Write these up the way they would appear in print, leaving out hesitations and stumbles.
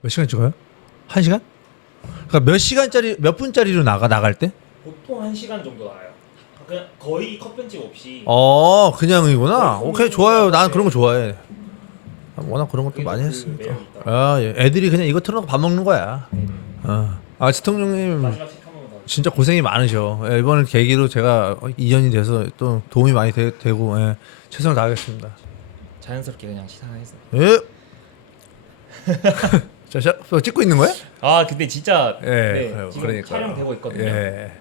몇 시간 찍어요? 1시간? 그러니까 몇 시간짜리 몇 분짜리로 나갈 때? 보통 1시간 정도 나와요. 그냥 거의 컷 편집 없이. 그냥이구나. 거의 오케이 좋아요. 나는 네. 그런 거 좋아해. 워낙 그런 것도 그게 많이 그 했으니까. 매력이 있더라고요. 아, 예. 애들이 그냥 이거 틀어놓고 밥 먹는 거야. 지통령님 마지막 책 한번 더. 진짜 고생이 많으셔. 예, 이번을 계기로 제가 2년이 돼서 또 도움이 많이 되고 예, 최선을 다하겠습니다. 자연스럽게 그냥 시상해서. 예. 자, 찍고 있는 거야? 아 근데 진짜 예, 네, 그래요. 지금 그러니까요. 촬영되고 있거든요. 예.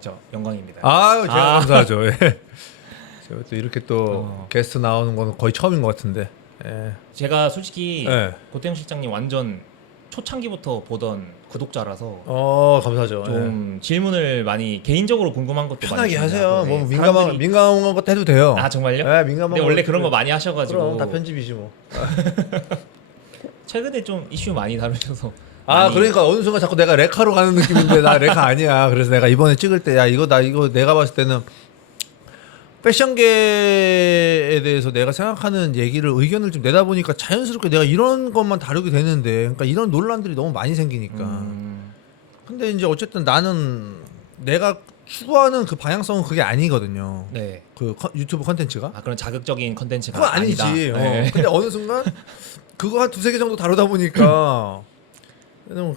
저 영광입니다. 아유, 제가 아. 감사하죠. 예. 제가 또 이렇게 또 어. 게스트 나오는 건 거의 처음인 것 같은데. 예. 제가 솔직히 예. 고태영 실장님 완전 초창기부터 보던 구독자라서 감사하죠. 좀 질문을 많이 개인적으로 궁금한 것도 편하게 많이 하세요. 있습니다. 뭐 네, 민감한 사람들이- 민감한 것도 해도 돼요. 아 정말요? 예, 민감한 근데 원래 거 그런 거 해도 많이 하셔가지고 그럼 다 편집이지 뭐. 최근에 좀 이슈 많이 다루셔서 많이- 그러니까 어느 순간 자꾸 내가 레카로 가는 느낌인데 나 레카 아니야. 그래서 내가 이번에 찍을 때 야 이거 내가 봤을 때는 패션계에 대해서 내가 생각하는 얘기를 의견을 좀 내다 보니까 자연스럽게 내가 이런 것만 다루게 되는데 그러니까 이런 논란들이 너무 많이 생기니까. 근데 이제 어쨌든 나는 내가 추구하는 그 방향성은 그게 아니거든요. 네. 그 유튜브 컨텐츠가. 그런 자극적인 컨텐츠가 그건 아니지. 아니다. 네. 근데 어느 순간 그거 한 두세 개 정도 다루다 보니까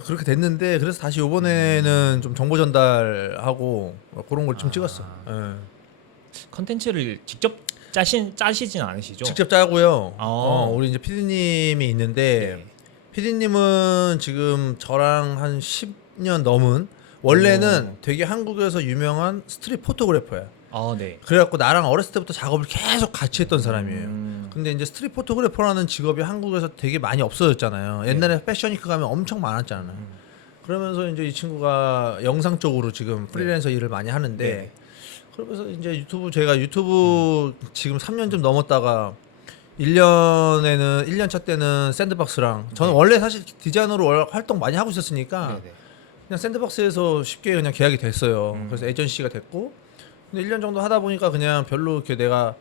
그렇게 됐는데 그래서 다시 이번에는 좀 정보 전달하고 그런 걸 좀 찍었어. 예. 컨텐츠를 직접 짜시진 않으시죠? 직접 짜고요. 아. 우리 이제 PD님이 있는데 네. PD님은 지금 저랑 한 10년 넘은 원래는 오. 되게 한국에서 유명한 스트릿 포토그래퍼야. 네. 그래갖고 나랑 어렸을 때부터 작업을 계속 같이 했던 사람이에요. 음. 근데 이제 스트릿 포토그래퍼라는 직업이 한국에서 되게 많이 없어졌잖아요. 네. 옛날에 패션위크 가면 엄청 많았잖아요. 그러면서 이제 이 친구가 영상 쪽으로 지금 프리랜서 일을 많이 하는데 네. 그러면서 이제 제가 유튜브 지금 3년 좀 넘었다가 1년 차 때는 샌드박스랑 저는 네. 원래 사실 디자이너로 활동 많이 하고 있었으니까 네네. 그냥 샌드박스에서 쉽게 그냥 계약이 됐어요. 음. 그래서 에이전시가 됐고 근데 1년 정도 하다 보니까 그냥 별로 이렇게 내가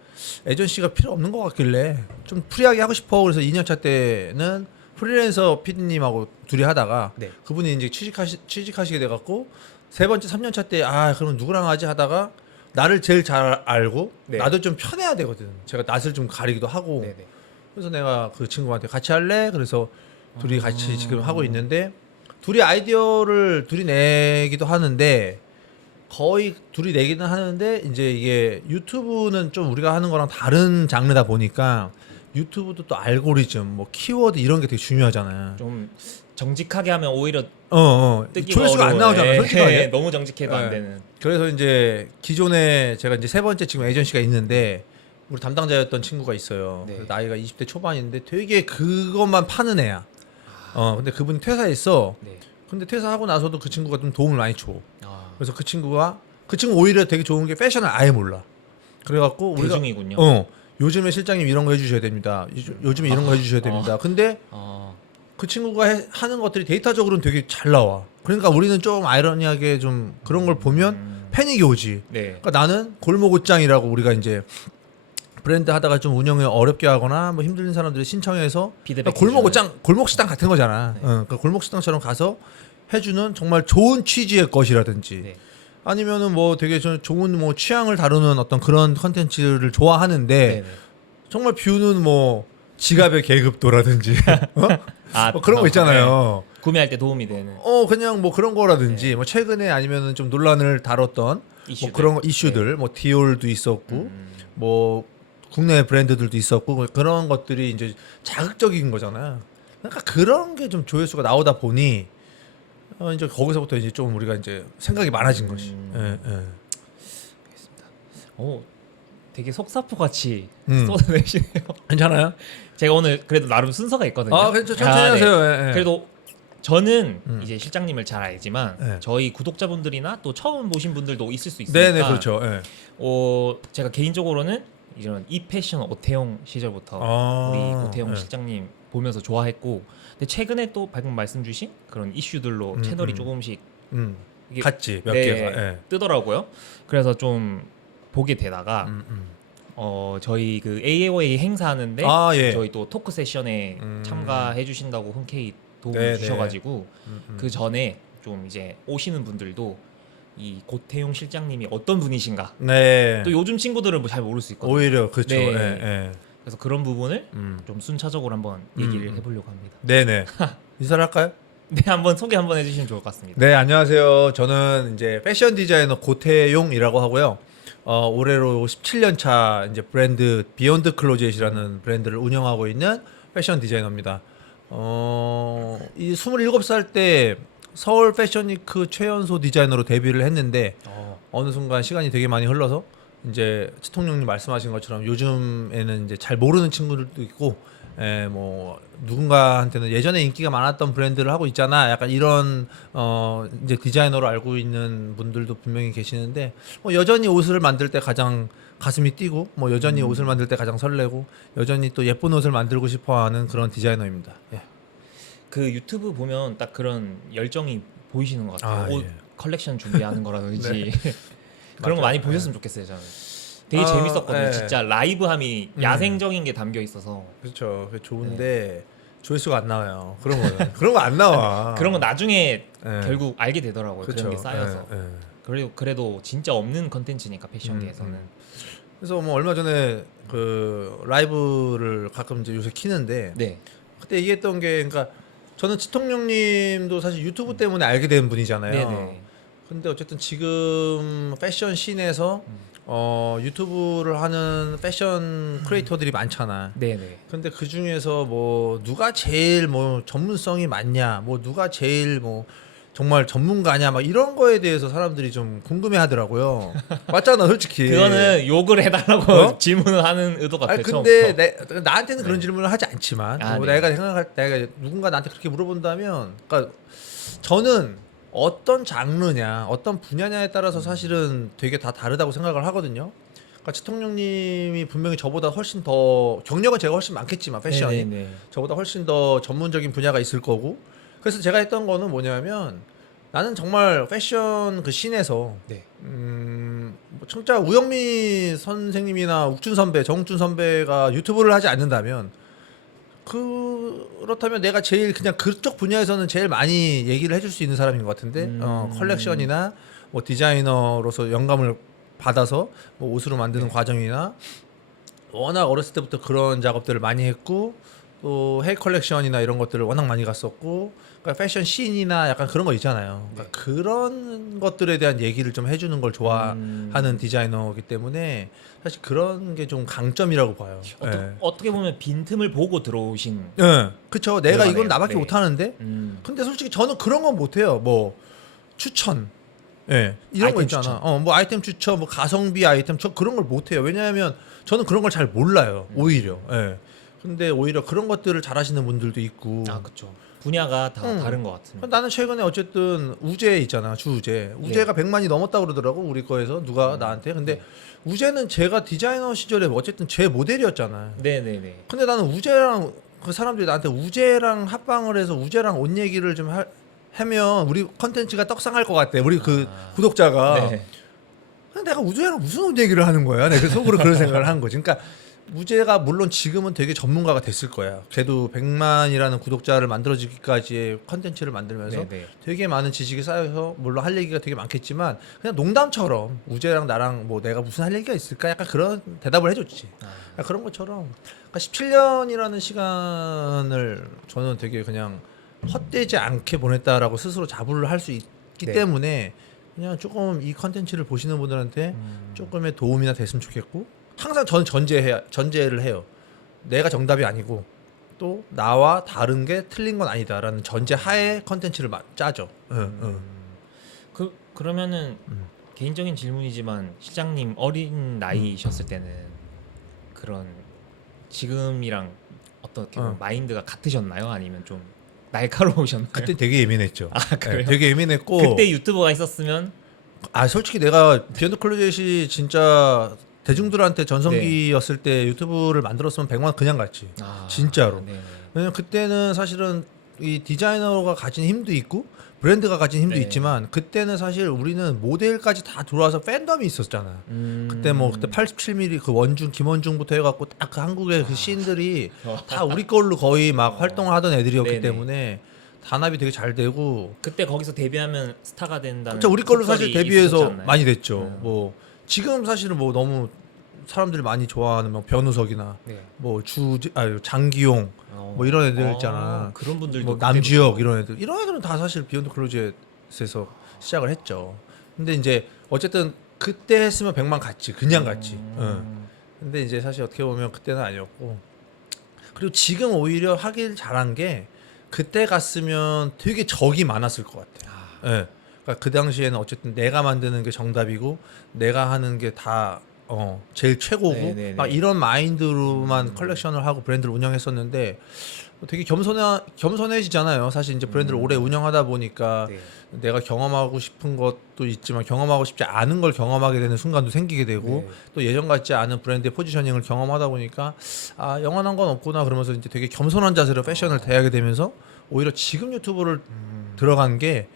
에이전시가 필요 없는 것 같길래 좀 프리하게 하고 싶어. 그래서 2년 차 때는 프리랜서 PD님하고 둘이 하다가 네. 그분이 이제 취직하시게 돼갖고 세 번째 3년 차 때 그러면 누구랑 하지 하다가 나를 제일 잘 알고 네. 나도 좀 편해야 되거든. 제가 낯을 좀 가리기도 하고 네네. 그래서 내가 그 친구한테 같이 할래? 그래서 둘이 같이 아. 지금 하고 있는데 둘이 아이디어를 둘이 내기도 하는데 거의 둘이 내기는 하는데 이제 이게 유튜브는 좀 우리가 하는 거랑 다른 장르다 보니까 유튜브도 또 알고리즘 뭐 키워드 이런 게 되게 중요하잖아요. 좀 정직하게 하면 오히려 뜨기가 조회수가 안 어려워요. 나오잖아요. 네. 솔직하게. 너무 정직해도 안 네. 되는. 그래서 이제 기존에 제가 이제 세 번째 지금 에이전시가 있는데 우리 담당자였던 친구가 있어요. 네. 그래서 나이가 20대 초반인데 되게 그것만 파는 애야. 근데 그분이 퇴사했어. 네. 근데 퇴사하고 나서도 그 친구가 좀 도움을 많이 줘. 그래서 그 친구 오히려 되게 좋은 게 패션을 아예 몰라. 그래갖고 우리가 대중이군요. 요즘에 실장님 이런 거 해주셔야 됩니다. 요즘에 이런 거 해주셔야 됩니다. 근데 그 친구가 하는 것들이 데이터적으로는 되게 잘 나와. 그러니까 우리는 좀 아이러니하게 좀 그런 걸 보면 패닉이 오지. 네. 그러니까 나는 골목 옷장이라고 우리가 이제 브랜드 하다가 좀 운영을 어렵게 하거나 뭐 힘든 사람들이 신청해서 피드백 골목 해주는. 옷장, 골목 식당 같은 거잖아. 네. 그러니까 골목 식당처럼 가서 해주는 정말 좋은 취지의 것이라든지 네. 아니면은 뭐 되게 좋은 뭐 취향을 다루는 어떤 그런 컨텐츠를 좋아하는데 네네. 정말 뷰는 뭐 지갑의 계급도라든지 뭐 그런 거 있잖아요. 네. 구매할 때 도움이 되는 그냥 뭐 그런 거라든지 뭐 최근에 아니면은 좀 논란을 다뤘던 이슈들. 뭐 그런 이슈들 뭐 디올도 있었고 뭐 국내 브랜드들도 있었고 그런 것들이 이제 자극적인 거잖아요. 그러니까 그런 게 좀 조회수가 나오다 보니 이제 거기서부터 이제 좀 우리가 이제 생각이 많아진 거지. 예. 되게 속사포 같이 음. 쏟아내시네요. 괜찮아요? 제가 오늘 그래도 나름 순서가 있거든요. 괜찮죠. 천천히 하세요. 예, 예. 그래도 저는 이제 실장님을 잘 알지만 네. 저희 구독자분들이나 또 처음 보신 분들도 있을 수 있으니까 네네 그렇죠. 예. 제가 개인적으로는 이런 이패션 오태용 시절부터 우리 오태용 예. 실장님 보면서 좋아했고 근데 최근에 또 방금 말씀 주신 그런 이슈들로 채널이 조금씩 이게 같지 몇 네, 개가. 예. 뜨더라고요. 그래서 좀 보게 되다가 저희 그 AOA 행사하는데 예. 저희 또 토크 세션에 참가해 주신다고 흔쾌히 도움을 네네. 주셔가지고 그 전에 좀 이제 오시는 분들도 이 고태용 실장님이 어떤 분이신가 네. 또 요즘 친구들은 뭐 잘 모를 수 있거든요. 오히려 그렇죠. 네. 예, 예. 그래서 그런 부분을 음. 좀 순차적으로 한번 얘기를 해보려고 합니다. 네네. 인사를 할까요? 네, 한번 소개 한번 해주시면 좋을 것 같습니다. 네, 안녕하세요. 저는 이제 패션 디자이너 고태용이라고 하고요. 올해로 17년 차 이제 브랜드 비욘드 클로젯이라는 브랜드를 운영하고 있는 패션 디자이너입니다. 이 27살 때 서울 패션위크 최연소 디자이너로 데뷔를 했는데 어느 순간 시간이 되게 많이 흘러서 이제 치통령님 말씀하신 것처럼 요즘에는 이제 잘 모르는 친구들도 있고, 뭐 누군가한테는 예전에 인기가 많았던 브랜드를 하고 있잖아, 약간 이런 이제 디자이너로 알고 있는 분들도 분명히 계시는데, 뭐 여전히 옷을 만들 때 가장 가슴이 뛰고, 뭐 여전히 옷을 만들 때 가장 설레고, 여전히 또 예쁜 옷을 만들고 싶어하는 그런 디자이너입니다. 예. 그 유튜브 보면 딱 그런 열정이 보이시는 것 같아요. 아, 옷 예. 컬렉션 준비하는 거라든지 네. 그런 거 맞아요. 많이 보셨으면 좋겠어요. 저는 되게 재밌었거든요. 예. 진짜 라이브함이 야생적인 게 담겨 있어서 그렇죠. 그게 좋은데 조회수가 안 나와요. 그런 거는 그런 거 안 나와. 그런 거 나중에 예. 결국 알게 되더라고요. 그쵸. 그런 게 쌓여서. 예, 예. 그래도 진짜 없는 컨텐츠니까 패션계에서는. 그래서 뭐 얼마 전에 그 라이브를 가끔 이제 요새 키는데 네. 그때 얘기했던 게, 그러니까 저는 치통령님도 사실 유튜브 때문에 알게 된 분이잖아요. 네네. 근데 어쨌든 지금 패션 씬에서 유튜브를 하는 패션 크리에이터들이 많잖아. 네네. 근데 그 중에서 뭐 누가 제일 뭐 전문성이 많냐, 뭐 누가 제일 뭐 정말 전문가냐, 막 이런 거에 대해서 사람들이 좀 궁금해하더라고요. 맞잖아, 솔직히. 그거는 욕을 해달라고 어? 질문을 하는 의도 같아요. 아니 근데 처음부터. 나한테는 그런 네. 질문을 하지 않지만, 아, 뭐 네. 내가 생각할 내가 누군가 나한테 그렇게 물어본다면, 그러니까 저는 어떤 장르냐, 어떤 분야냐에 따라서 사실은 되게 다 다르다고 생각을 하거든요. 그러니까 치통령님이 분명히 저보다 훨씬 더 경력은 제가 훨씬 많겠지만 패션이 네네네. 저보다 훨씬 더 전문적인 분야가 있을 거고, 그래서 제가 했던 거는 뭐냐면, 나는 정말 패션 그 씬에서 네. 뭐 진짜 우영미 선생님이나 욱준 선배, 정욱준 선배가 유튜브를 하지 않는다면, 그렇다면 내가 제일 그냥 그쪽 분야에서는 제일 많이 얘기를 해줄 수 있는 사람인 것 같은데, 컬렉션이나 뭐 디자이너로서 영감을 받아서 뭐 옷으로 만드는 네. 과정이나, 워낙 어렸을 때부터 그런 작업들을 많이 했고, 또 헤이 컬렉션이나 이런 것들을 워낙 많이 갔었고, 그러니까 패션 씬이나 약간 그런 거 있잖아요. 그러니까 그런 것들에 대한 얘기를 좀 해주는 걸 좋아하는 디자이너이기 때문에 사실 그런 게 좀 강점이라고 봐요. 어떻게 보면 빈틈을 보고 들어오신. 예, 그쵸. 내가 대단해요. 이건 나밖에 네. 못하는데. 근데 솔직히 저는 그런 건 못해요. 뭐 추천, 예, 이런 거 아이템 있잖아. 추천. 뭐 아이템 추천, 뭐 가성비 아이템, 저 그런 걸 못해요. 왜냐하면 저는 그런 걸 잘 몰라요. 오히려. 예. 근데 오히려 그런 것들을 잘하시는 분들도 있고. 아 그렇죠. 분야가 다 다른 것 같습니다. 나는 최근에 어쨌든 우재 있잖아, 주우재. 우재가 100만이 넘었다 그러더라고, 우리 거에서 누가 나한테. 근데 우재는 제가 디자이너 시절에 어쨌든 제 모델이었잖아. 네네네. 근데 나는 우재랑, 그 사람들이 나한테 우재랑 합방을 해서 우재랑 옷 얘기를 좀 하면 우리 컨텐츠가 떡상할 것 같아, 우리 그 구독자가. 네. 근데 내가 우재랑 무슨 옷 얘기를 하는 거야? 내가 속으로 그런 생각을 한 거지. 그러니까 우재가 물론 지금은 되게 전문가가 됐을 거야. 걔도 100만이라는 구독자를 만들어지기까지의 컨텐츠를 만들면서 네네. 되게 많은 지식이 쌓여서 물론 할 얘기가 되게 많겠지만, 그냥 농담처럼 우재랑 나랑 뭐 내가 무슨 할 얘기가 있을까, 약간 그런 대답을 해줬지. 그러니까 그런 것처럼, 그러니까 17년이라는 시간을 저는 되게 그냥 헛되지 않게 보냈다라고 스스로 자부를 할 수 있기 네. 때문에 그냥 조금 이 컨텐츠를 보시는 분들한테 조금의 도움이나 됐으면 좋겠고, 항상 저는 전제를 해요. 내가 정답이 아니고 또 나와 다른 게 틀린 건 아니다라는 전제 하에 컨텐츠를 짜죠. 그러면은 개인적인 질문이지만 실장님 어린 나이셨을 때는 그런 지금이랑 어떻게 보면 마인드가 같으셨나요? 아니면 좀 날카로우셨나요? 그때 되게 예민했죠. 아, 그래요? 되게 예민했고, 그때 유튜브가 있었으면 솔직히 내가 비욘드 클로젯이 진짜 대중들한테 전성기였을 때 유튜브를 만들었으면 100만 그냥 갔지. 진짜로. 네네. 왜냐면 그때는 사실은 이 디자이너가 가진 힘도 있고 브랜드가 가진 힘도 네. 있지만, 그때는 사실 우리는 모델까지 다 들어와서 팬덤이 있었잖아. 그때 뭐 그때 87mm 그 원중 김원중부터 해갖고 딱 그 한국의 그 씬들이 다 우리 걸로 거의 막 활동을 하던 애들이었기 네네. 때문에 단합이 되게 잘 되고 그때 거기서 데뷔하면 스타가 된다는. 진짜 우리 걸로 사실 속설이 데뷔해서 있었지 않나요? 많이 됐죠. 뭐 지금 사실은 뭐 너무 사람들이 많이 좋아하는 뭐 변우석이나 네. 뭐 장기용 뭐 이런 애들 있잖아. 그런 분들도 뭐 남주혁 이런 애들은 다 사실 비욘드 클로젯에서 시작을 했죠. 근데 이제 어쨌든 그때 했으면 100만 갔지. 그냥 갔지. 근데 이제 사실 어떻게 보면 그때는 아니었고, 그리고 지금 오히려 하길 잘한 게 그때 갔으면 되게 적이 많았을 것 같아. 예. 그러니까 그 당시에는 어쨌든 내가 만드는 게 정답이고 내가 하는 게 다 제일 최고고 네네네. 막 이런 마인드로만 컬렉션을 하고 브랜드를 운영했었는데 되게 겸손해지잖아요. 사실 이제 브랜드를 오래 운영하다 보니까 네. 내가 경험하고 싶은 것도 있지만 경험하고 싶지 않은 걸 경험하게 되는 순간도 생기게 되고 네. 또 예전 같지 않은 브랜드의 포지셔닝을 경험하다 보니까 아 영원한 건 없구나 그러면서 이제 되게 겸손한 자세로 패션을 대하게 되면서 오히려 지금 유튜브를 들어간 게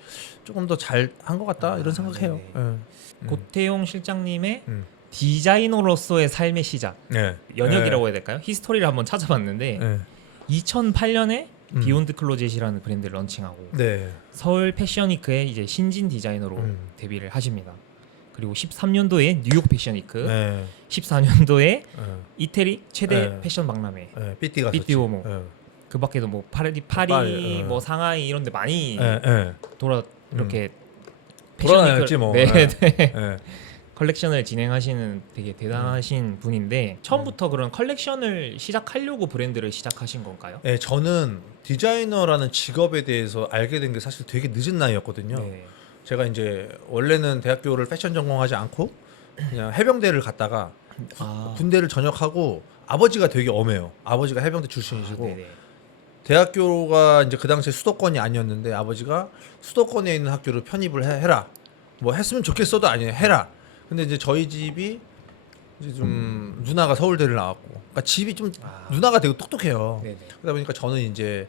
조금 더 잘 한 것 같다 이런 생각해요. 네네. 예. 고태용 실장님의 음. 디자이너로서의 삶의 시작, 네. 연역이라고 해야 될까요? 히스토리를 한번 찾아봤는데 네. 2008년에 비욘드 클로젯이라는 브랜드를 런칭하고 네. 서울 패션위크에 이제 신진 디자이너로 음. 데뷔를 하십니다. 그리고 13년도에 뉴욕 패션위크, 네. 14년도에 네. 이태리 최대 네. 패션 박람회, 네. 삐띠 갔었지. 삐띠 호모. 네. 그 밖에도 뭐 파리, 파리, 뭐 상하이 이런 데 많이 네. 네. 돌아 이렇게 돌아다녔지 뭐. 네, 네. 네. 네. 컬렉션을 진행하시는 되게 대단하신 분인데 처음부터 그런 컬렉션을 시작하려고 브랜드를 시작하신 건가요? 네, 저는 디자이너라는 직업에 대해서 알게 된 게 사실 되게 늦은 나이였거든요. 네. 제가 이제 원래는 대학교를 패션 전공하지 않고 그냥 해병대를 갔다가 아. 군대를 전역하고 아버지가 되게 엄해요. 아버지가 해병대 출신이시고 네네. 대학교가 이제 그 당시에 수도권이 아니었는데 아버지가 수도권에 있는 학교를 편입을 해라. 뭐 했으면 좋겠어도 아니에요. 해라. 근데 이제 저희 집이 이제 좀 누나가 서울대를 나왔고, 그러니까 집이 좀 누나가 되게 똑똑해요. 네네. 그러다 보니까 저는 이제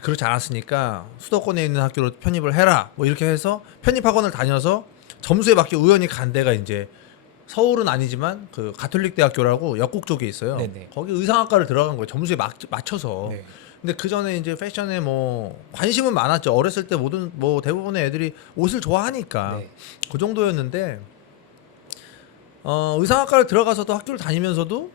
그렇지 않았으니까 수도권에 있는 학교로 편입을 해라. 뭐 이렇게 해서 편입학원을 다녀서 점수에 맞게 우연히 간 데가 이제 서울은 아니지만 그 가톨릭 대학교라고 역곡 쪽에 있어요. 네네. 거기 의상학과를 들어간 거예요. 점수에 맞춰서. 네. 근데 그 전에 이제 패션에 뭐 관심은 많았죠. 어렸을 때 모든 뭐 대부분의 애들이 옷을 좋아하니까 네. 그 정도였는데 의상학과를 들어가서도 학교를 다니면서도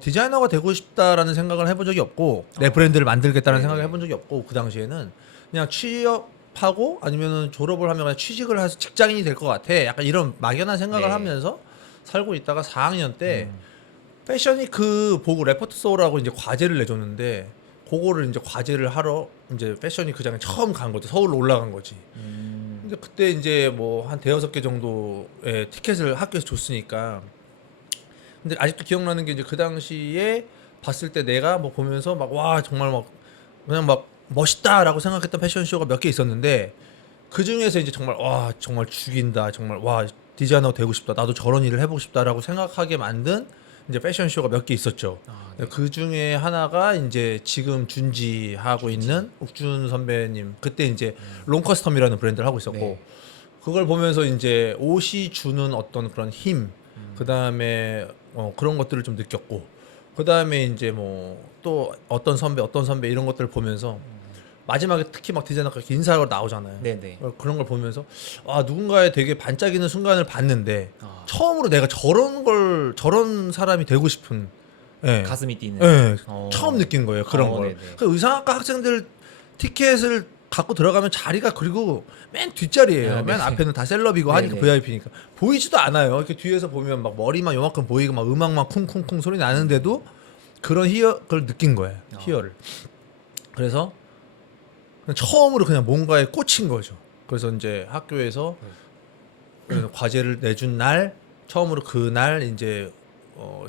디자이너가 되고 싶다라는 생각을 해본 적이 없고 내 브랜드를 만들겠다는 네네. 생각을 해본 적이 없고 그 당시에는 그냥 취업하고 아니면은 졸업을 하면 그냥 취직을 해서 직장인이 될 것 같아. 약간 이런 막연한 생각을 네. 하면서 살고 있다가 4학년 때 패션이 그 보고 레포트 소라고 이제 과제를 내줬는데 그거를 이제 과제를 하러 이제 패션이 그 장에 처음 간 거죠. 서울로 올라간 거지. 근데 그때 이제 뭐 한 대여섯 개 정도의 티켓을 학교에서 줬으니까. 근데 아직도 기억나는 게 이제 그 당시에 봤을 때 내가 뭐 보면서 막 와 정말 막 그냥 막 멋있다라고 생각했던 패션쇼가 몇 개 있었는데 그 중에서 이제 정말 와 정말 죽인다 정말 와 디자이너 되고 싶다 나도 저런 일을 해보고 싶다라고 생각하게 만든 이제 패션쇼가 몇 개 있었죠. 네. 그 중에 하나가 이제 지금 준지하고 있는 욱준 선배님 그때 이제 롱커스텀이라는 브랜드를 하고 있었고 네. 그걸 보면서 이제 옷이 주는 어떤 그런 힘 그 다음에 그런 것들을 좀 느꼈고 그 다음에 이제 뭐 또 어떤 선배 이런 것들을 보면서 마지막에 특히 막 디자이너가 인사하러 나오잖아요. 네네. 그런 걸 보면서 아 누군가의 되게 반짝이는 순간을 봤는데 아. 처음으로 내가 저런 사람이 되고 싶은 예. 가슴이 뛰는. 예. 어. 처음 느낀 거예요 그런 걸. 네네. 그 의상학과 학생들 티켓을 갖고 들어가면 자리가 그리고 맨 뒷자리예요. 아, 맨 네. 앞에는 다 셀럽이고 하니까 네네. VIP니까 보이지도 않아요. 이렇게 뒤에서 보면 막 머리만 요만큼 보이고 막 음악만 쿵쿵쿵 소리 나는데도 그런 그걸 느낀 거예요. 희열을. 그래서 그냥 처음으로 그냥 뭔가에 꽂힌 거죠. 그래서 이제 학교에서 과제를 내준 날 처음으로 그날 이제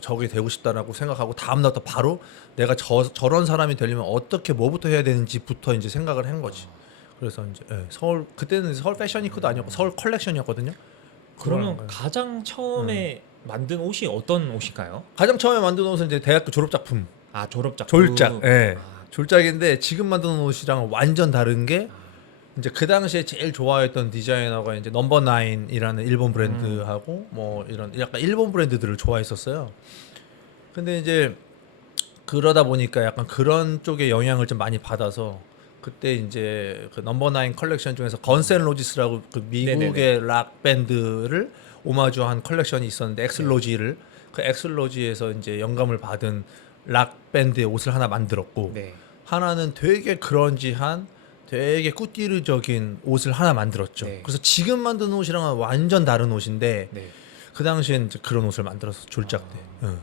저게 되고 싶다라고 생각하고 다음 날부터 바로 내가 저런 사람이 되려면 어떻게 뭐부터 해야 되는지부터 이제 생각을 한 거지. 그래서 이제 서울 그때는 서울 패션위크도 아니었고 서울 컬렉션이었거든요. 그러면 그거랑 가장 처음에 만든 옷이 어떤 옷일까요? 가장 처음에 만든 옷은 이제 대학교 졸업 작품 아 졸업 작품. 졸작. 예. 아, 졸작인데 지금 만드는 옷이랑 완전 다른 게 이제 그 당시에 제일 좋아했던 디자이너가 이제 넘버 나인이라는 일본 브랜드하고 뭐 이런 약간 일본 브랜드들을 좋아했었어요. 근데 이제 그러다 보니까 약간 그런 쪽의 영향을 좀 많이 받아서 그때 이제 그 넘버 나인 컬렉션 중에서 건센로지스라고 그 미국의 락 밴드를 오마주한 컬렉션이 있었는데 엑슬로지를 그 엑슬로지에서 이제 영감을 받은 락 밴드의 옷을 하나 만들었고 네. 하나는 되게 그런지한 되게 꾸띠르적인 옷을 하나 만들었죠. 네. 그래서 지금 만든 옷이랑은 완전 다른 옷인데 네. 그 당시엔 이제 그런 옷을 만들어서 졸작 때. 응.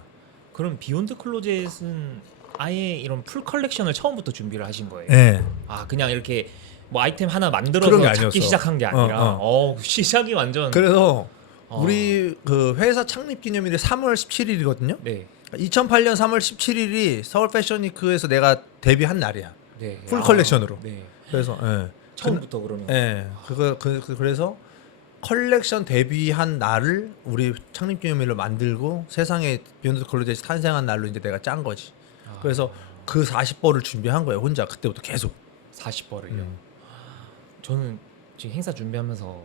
그럼 비욘드 클로젯은 아예 이런 풀 컬렉션을 처음부터 준비를 하신 거예요? 네. 아 그냥 이렇게 뭐 아이템 하나 그런 게 만들어서 아니었어. 찾기 시작한 게 아니라 어, 시작이 완전 그래서 어. 우리 그 회사 창립 기념일이 3월 17일이거든요. 네. 2008년 3월 17일이 서울 패션위크에서 내가 데뷔한 날이야. 네. 풀 컬렉션으로. 네. 그래서 예. 처음부터 그러면 예. 그래서 컬렉션 데뷔한 날을 우리 창립 기념일로 만들고 세상에 비욘드 클로젯이 탄생한 날로 이제 내가 짠 거지. 그래서 그 40벌을 준비한 거예요. 혼자 그때부터 계속. 40벌을요. 저는 지금 행사 준비하면서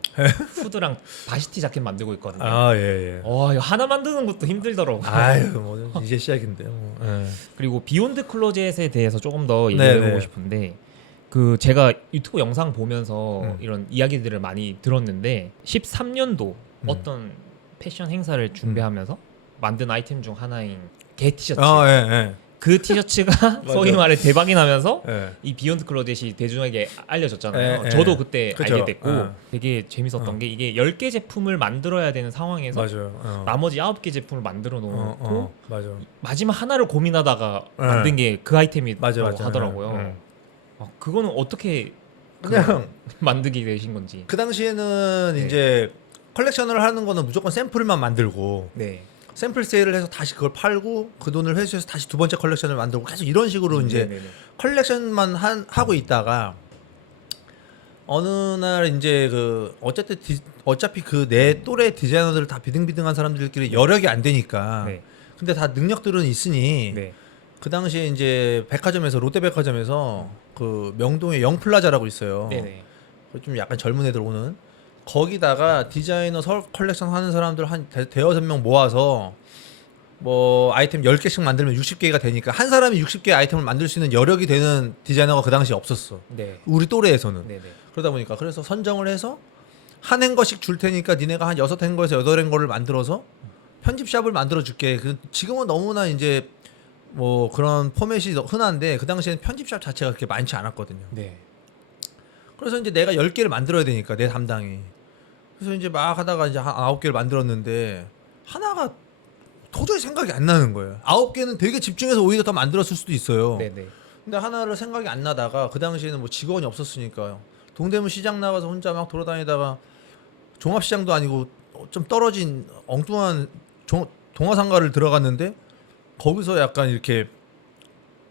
후드랑 바시티 자켓 만들고 있거든요. 아, 예, 예. 이거 하나 만드는 것도 힘들더라고요. 아유, 뭐 이제 시작인데요. 뭐. 예. 그리고 비욘드 클로젯에 대해서 조금 더 네네. 얘기해보고 싶은데 그 제가 유튜브 영상 보면서 이런 이야기들을 많이 들었는데 13년도 어떤 패션 행사를 준비하면서 만든 아이템 중 하나인 개 티셔츠. 아, 예, 예. 그 티셔츠가 소위 말해 대박이 나면서 예. 이 비욘드 클로젯이 대중에게 알려졌잖아요. 예, 저도 예. 그때 그쵸. 알게 됐고 예. 되게 재밌었던 게 이게 10개 제품을 만들어야 되는 상황에서 맞아요. 나머지 9개 제품을 만들어 놓고 맞아. 마지막 하나를 고민하다가 예. 만든 게 그 아이템이라고 맞아. 하더라고요. 예. 그거는 어떻게 그냥 만들게 되신 건지. 그 당시에는 네. 이제 컬렉션을 하는 거는 무조건 샘플만 만들고 네. 샘플 세일을 해서 다시 그걸 팔고 그 돈을 회수해서 다시 두 번째 컬렉션을 만들고 계속 이런 식으로 이제 네네네. 컬렉션만 하고 있다가 어느 날 이제 그 어차피 그 내 또래 디자이너들 다 비등비등한 사람들끼리 여력이 안 되니까 네. 근데 다 능력들은 있으니 네. 그 당시에 이제 백화점에서 롯데백화점에서 그 명동에 영플라자라고 있어요. 네네. 좀 약간 젊은 애들 오는 거기다가 디자이너 서울 컬렉션 하는 사람들 한 대여섯 명 모아서 뭐 아이템 10개씩 만들면 60개가 되니까 한 사람이 60개 아이템을 만들 수 있는 여력이 되는 디자이너가 그 당시에 없었어. 네. 우리 또래에서는. 네네. 그러다 보니까 그래서 선정을 해서 한 행거씩 줄 테니까 니네가 한 6행거에서 8행거를 만들어서 편집샵을 만들어 줄게. 지금은 너무나 이제 뭐 그런 포맷이 흔한데 그 당시에는 편집샵 자체가 그렇게 많지 않았거든요. 네. 그래서 이제 내가 10개를 만들어야 되니까 내 담당이. 그래서 이제 막 하다가 이제 한 9개를 만들었는데 하나가 도저히 생각이 안 나는 거예요. 9개는 되게 집중해서 오히려 더 만들었을 수도 있어요. 네네. 근데 하나를 생각이 안 나다가 그 당시에는 뭐 직원이 없었으니까요. 동대문 시장 나가서 혼자 막 돌아다니다가 종합시장도 아니고 좀 떨어진 엉뚱한 동화상가를 들어갔는데 거기서 약간 이렇게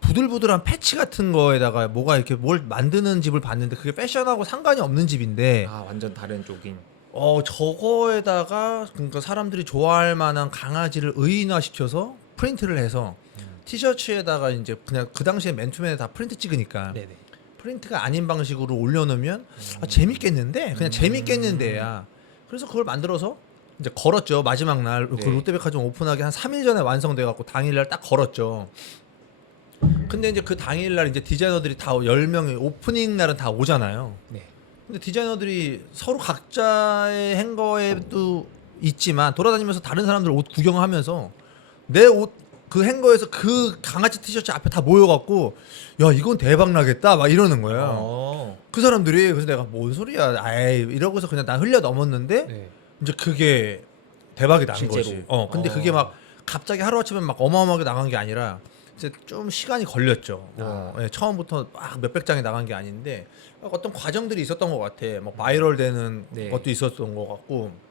부들부들한 패치 같은 거에다가 뭐가 이렇게 뭘 만드는 집을 봤는데 그게 패션하고 상관이 없는 집인데 완전 다른 쪽인. 저거에다가 그러니까 사람들이 좋아할 만한 강아지를 의인화시켜서 프린트를 해서 티셔츠에다가 이제 그냥 그 당시에 맨투맨에 다 프린트 찍으니까 네네. 프린트가 아닌 방식으로 올려놓으면 재밌겠는데 그냥 재밌겠는데야. 그래서 그걸 만들어서 이제 걸었죠. 마지막 날 그 네. 롯데백화점 오픈하기 한 3일 전에 완성돼 갖고 당일날 딱 걸었죠. 근데 이제 그 당일날 이제 디자이너들이 다 10명이 오프닝 날은 다 오잖아요. 네. 근데 디자이너들이 서로 각자의 행거에도 있지만 돌아다니면서 다른 사람들 옷 구경하면서 내 옷 그 행거에서 그 강아지 티셔츠 앞에 다 모여갖고 야 이건 대박 나겠다 막 이러는 거예요. 그 사람들이. 그래서 내가 뭔 소리야 아이 이러고서 그냥 나 흘려 넘었는데 네. 이제 그게 대박이 난 실제로. 거지. 근데 그게 막 갑자기 하루아침에 막 어마어마하게 나간 게 아니라 이제 좀 시간이 걸렸죠. 처음부터 막 몇백 장이 나간 게 아닌데 어떤 과정들이 있었던 것 같아. 막 바이럴되는 네. 것도 있었던 것 같고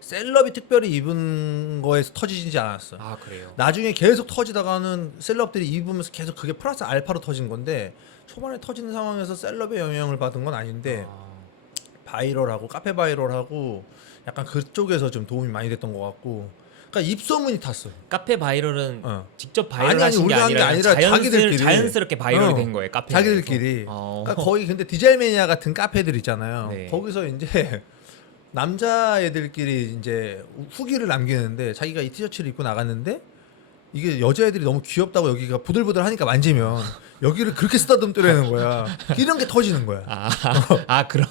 셀럽이 특별히 입은 거에서 터지지 않았어. 그래요. 나중에 계속 터지다가는 셀럽들이 입으면서 계속 그게 플러스 알파로 터진 건데 초반에 터지는 상황에서 셀럽의 영향을 받은 건 아닌데 바이럴하고 카페 바이럴하고 약간 그쪽에서 좀 도움이 많이 됐던 것 같고 그러니까 입소문이 탔어. 카페 바이럴은 직접 아니, 바이럴 하신 게 우리가 한게 아니라 아니라 자기들끼리. 자연스럽게 바이럴이 된 거예요. 카페 자기들끼리. 그러니까 거의 근데 디자이매니아 같은 카페들 있잖아요. 네. 거기서 이제 남자 애들끼리 이제 후기를 남기는데 자기가 이 티셔츠를 입고 나갔는데 이게 여자애들이 너무 귀엽다고 여기가 부들부들 하니까 만지면 여기를 그렇게 쓰다듬더라는 거야. 이런 게 터지는 거야. 그럼.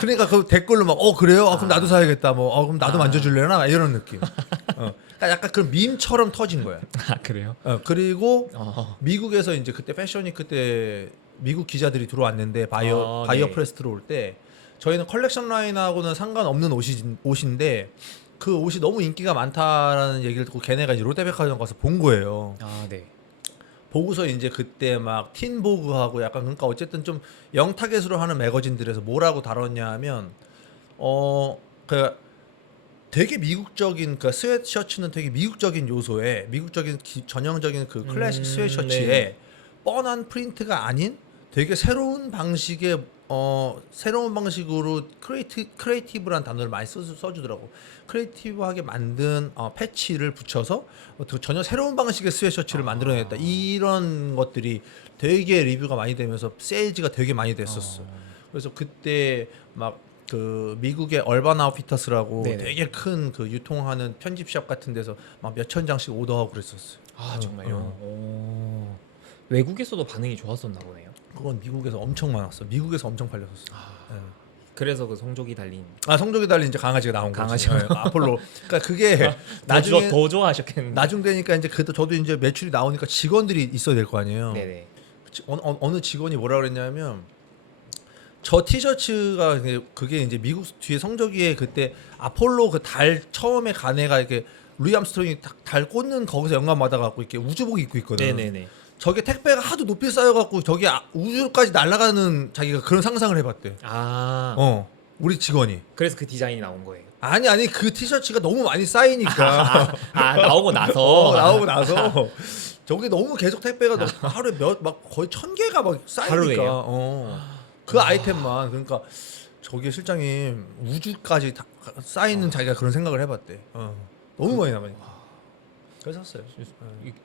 그러니까 그 댓글로 막 그래요? 그럼 나도 사야겠다. 그럼 나도 만져줄래나? 이런 느낌. 그러니까 약간 그런 밈처럼 터진 거야. 그래요? 그리고 미국에서 이제 그때 패션위크 때 미국 기자들이 들어왔는데 바이어 네. 프레스 들어올 때 저희는 컬렉션 라인하고는 상관없는 옷인데 그 옷이 너무 인기가 많다라는 얘기를 듣고 걔네가 이제 롯데백화점 가서 본 거예요. 네. 보고서 이제 그때 막 틴보그하고 약간 그러니까 어쨌든 좀 영타겟으로 하는 매거진들에서 뭐라고 다뤘냐 하면 그 되게 미국적인 그 스웨트셔츠는 되게 미국적인 요소에 미국적인 전형적인 그 클래식 스웨트셔츠에 네. 뻔한 프린트가 아닌 되게 새로운 방식의 새로운 방식으로 크리에이티브란 단어를 많이 써주더라고. 크리에이티브하게 만든 패치를 붙여서 전혀 새로운 방식의 스웨트셔츠를 만들어냈다. 이런 것들이 되게 리뷰가 많이 되면서 세일즈가 되게 많이 됐었어. 그래서 그때 막 그 미국의 얼반 아웃피터스라고 네네. 되게 큰 그 유통하는 편집샵 같은 데서 막 몇천 장씩 오더하고 그랬었어. 정말요? 오. 외국에서도 반응이 좋았었나 보네요. 그건 미국에서 엄청 많았어. 미국에서 엄청 팔렸었어. 그래서 그 성적이 달린 성적이 달린 이제 강아지가 나온 거지. 강아지가. 아폴로. 그러니까 그게 나중에 나중에 더 좋아하셨겠는데. 나중 되니까 이제 그래도 저도 이제 매출이 나오니까 직원들이 있어야 될 거 아니에요. 네네. 어느 직원이 뭐라 그랬냐면 저 티셔츠가 그게 이제 미국 뒤에 성적이에 그때 아폴로 그 달 처음에 간 애가 이렇게 루이 암스트롱이 달 꽂는 거기서 영감 받아갖고 이렇게 우주복 입고 있거든. 네네네. 저게 택배가 하도 높이 쌓여갖고 저기 우주까지 날아가는 자기가 그런 상상을 해봤대. 우리 직원이. 그래서 그 디자인이 나온 거예요. 아니 그 티셔츠가 너무 많이 쌓이니까. 나오고 나서. 나오고 나서 저게 너무 계속 택배가 하루에 막 거의 1000개가 막 쌓이니까. 하루에요? 그 아이템만 그러니까 저기 실장님 우주까지 다 쌓이는 자기가 그런 생각을 해봤대. 너무 많이 남으니까. 그래서 샀어요.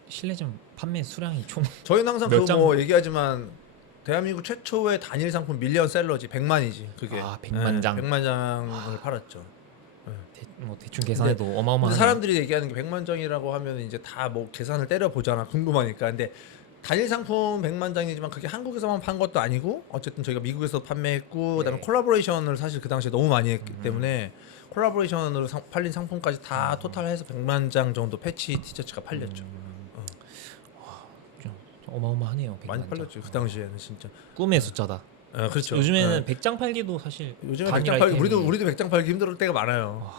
실내점 판매 수량이 총 저희는 항상 몇 그 장? 뭐 얘기하지만 대한민국 최초의 단일 상품 밀리언셀러지 100만이지 그게. 100만 장. 100만 장을 팔았죠. 대충 계산해도 근데 어마어마한. 사람들이 얘기하는 게 100만 장이라고 하면 이제 다 뭐 계산을 때려 보잖아. 궁금하니까. 근데 단일 상품 100만 장이지만 그게 한국에서만 판 것도 아니고 어쨌든 저희가 미국에서 판매했고 그다음에 콜라보레이션을 사실 그 당시에 너무 많이 했기 때문에 콜라보레이션으로 팔린 상품까지 다 토탈해서 100만 장 정도 패치 티셔츠가 팔렸죠. 좀 어마어마하네요. 100만 많이 장. 팔렸죠. 그 당시에는 진짜. 꿈의 숫자다. 그렇죠. 요즘에는 100장 팔기도 사실 요즘에 단일 100장 팔기 아이템이- 우리도 100장 팔기 힘들 때가 많아요.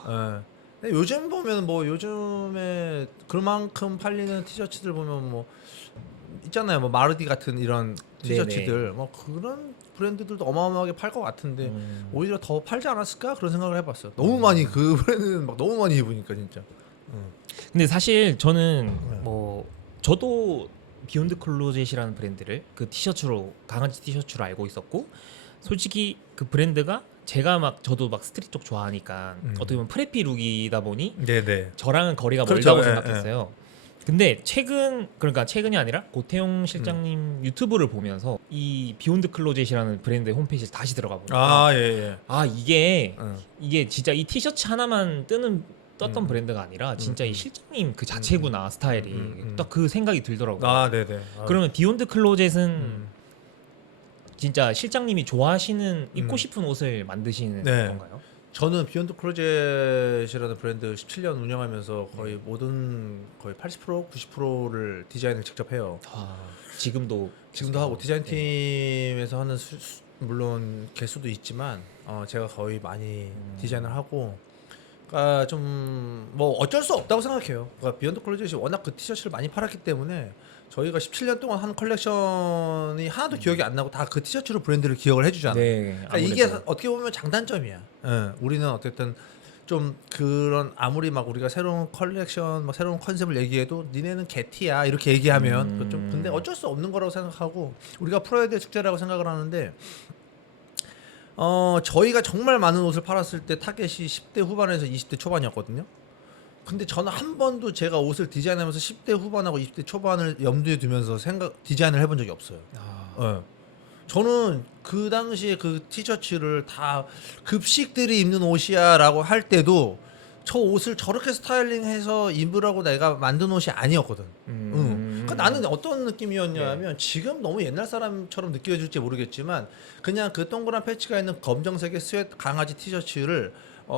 근데 요즘 보면 뭐 요즘에 그만큼 팔리는 티셔츠들 보면 뭐 있잖아요. 뭐 마르디 같은 이런 티셔츠들 뭐 그런 브랜드들도 어마어마하게 팔 것 같은데 오히려 더 팔지 않았을까 그런 생각을 해봤어요. 너무 많이 그 브랜드는 막 너무 많이 입으니까 진짜. 근데 사실 저는 뭐 저도 비욘드 클로젯이라는 브랜드를 그 티셔츠로 강아지 티셔츠로 알고 있었고 솔직히 그 브랜드가 제가 막 저도 막 스트릿 쪽 좋아하니까 어떻게 보면 프레피 룩이다 보니 네네. 저랑은 거리가 그렇죠. 멀다고 예, 생각했어요. 근데 그러니까 최근이 아니라 고태용 실장님 유튜브를 보면서 이 비욘드 클로젯이라는 브랜드의 홈페이지에 다시 들어가 보니까 예. 이게 진짜 이 티셔츠 하나만 떴던 브랜드가 아니라 진짜 이 실장님 그 자체구나 스타일이 딱 그 생각이 들더라고요. 네네. 그러면 비욘드 클로젯은 진짜 실장님이 좋아하시는 입고 싶은 옷을 만드시는 네. 건가요? 저는 비욘드 클로젯이라는 브랜드 17년 운영하면서 거의 모든 거의 80% 90%를 디자인을 직접 해요. 지금도 하고 디자인 팀에서 하는 물론 개수도 있지만 제가 거의 많이 디자인을 하고 그러니까 좀 뭐 어쩔 수 없다고 생각해요. 그러니까 비욘드 클로젯이 워낙 그 티셔츠를 많이 팔았기 때문에 저희가 17년 동안 한 컬렉션이 하나도 기억이 안 나고 다 그 티셔츠로 브랜드를 기억을 해주잖아요. 그러니까 이게 어떻게 보면 장단점이야. 우리는 어쨌든 좀 그런 아무리 막 우리가 새로운 컬렉션, 막 새로운 컨셉을 얘기해도 니네는 개티야 이렇게 얘기하면 좀 근데 어쩔 수 없는 거라고 생각하고 우리가 풀어야 될 숙제라고 생각을 하는데. 저희가 정말 많은 옷을 팔았을 때 타겟이 10대 후반에서 20대 초반이었거든요. 근데 저는 한 번도 제가 옷을 디자인하면서 10대 후반하고 20대 초반을 염두에 두면서 디자인을 해본 적이 없어요. 저는 그 당시에 그 티셔츠를 다 급식들이 입는 옷이야라고 할 때도 저 옷을 저렇게 스타일링해서 입으라고 내가 만든 옷이 아니었거든. 그러니까 나는 어떤 느낌이었냐면 지금 너무 옛날 사람처럼 느껴질지 모르겠지만 그냥 그 동그란 패치가 있는 검정색의 스웨트 강아지 티셔츠를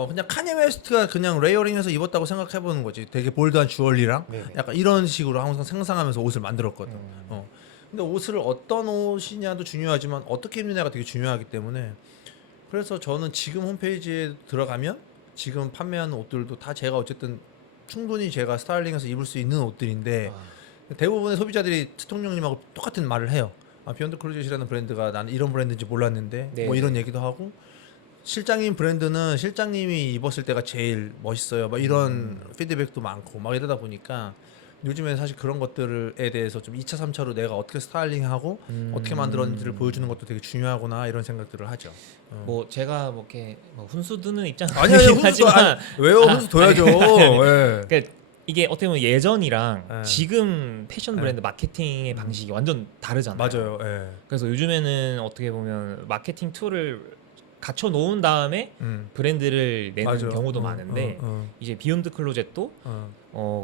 그냥 카니 웨스트가 그냥 레이어링해서 입었다고 생각해보는 거지. 되게 볼드한 주얼리랑 네네. 약간 이런 식으로 항상 상상하면서 옷을 만들었거든. 근데 옷을 어떤 옷이냐도 중요하지만 어떻게 입느냐가 되게 중요하기 때문에 그래서 저는 지금 홈페이지에 들어가면 지금 판매하는 옷들도 다 제가 어쨌든 충분히 제가 스타일링해서 입을 수 있는 옷들인데 대부분의 소비자들이 트통령님하고 똑같은 말을 해요. 비욘드 클로젯이라는 브랜드가 나는 이런 브랜드인지 몰랐는데 네. 뭐 이런 얘기도 하고 실장님 브랜드는 실장님이 입었을 때가 제일 멋있어요. 막 이런 피드백도 많고 막 이러다 보니까 요즘에 사실 그런 것들에 대해서 좀 2차, 3차로 내가 어떻게 스타일링하고 어떻게 만들었는지를 보여주는 것도 되게 중요하구나 이런 생각들을 하죠. 뭐 제가 뭐 이렇게 뭐 훈수 두는 입장은 아니 아니긴 훈수 하지만 왜요? 훈수 둬야죠. 예. 그러니까 이게 어떻게 보면 예전이랑 네. 지금 패션 브랜드 마케팅의 방식이 완전 다르잖아요. 맞아요. 예. 그래서 요즘에는 어떻게 보면 마케팅 툴을 갖춰 놓은 다음에 브랜드를 내는 맞아. 경우도 많은데 이제 비욘드 클로젯도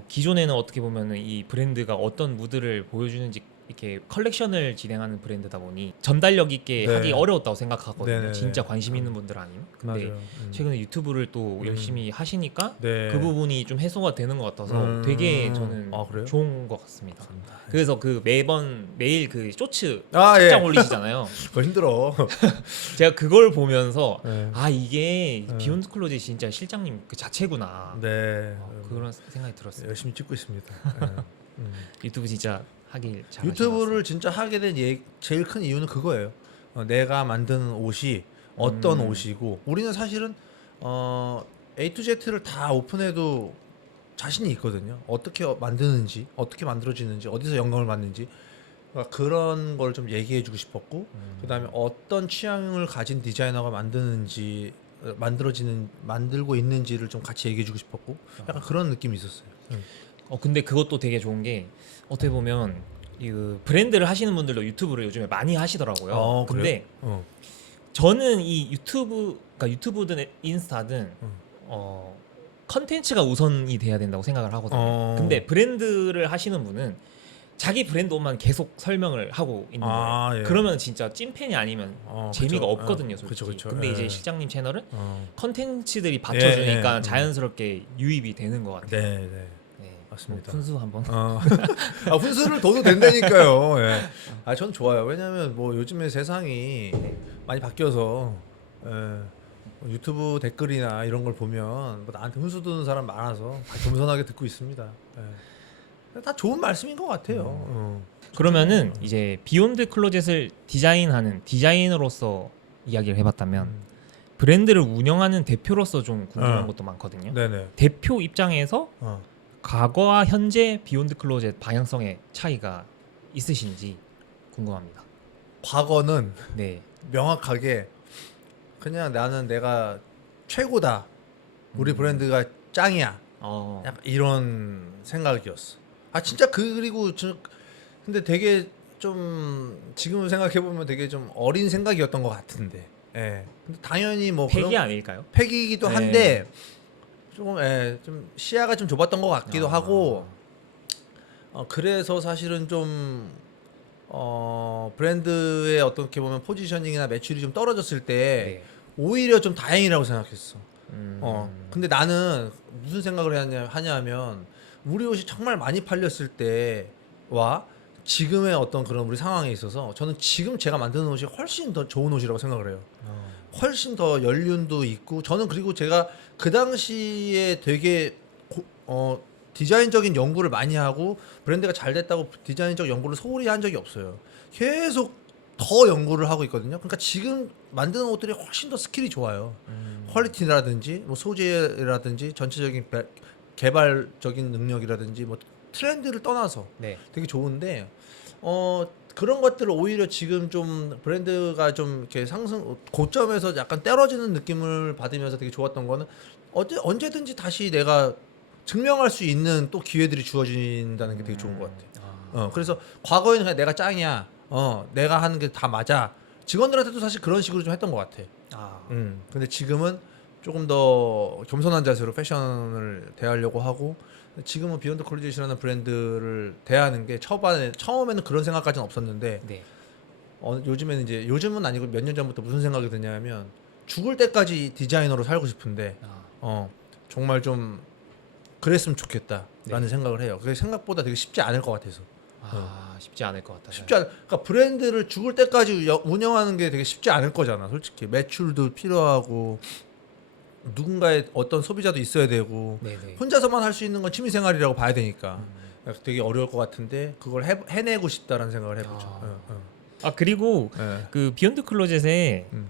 기존에는 어떻게 보면은 이 브랜드가 어떤 무드를 보여주는지 이렇게 컬렉션을 진행하는 브랜드다 보니 전달력 있게 네. 하기 어려웠다고 생각하거든요. 네네네. 진짜 관심 있는 분들 아니면. 근데 맞아요. 최근에 유튜브를 또 열심히 하시니까 네. 그 부분이 좀 해소가 되는 것 같아서 되게 저는 그래요? 좋은 것 같습니다. 그래서 그 매일 그 쇼츠 예. 책장 올리시잖아요. 그거 힘들어. 제가 그걸 보면서 네. 아 이게 비욘드 클로젯 진짜 실장님 그 자체구나. 네. 그런 생각이 들었어요. 열심히 찍고 있습니다. 유튜브 진짜 하길 잘. 유튜브를 진짜 하게 된 제일 큰 이유는 그거예요. 내가 만드는 옷이 어떤 옷이고 우리는 사실은 A to Z를 다 오픈해도 자신이 있거든요. 어떻게 만드는지, 어떻게 만들어지는지, 어디서 영감을 받는지 그러니까 그런 걸 좀 얘기해주고 싶었고 그다음에 어떤 취향을 가진 디자이너가 만드는지 만들고 있는지를 좀 같이 얘기해주고 싶었고 약간 그런 느낌이 있었어요. 근데 그것도 되게 좋은 게 어떻게 보면 이 브랜드를 하시는 분들도 유튜브를 요즘에 많이 하시더라고요. 근데 그래요? 저는 이 그러니까 유튜브든 인스타든 컨텐츠가 우선이 돼야 된다고 생각을 하거든요. 근데 브랜드를 하시는 분은 자기 브랜드 옷만 계속 설명을 하고 있는 거예요. 예. 그러면 진짜 찐팬이 아니면 재미가 그쵸. 없거든요, 솔직히. 그쵸. 근데 예. 이제 실장님 채널은 컨텐츠들이 예, 받쳐주니까 예. 자연스럽게 유입이 되는 것 같아요. 네. 네. 맞습니다. 훈수 한번. 훈수를 둬도 된다니까요. 예. 전 좋아요. 왜냐면 뭐 요즘에 세상이 많이 바뀌어서 유튜브 댓글이나 이런 걸 보면 뭐 나한테 훈수 두는 사람 많아서 다 겸손하게 듣고 있습니다. 다 좋은 말씀인 것 같아요. 그러면은 이제 비욘드 클로젯을 디자인하는 디자이너로서 이야기를 해봤다면 브랜드를 운영하는 대표로서 좀 궁금한 것도 많거든요. 네네. 대표 입장에서 과거와 현재 비욘드 클로젯 방향성의 차이가 있으신지 궁금합니다. 과거는 네. 명확하게 그냥 나는 내가 최고다. 우리 브랜드가 짱이야. 약간 이런 생각이었어. 진짜 그리고 근데 되게 좀 지금 생각해 보면 되게 좀 어린 생각이었던 것 같은데. 예. 근데 당연히 뭐 팩이 그런 아닐까요? 팩이기도 네. 한데 좀 시야가 좀 좁았던 것 같기도 하고. 그래서 사실은 좀 브랜드의 어떻게 보면 포지셔닝이나 매출이 좀 떨어졌을 때 네. 오히려 좀 다행이라고 생각했어. 음. 근데 나는 무슨 생각을 하냐면 우리 옷이 정말 많이 팔렸을 때와 지금의 어떤 그런 우리 상황에 있어서 저는 지금 제가 만드는 옷이 훨씬 더 좋은 옷이라고 생각을 해요. 훨씬 더 연륜도 있고 저는 그리고 제가 그 당시에 되게 디자인적인 연구를 많이 하고 브랜드가 잘 됐다고 디자인적 연구를 소홀히 한 적이 없어요. 계속 더 연구를 하고 있거든요. 그러니까 지금 만드는 옷들이 훨씬 더 스킬이 좋아요. 퀄리티라든지 뭐 소재라든지 전체적인 개발적인 능력이라든지 뭐 트렌드를 떠나서 네. 되게 좋은데 그런 것들을 오히려 지금 좀 브랜드가 좀 이렇게 고점에서 약간 떨어지는 느낌을 받으면서 되게 좋았던 거는 언제든지 다시 내가 증명할 수 있는 또 기회들이 주어진다는 게 되게 좋은 것 같아요. 그래서 과거에는 그냥 내가 짱이야. 내가 하는 게 다 맞아. 직원들한테도 사실 그런 식으로 좀 했던 것 같아. 근데 지금은 조금 더 겸손한 자세로 패션을 대하려고 하고 지금은 비욘드 콜리제이션이라는 브랜드를 대하는 게 처음에는 그런 생각까지는 없었는데 네. 요즘에는 이제 요즘은 아니고 몇 년 전부터 무슨 생각이 드냐면 죽을 때까지 디자이너로 살고 싶은데 정말 좀 그랬으면 좋겠다라는 네. 생각을 해요. 그게 생각보다 되게 쉽지 않을 것 같아서. 쉽지 않을 것 같아요. 그러니까 브랜드를 죽을 때까지 운영하는 게 되게 쉽지 않을 거잖아. 솔직히 매출도 필요하고 누군가의 어떤 소비자도 있어야 되고 네네. 혼자서만 할 수 있는 건 취미 생활이라고 봐야 되니까 되게 어려울 것 같은데 그걸 해내고 싶다라는 생각을 해보죠. 그리고 예. 그 비욘드 클로젯에 음.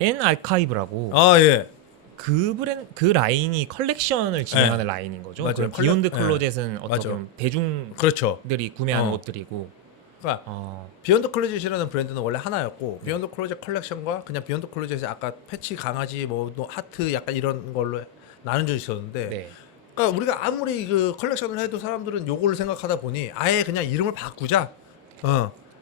N 아카이브라고 아 예. 그 라인이 컬렉션을 진행하는 라인인 거죠. 맞아요. 그럼 비욘드 예. 클로젯은 어떻게 맞아. 보면 대중들이 그렇죠. 구매하는 어. 옷들이고. 그러니까 비욘드 클로젯이라는 브랜드는 원래 하나였고 비욘드 클로젯 컬렉션과 그냥 비욘드 클로젯의 아까 패치 강아지 뭐 하트 약간 이런 걸로 나눠져 있었는데 네. 그러니까 우리가 아무리 그 컬렉션을 해도 사람들은 요거를 생각하다 보니 아예 그냥 이름을 바꾸자.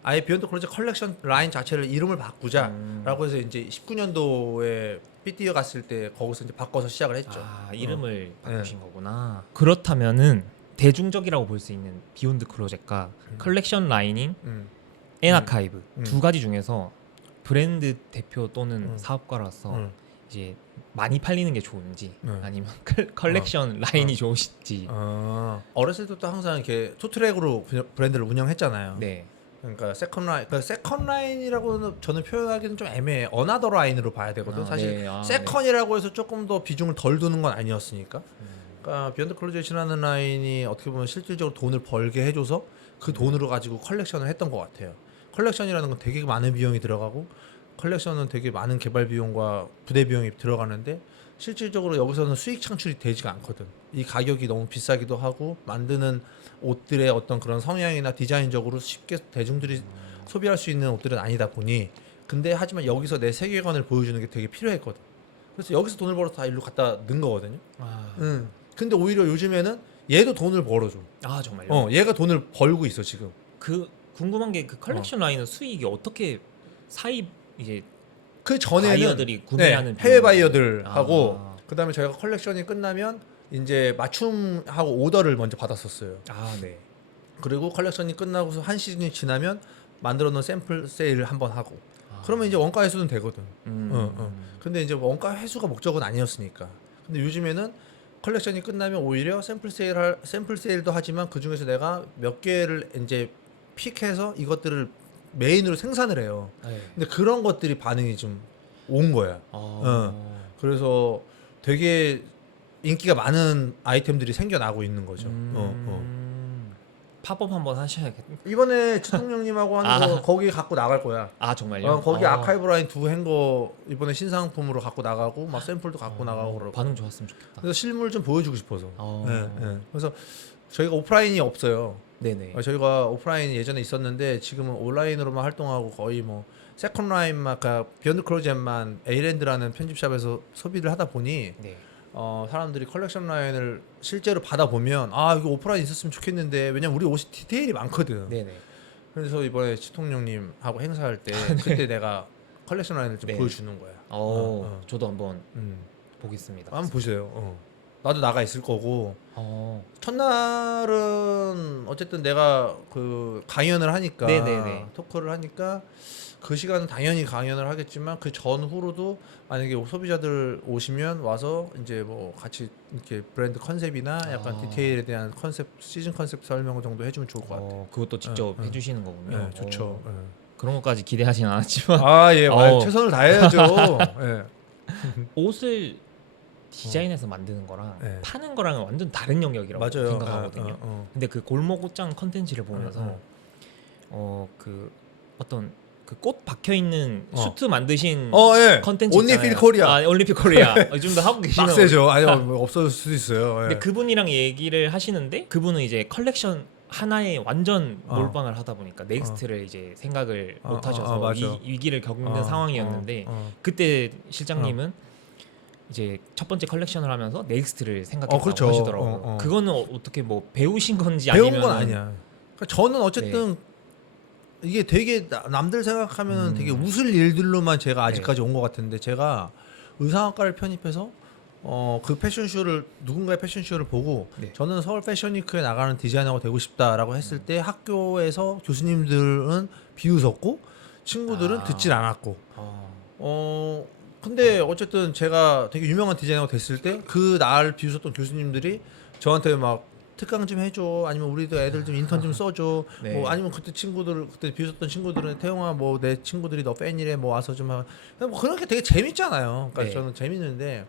아예 비욘드 클로젯 컬렉션 라인 자체를 이름을 바꾸자라고 해서 이제 19년도에 삐띠어 갔을 때 거기서 이제 바꿔서 시작을 했죠. 이름을 바꾸신 거구나. 그렇다면은 대중적이라고 볼 수 있는 비욘드 클로젯과 컬렉션 라인인 N 아카이브 두 가지 중에서 브랜드 대표 또는 사업가로서 이제 많이 팔리는 게 좋은지 아니면 컬렉션 라인이 좋으신지. 어렸을 때부터 항상 이렇게 투트랙으로 브랜드를 운영했잖아요. 네. 그러니까 세컨 라인이라고는 저는 표현하기는 좀 애매해. 어나더 라인으로 봐야 되거든. 사실 세컨이라고 해서 조금 더 비중을 덜 두는 건 아니었으니까. 그러니까 비욘드 클로젯이라는 라인이 어떻게 보면 실질적으로 돈을 벌게 해줘서 그 돈으로 가지고 컬렉션을 했던 것 같아요. 컬렉션이라는 건 되게 많은 비용이 들어가고 컬렉션은 되게 많은 개발 비용과 부대 비용이 들어가는데 실질적으로 여기서는 수익 창출이 되지가 않거든. 이 가격이 너무 비싸기도 하고 만드는 옷들의 어떤 그런 성향이나 디자인적으로 쉽게 대중들이 소비할 수 있는 옷들은 아니다 보니 근데 하지만 여기서 내 세계관을 보여주는 게 되게 필요했거든. 그래서 여기서 돈을 벌어서 다 일로 갖다 넣은 거거든요. 근데 오히려 요즘에는 얘도 돈을 벌어줘. 정말요? 얘가 돈을 벌고 있어 지금. 그 궁금한 게 그 컬렉션 라인은 수익이 어떻게 사입 이제 그 전에는 바이어들이 구매하는 해외 바이어들하고 그다음에 저희가 컬렉션이 끝나면 이제 맞춤하고 오더를 먼저 받았었어요. 네. 그리고 컬렉션이 끝나고서 한 시즌이 지나면 만들어 놓은 샘플 세일을 한번 하고 그러면 이제 원가 회수는 되거든. 근데 이제 원가 회수가 목적은 아니었으니까. 근데 요즘에는 컬렉션이 끝나면 오히려 샘플 세일도 하지만 그 중에서 내가 몇 개를 이제 픽해서 이것들을 메인으로 생산을 해요. 근데 그런 것들이 반응이 좀 온 거야. 그래서 되게 인기가 많은 아이템들이 생겨나고 있는 거죠. 팝업 한번 하셔야겠네. 이번에 지통령님하고 하는 거 거기 갖고 나갈 거야. 정말요? 거기 아카이브 라인 두 행거 이번에 신상품으로 갖고 나가고 막 샘플도 갖고 나가고 그러고. 반응 좋았으면 좋겠다. 그래서 실물 좀 보여주고 싶어서. 그래서 저희가 오프라인이 없어요. 네네. 저희가 오프라인이 예전에 있었는데 지금은 온라인으로만 활동하고 거의 뭐 세컨 라인만 그러니까 비욘드 클로젯만 에이랜드라는 편집샵에서 소비를 하다 보니 네. 사람들이 컬렉션 라인을 실제로 받아보면 이거 오프라인 있었으면 좋겠는데 왜냐면 우리 옷이 디테일이 많거든. 네네. 그래서 이번에 지통령님하고 행사할 때 그때 내가 컬렉션 라인을 좀 보여주는 거야. 저도 한번 보겠습니다. 한번 보세요. 나도 나가 있을 거고 첫날은 어쨌든 내가 그 강연을 하니까 네네네. 토크를 하니까 그 시간은 당연히 강연을 하겠지만 그 전후로도 만약에 소비자들 오시면 와서 이제 뭐 같이 이렇게 브랜드 컨셉이나 약간 디테일에 대한 컨셉 시즌 컨셉 설명 정도 해주면 좋을 것 같아요. 그것도 직접 해주시는 거군요. 네, 좋죠. 그런 것까지 기대하진 않았지만 최선을 다해야죠. 옷을 디자인해서 만드는 거랑 파는 거랑은 완전 다른 영역이라고 생각하거든요. 근데 그 골목 옷장 컨텐츠를 보면서 그 어떤 그 꽃 박혀 있는 슈트 만드신 컨텐츠 온리 필 코리아. 온리 필 코리아. 요즘도 하고 계시는. 빡세죠. 뭐 없어질 수도 있어요. 근데 그분이랑 얘기를 하시는데 그분은 이제 컬렉션 하나에 완전 몰빵을 하다 보니까 넥스트를 이제 생각을 못 하셔서 위기를 겪는 상황이었는데 그때 실장님은 이제 첫 번째 컬렉션을 하면서 넥스트를 생각했다고 하시더라고요. 그거는 어떻게 뭐 배우신 건지 배운 건 아니야. 그러니까 저는 어쨌든 이게 되게 남들 생각하면 되게 웃을 일들로만 제가 아직까지 온 것 같은데 제가 의상학과를 편입해서 그 패션쇼를 누군가의 패션쇼를 보고 네. 저는 서울 패션위크에 나가는 디자이너가 되고 싶다라고 했을 때 학교에서 교수님들은 비웃었고 친구들은 아. 듣질 않았고 근데 어쨌든 제가 되게 유명한 디자이너가 됐을 때 그 날 비웃었던 교수님들이 저한테 막 특강 좀 해줘 아니면 우리도 애들 좀 인턴 좀 써줘 네. 뭐 아니면 그때 비웃었던 친구들은 태용아 뭐 내 친구들이 너 팬이래 뭐 와서 좀 뭐 그런 게 되게 재밌잖아요. 그러니까 네. 저는 재밌는데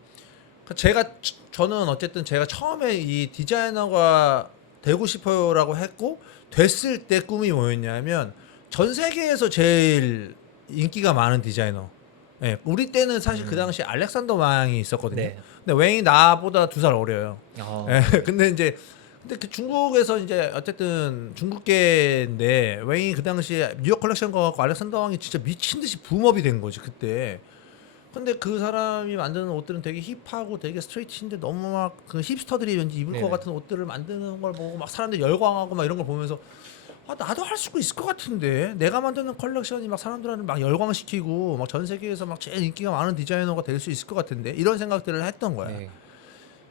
저는 어쨌든 제가 처음에 이 디자이너가 되고 싶어요라고 했고 됐을 때 꿈이 뭐였냐면 전 세계에서 제일 인기가 많은 디자이너. 예, 우리 때는 사실 그 당시 알렉산더 왕이 있었거든요. 네. 근데 웨인이 나보다 2살 어려요. 어. 예, 근데 그 중국에서 이제 어쨌든 중국계인데 웨인이 그 당시에 뉴욕 컬렉션 가갖고 알렉산더 왕이 진짜 미친 듯이 붐업이 된 거지 그때. 근데 그 사람이 만드는 옷들은 되게 힙하고 되게 스트레이트인데 너무 막 그 힙스터들이 왠지 입을 것 네네. 같은 옷들을 만드는 걸 보고 막 사람들이 열광하고 막 이런 걸 보면서 나도 할 수 있을 것 같은데 내가 만드는 컬렉션이 막 사람들한테 막 열광시키고 막 전 세계에서 막 제일 인기가 많은 디자이너가 될 수 있을 것 같은데 이런 생각들을 했던 거야. 네.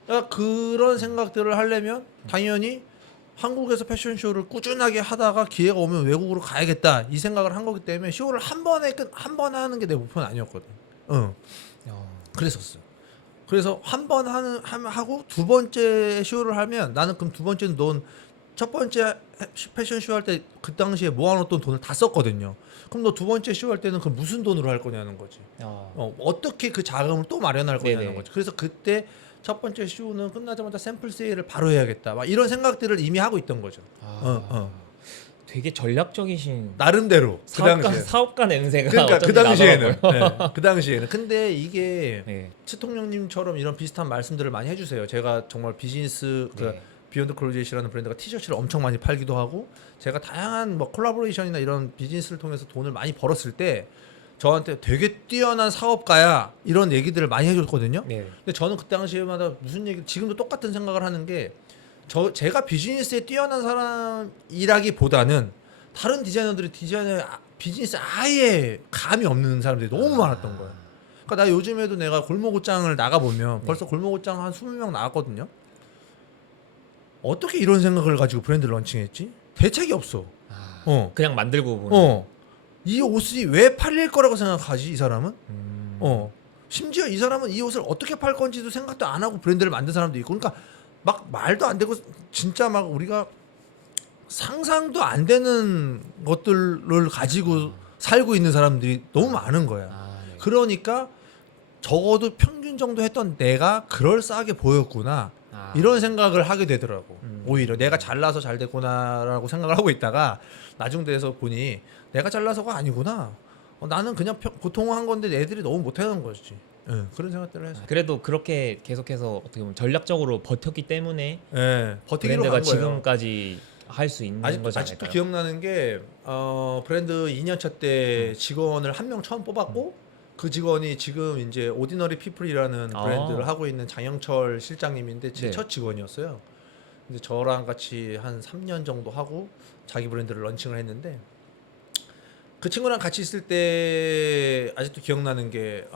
그러니까 그런 생각들을 하려면 당연히 한국에서 패션쇼를 꾸준하게 하다가 기회가 오면 외국으로 가야겠다 이 생각을 한 거기 때문에 쇼를 한 번 하는 게 내 목표는 아니었거든. 응. 그랬었어. 그래서 한 번 하고 두 번째 쇼를 하면 나는 그럼 두 번째는 넌 첫 번째 패션쇼 할 때 그 당시에 모아놓던 돈을 다 썼거든요. 그럼 너 두 번째 쇼 할 때는 그 무슨 돈으로 할 거냐는 거지. 어떻게 그 자금을 또 마련할 거냐는 네네. 거지. 그래서 그때 첫 번째 쇼는 끝나자마자 샘플 세일을 바로 해야겠다. 막 이런 생각들을 이미 하고 있던 거죠. 되게 전략적이신 나름대로 그 당시에. 사업가 냄새가 그러니까 어쩐지 그 당시에는 나더라고요. 네, 그 당시에는 근데 이게 네. 치통령님처럼 이런 비슷한 말씀들을 많이 해주세요. 제가 정말 비즈니스 네. 비욘드 클로젯이라는 브랜드가 티셔츠를 엄청 많이 팔기도 하고 제가 다양한 뭐 콜라보레이션이나 이런 비즈니스를 통해서 돈을 많이 벌었을 때 저한테 되게 뛰어난 사업가야 이런 얘기들을 많이 해줬거든요. 네. 근데 저는 그 당시에마다 무슨 얘기 지금도 똑같은 생각을 하는 게 제가 비즈니스에 뛰어난 사람이라기보다는 다른 디자이너들이 비즈니스 아예 감이 없는 사람들이 너무 많았던 거예요. 그러니까 나 요즘에도 내가 골목 옷장을 나가 보면 벌써 골목 옷장 한 20명 나왔거든요. 어떻게 이런 생각을 가지고 브랜드를 런칭했지? 대책이 없어. 그냥 만들고 보는. 이 옷이 왜 팔릴 거라고 생각하지 이 사람은? 음. 심지어 이 사람은 이 옷을 어떻게 팔 건지도 생각도 안 하고 브랜드를 만든 사람도 있고 그러니까 막 말도 안 되고 진짜 막 우리가 상상도 안 되는 것들을 가지고 살고 있는 사람들이 너무 많은 거야. 네. 그러니까 적어도 평균 정도 했던 내가 그럴싸하게 보였구나. 이런 생각을 하게 되더라고. 오히려 내가 잘나서 잘 됐구나라고 생각을 하고 있다가 나중 돼서 보니 내가 잘나서가 아니구나. 나는 그냥 보통 한 건데 애들이 너무 못하는 거지. 그런 생각들을 했어. 그래도 그렇게 계속해서 어떻게 보면 전략적으로 버텼기 때문에 버티기로 브랜드가 간 거예요. 지금까지 할 수 있는 거지 아직도 않을까요? 기억나는 게 브랜드 2년차 때 직원을 한 명 처음 뽑았고 그 직원이 지금 이제 오디너리 피플이라는 브랜드를 하고 있는 장영철 실장님인데 제 네. 첫 직원이었어요. 근데 저랑 같이 한 3년 정도 하고 자기 브랜드를 런칭을 했는데 그 친구랑 같이 있을 때 아직도 기억나는 게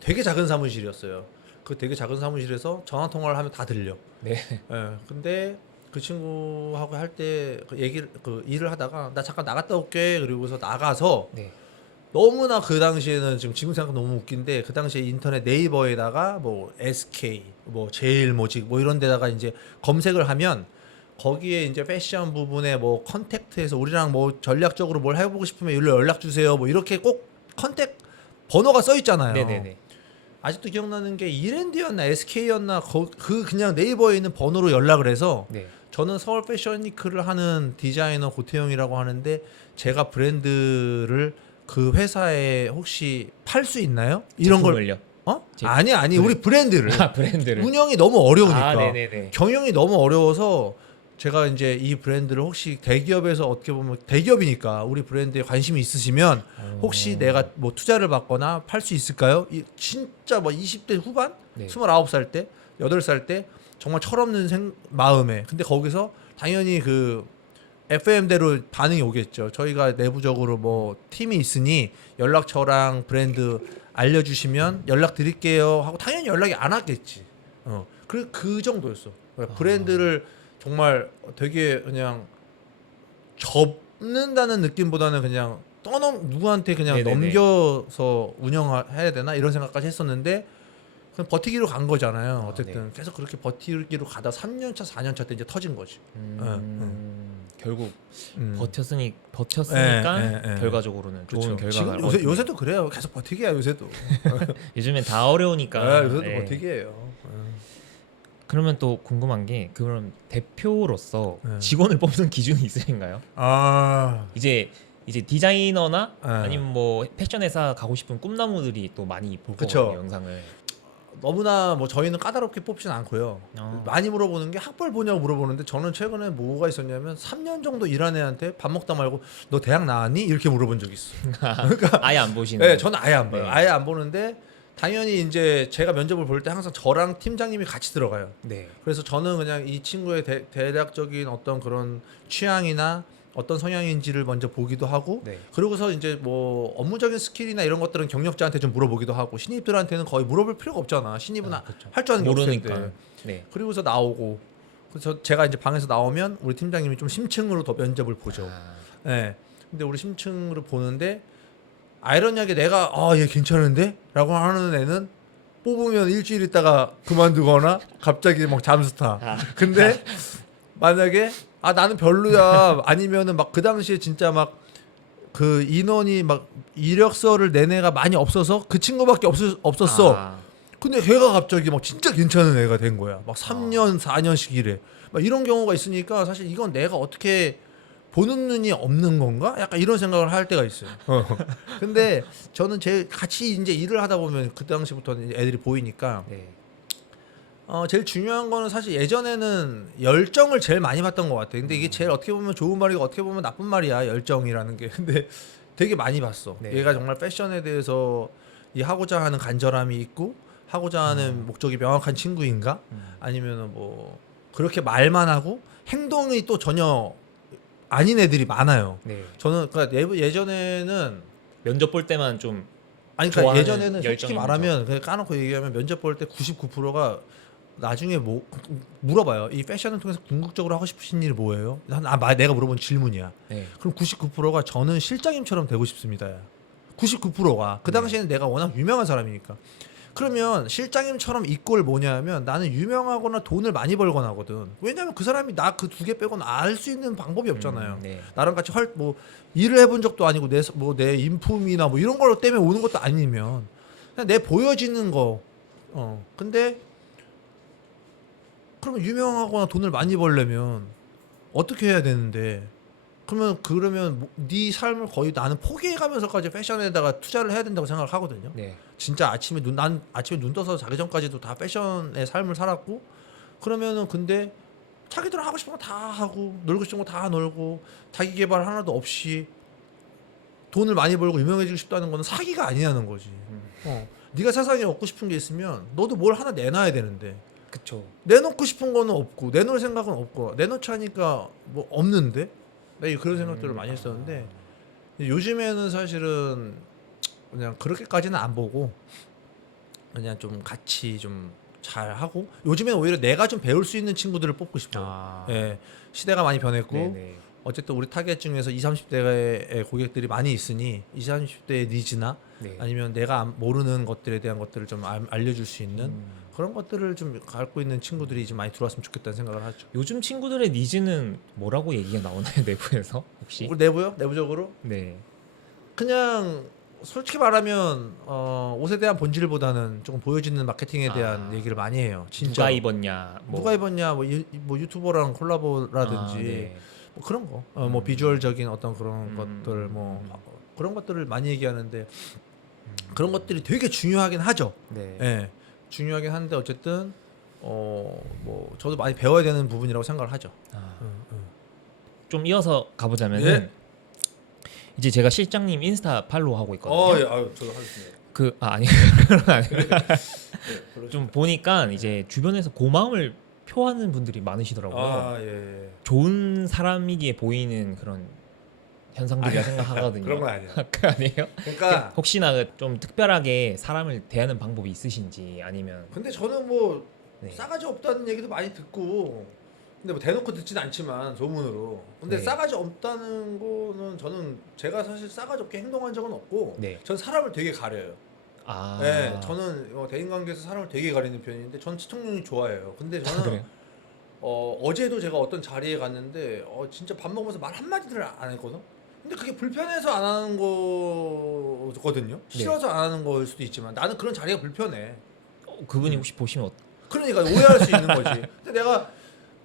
되게 작은 사무실이었어요. 그 되게 작은 사무실에서 전화 통화를 하면 다 들려. 네. 근데 그 친구하고 할 때 일을 하다가 나 잠깐 나갔다 올게 그리고서 나가서 네. 너무나 그 당시에는 지금 생각 너무 웃긴데 그 당시에 인터넷 네이버에다가 뭐 SK 뭐 제일모직 뭐 이런 데다가 이제 검색을 하면 거기에 이제 패션 부분에 뭐 컨택트해서 우리랑 뭐 전략적으로 뭘 해보고 싶으면 일로 연락 주세요 뭐 이렇게 꼭 컨택 번호가 써 있잖아요. 네네네. 아직도 기억나는 게 이랜드였나 SK였나 그 그냥 네이버에 있는 번호로 연락을 해서 네. 저는 저는 서울 패션위크를 하는 디자이너 고태영이라고 하는데 제가 브랜드를 그 회사에 혹시 팔 수 있나요? 이런 걸 제품을요? 아니 우리 브랜드를 브랜드를. 운영이 너무 어려우니까 네네네. 경영이 너무 어려워서 제가 이제 이 브랜드를 혹시 대기업에서 어떻게 보면 대기업이니까 우리 브랜드에 관심이 있으시면 혹시 내가 뭐 투자를 받거나 팔 수 있을까요? 진짜 뭐 20대 후반? 네. 29살 때 8살 때 정말 철없는 마음에 근데 거기서 당연히 그 FM대로 반응이 오겠죠. 저희가 내부적으로 뭐 팀이 있으니 연락처랑 브랜드 알려주시면 연락 드릴게요 하고 당연히 연락이 안 왔겠지. 그 정도였어. 그러니까 브랜드를 정말 되게 그냥 접는다는 느낌보다는 그냥 누구한테 그냥 네네네. 넘겨서 운영해야 되나 이런 생각까지 했었는데 그냥 버티기로 간 거잖아요. 어쨌든 네. 계속 그렇게 버티기로 가다 3년차 4년차 때 이제 터진 거지. 결국 음. 버텼으니까 예, 예, 예. 결과적으로는 좋은 그렇죠. 결과가 지금 요새도 그래요. 계속 버티기야 요새도. 요즘엔 다 어려우니까. 요새도 예. 버티기예요. 그러면 또 궁금한 게 그럼 대표로서 네. 직원을 뽑는 기준이 있으신가요? 아, 이제 디자이너나 네. 아니면 뭐 패션 회사 가고 싶은 꿈나무들이 또 많이 볼 그쵸. 거거든요, 영상을. 너무나 뭐 저희는 까다롭게 뽑진 않고요. 많이 물어보는 게 학벌 보냐고 물어보는데 저는 최근에 뭐가 있었냐면 3년 정도 일한 애한테 밥 먹다 말고 너 대학 나왔니? 이렇게 물어본 적이 있어. 아예 안 보시는. 네, 저는 아예 안 봐요. 네. 아예 안 보는데 당연히 이제 제가 면접을 볼 때 항상 저랑 팀장님이 같이 들어가요. 네. 그래서 저는 그냥 이 친구의 대략적인 어떤 그런 취향이나 어떤 성향인지를 먼저 보기도 하고 네. 그러고서 이제 뭐 업무적인 스킬이나 이런 것들은 경력자한테 좀 물어보기도 하고 신입들한테는 거의 물어볼 필요가 없잖아. 신입은 그렇죠. 할 줄 아는 게 없을 모르니까. 텐데. 네. 그리고서 나오고 그래서 제가 이제 방에서 나오면 우리 팀장님이 좀 심층으로 더 면접을 보죠. 아, 네. 근데 우리 심층으로 보는데 아이러니하게 내가 얘 괜찮은데? 라고 하는 애는 뽑으면 일주일 있다가 그만두거나 갑자기 막 잠수타. 아. 근데 만약에 나는 별로야 아니면은 막 그 당시에 진짜 막 그 인원이 막 이력서를 낸 애가 많이 없어서 그 친구밖에 없었어. 아, 근데 걔가 갑자기 막 진짜 괜찮은 애가 된 거야. 막 3년 4년씩 일해. 막 이런 경우가 있으니까 사실 이건 내가 어떻게 보는 눈이 없는 건가? 약간 이런 생각을 할 때가 있어요. 근데 저는 같이 이제 일을 하다 보면 그 당시부터는 이제 애들이 보이니까 네. 제일 중요한 거는 사실 예전에는 열정을 제일 많이 봤던 것 같아. 근데 이게 제일 어떻게 보면 좋은 말이고 어떻게 보면 나쁜 말이야. 열정이라는 게. 근데 되게 많이 봤어. 네. 얘가 정말 패션에 대해서 이 하고자 하는 간절함이 있고 하고자 하는 목적이 명확한 친구인가? 아니면은 뭐 그렇게 말만 하고 행동이 또 전혀 아닌 애들이 많아요. 네. 저는 그러니까 예전에는 면접 볼 때만 좀 그러니까 좋아하는 예전에는 솔직히 열정이 말하면 그냥 까놓고 얘기하면 면접 볼 때 99%가 나중에 뭐 물어봐요. 이 패션을 통해서 궁극적으로 하고 싶으신 일이 뭐예요? 내가 물어본 질문이야. 네. 그럼 99%가 저는 실장님처럼 되고 싶습니다. 99%가 그 당시에는 내가 워낙 유명한 사람이니까. 그러면 실장님처럼 이꼴 뭐냐면 나는 유명하거나 돈을 많이 벌거나 하거든. 왜냐면 그 사람이 나 그 두 개 빼고는 알 수 있는 방법이 없잖아요. 네. 나랑 같이 뭐 일을 해본 적도 아니고 내 인품이나 뭐 이런 걸 때문에 오는 것도 아니면 그냥 내 보여지는 거. 근데 그러면 유명하거나 돈을 많이 벌려면 어떻게 해야 되는데 그러면 네 삶을 거의 나는 포기해가면서까지 패션에다가 투자를 해야 된다고 생각을 하거든요. 네. 진짜 난 아침에 눈 떠서 자기 전까지도 다 패션의 삶을 살았고 그러면은 근데 자기들 하고 싶은 거 다 하고 놀고 싶은 거 다 놀고 자기 개발 하나도 없이 돈을 많이 벌고 유명해지고 싶다는 거는 사기가 아니냐는 거지. 네가 세상에 얻고 싶은 게 있으면 너도 뭘 하나 내놔야 되는데 그쵸. 내놓고 싶은 거는 없고 내놓을 생각은 없고 내놓자 하니까 뭐 없는데 나 그런 생각들을 많이 했었는데 요즘에는 사실은 그냥 그렇게까지는 안 보고 그냥 좀 같이 좀 잘하고 요즘에는 오히려 내가 좀 배울 수 있는 친구들을 뽑고 싶어요. 예, 시대가 많이 변했고 네네. 어쨌든 우리 타겟 중에서 20, 30대의 고객들이 많이 있으니 20, 30대의 니즈나 네. 아니면 내가 모르는 것들에 대한 것들을 좀 알려줄 수 있는 그런 것들을 좀 갖고 있는 친구들이 좀 많이 들어왔으면 좋겠다는 생각을 하죠. 요즘 친구들의 니즈는 뭐라고 얘기가 나오나요, 내부에서 혹시? 내부요? 내부적으로? 네. 그냥 솔직히 말하면 옷에 대한 본질보다는 조금 보여지는 마케팅에 대한 얘기를 많이 해요. 진짜 누가 입었냐, 뭐. 누가 입었냐, 뭐 유튜버랑 콜라보라든지 네. 뭐 그런 거, 뭐 비주얼적인 어떤 그런 것들, 뭐 그런 것들을 많이 얘기하는데 그런 것들이 되게 중요하긴 하죠. 네. 예, 중요하긴 한데 어쨌든 뭐 저도 많이 배워야 되는 부분이라고 생각을 하죠. 좀 이어서 가보자면은 예. 이제 제가 실장님 인스타 팔로우 하고 있거든요. 예, 저도 하겠습니다. 아니 그런 거 아니고 좀 보니까 이제 주변에서 고마움을 표하는 분들이 많으시더라고요. 예. 좋은 사람이기에 보이는 그런 현상들이라 생각하거든요. 그런 건 아니에요. 그 아니에요? 그러니까 혹시나 좀 특별하게 사람을 대하는 방법이 있으신지 아니면 근데 저는 뭐 네. 싸가지 없다는 얘기도 많이 듣고 근데 뭐 대놓고 듣진 않지만 소문으로 근데 네. 싸가지 없다는 거는 저는 제가 사실 싸가지 없게 행동한 적은 없고 네. 전 사람을 되게 가려요. 아. 네, 저는 대인관계에서 사람을 되게 가리는 편인데 전 시청률이 좋아해요. 근데 저는 그래요? 어제도 제가 어떤 자리에 갔는데 진짜 밥 먹으면서 말 한마디를 안 했거든. 근데 그게 불편해서 안 하는 거거든요. 싫어서 안 하는 거일 수도 있지만 나는 그런 자리가 불편해. 그분이 혹시 보시면 그러니까 오해할 수 있는 거지. 근데 내가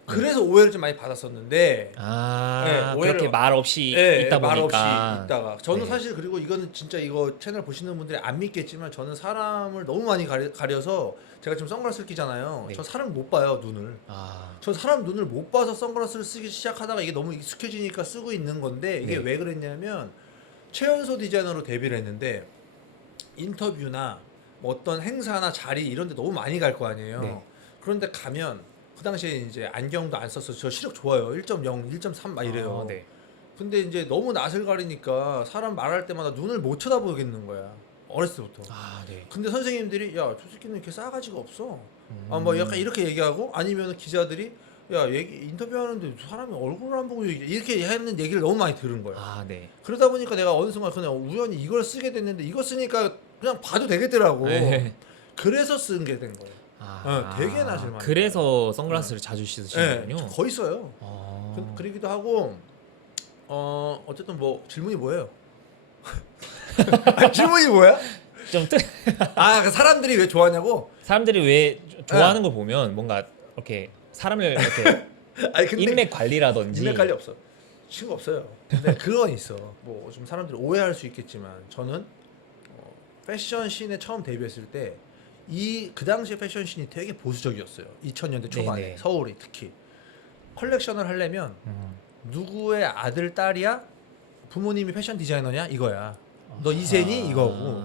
그래서 오해를 좀 많이 받았었는데 아 네, 그렇게 오히려- 말 없이 예, 있다 말 없이 보니까 있다가 저는 네. 사실 그리고 이거는 진짜 이거 채널 보시는 분들이 안 믿겠지만 저는 사람을 너무 많이 가려서 제가 지금 선글라스를 끼잖아요. 네. 저 사람 못 봐요 눈을. 아 저 사람 눈을 못 봐서 선글라스를 쓰기 시작하다가 이게 너무 익숙해지니까 쓰고 있는 건데 이게 네. 왜 그랬냐면 최연소 디자이너로 데뷔를 했는데 인터뷰나 뭐 어떤 행사나 자리 이런 데 너무 많이 갈 거 아니에요. 네. 그런데 가면 그 당시에 이제 안경도 안 썼어. 저 시력 좋아요. 1.0, 1.3 막 이래요. 네. 근데 이제 너무 낯을 가리니까 사람 말할 때마다 눈을 못 쳐다보겠는 거야. 어렸을 때부터. 아 네. 근데 선생님들이 야, 저 새끼는 이렇게 싸가지가 없어. 음. 뭐 약간 이렇게 얘기하고 아니면 기자들이 야, 인터뷰하는데 사람이 얼굴을 안 보고 이렇게 하는 얘기를 너무 많이 들은 거야. 아 네. 그러다 보니까 내가 어느 순간 그냥 우연히 이걸 쓰게 됐는데 이거 쓰니까 그냥 봐도 되겠더라고. 네. 그래서 쓴 게 된 거예요. 되게 낯을 많이 그래서 선글라스를 자주 네, 쓰시는군요. 거의 써요. 아. 그러기도 하고 어쨌든 뭐 질문이 뭐예요? 질문이 뭐야? 좀 그 사람들이 왜 좋아하냐고? 사람들이 왜 좋아하는 걸 보면 뭔가 이렇게 사람을 이렇게 아니 근데 인맥 관리라든지 인맥 관리 없어. 친구 없어요. 근데 그건 있어. 뭐 좀 사람들이 오해할 수 있겠지만 저는 패션 씬에 처음 데뷔했을 때 그 당시에 패션 씬이 되게 보수적이었어요. 2000년대 초반에 네네. 서울이 특히 컬렉션을 하려면 누구의 아들 딸이야? 부모님이 패션 디자이너냐? 이거야. 너 이세니? 이거고.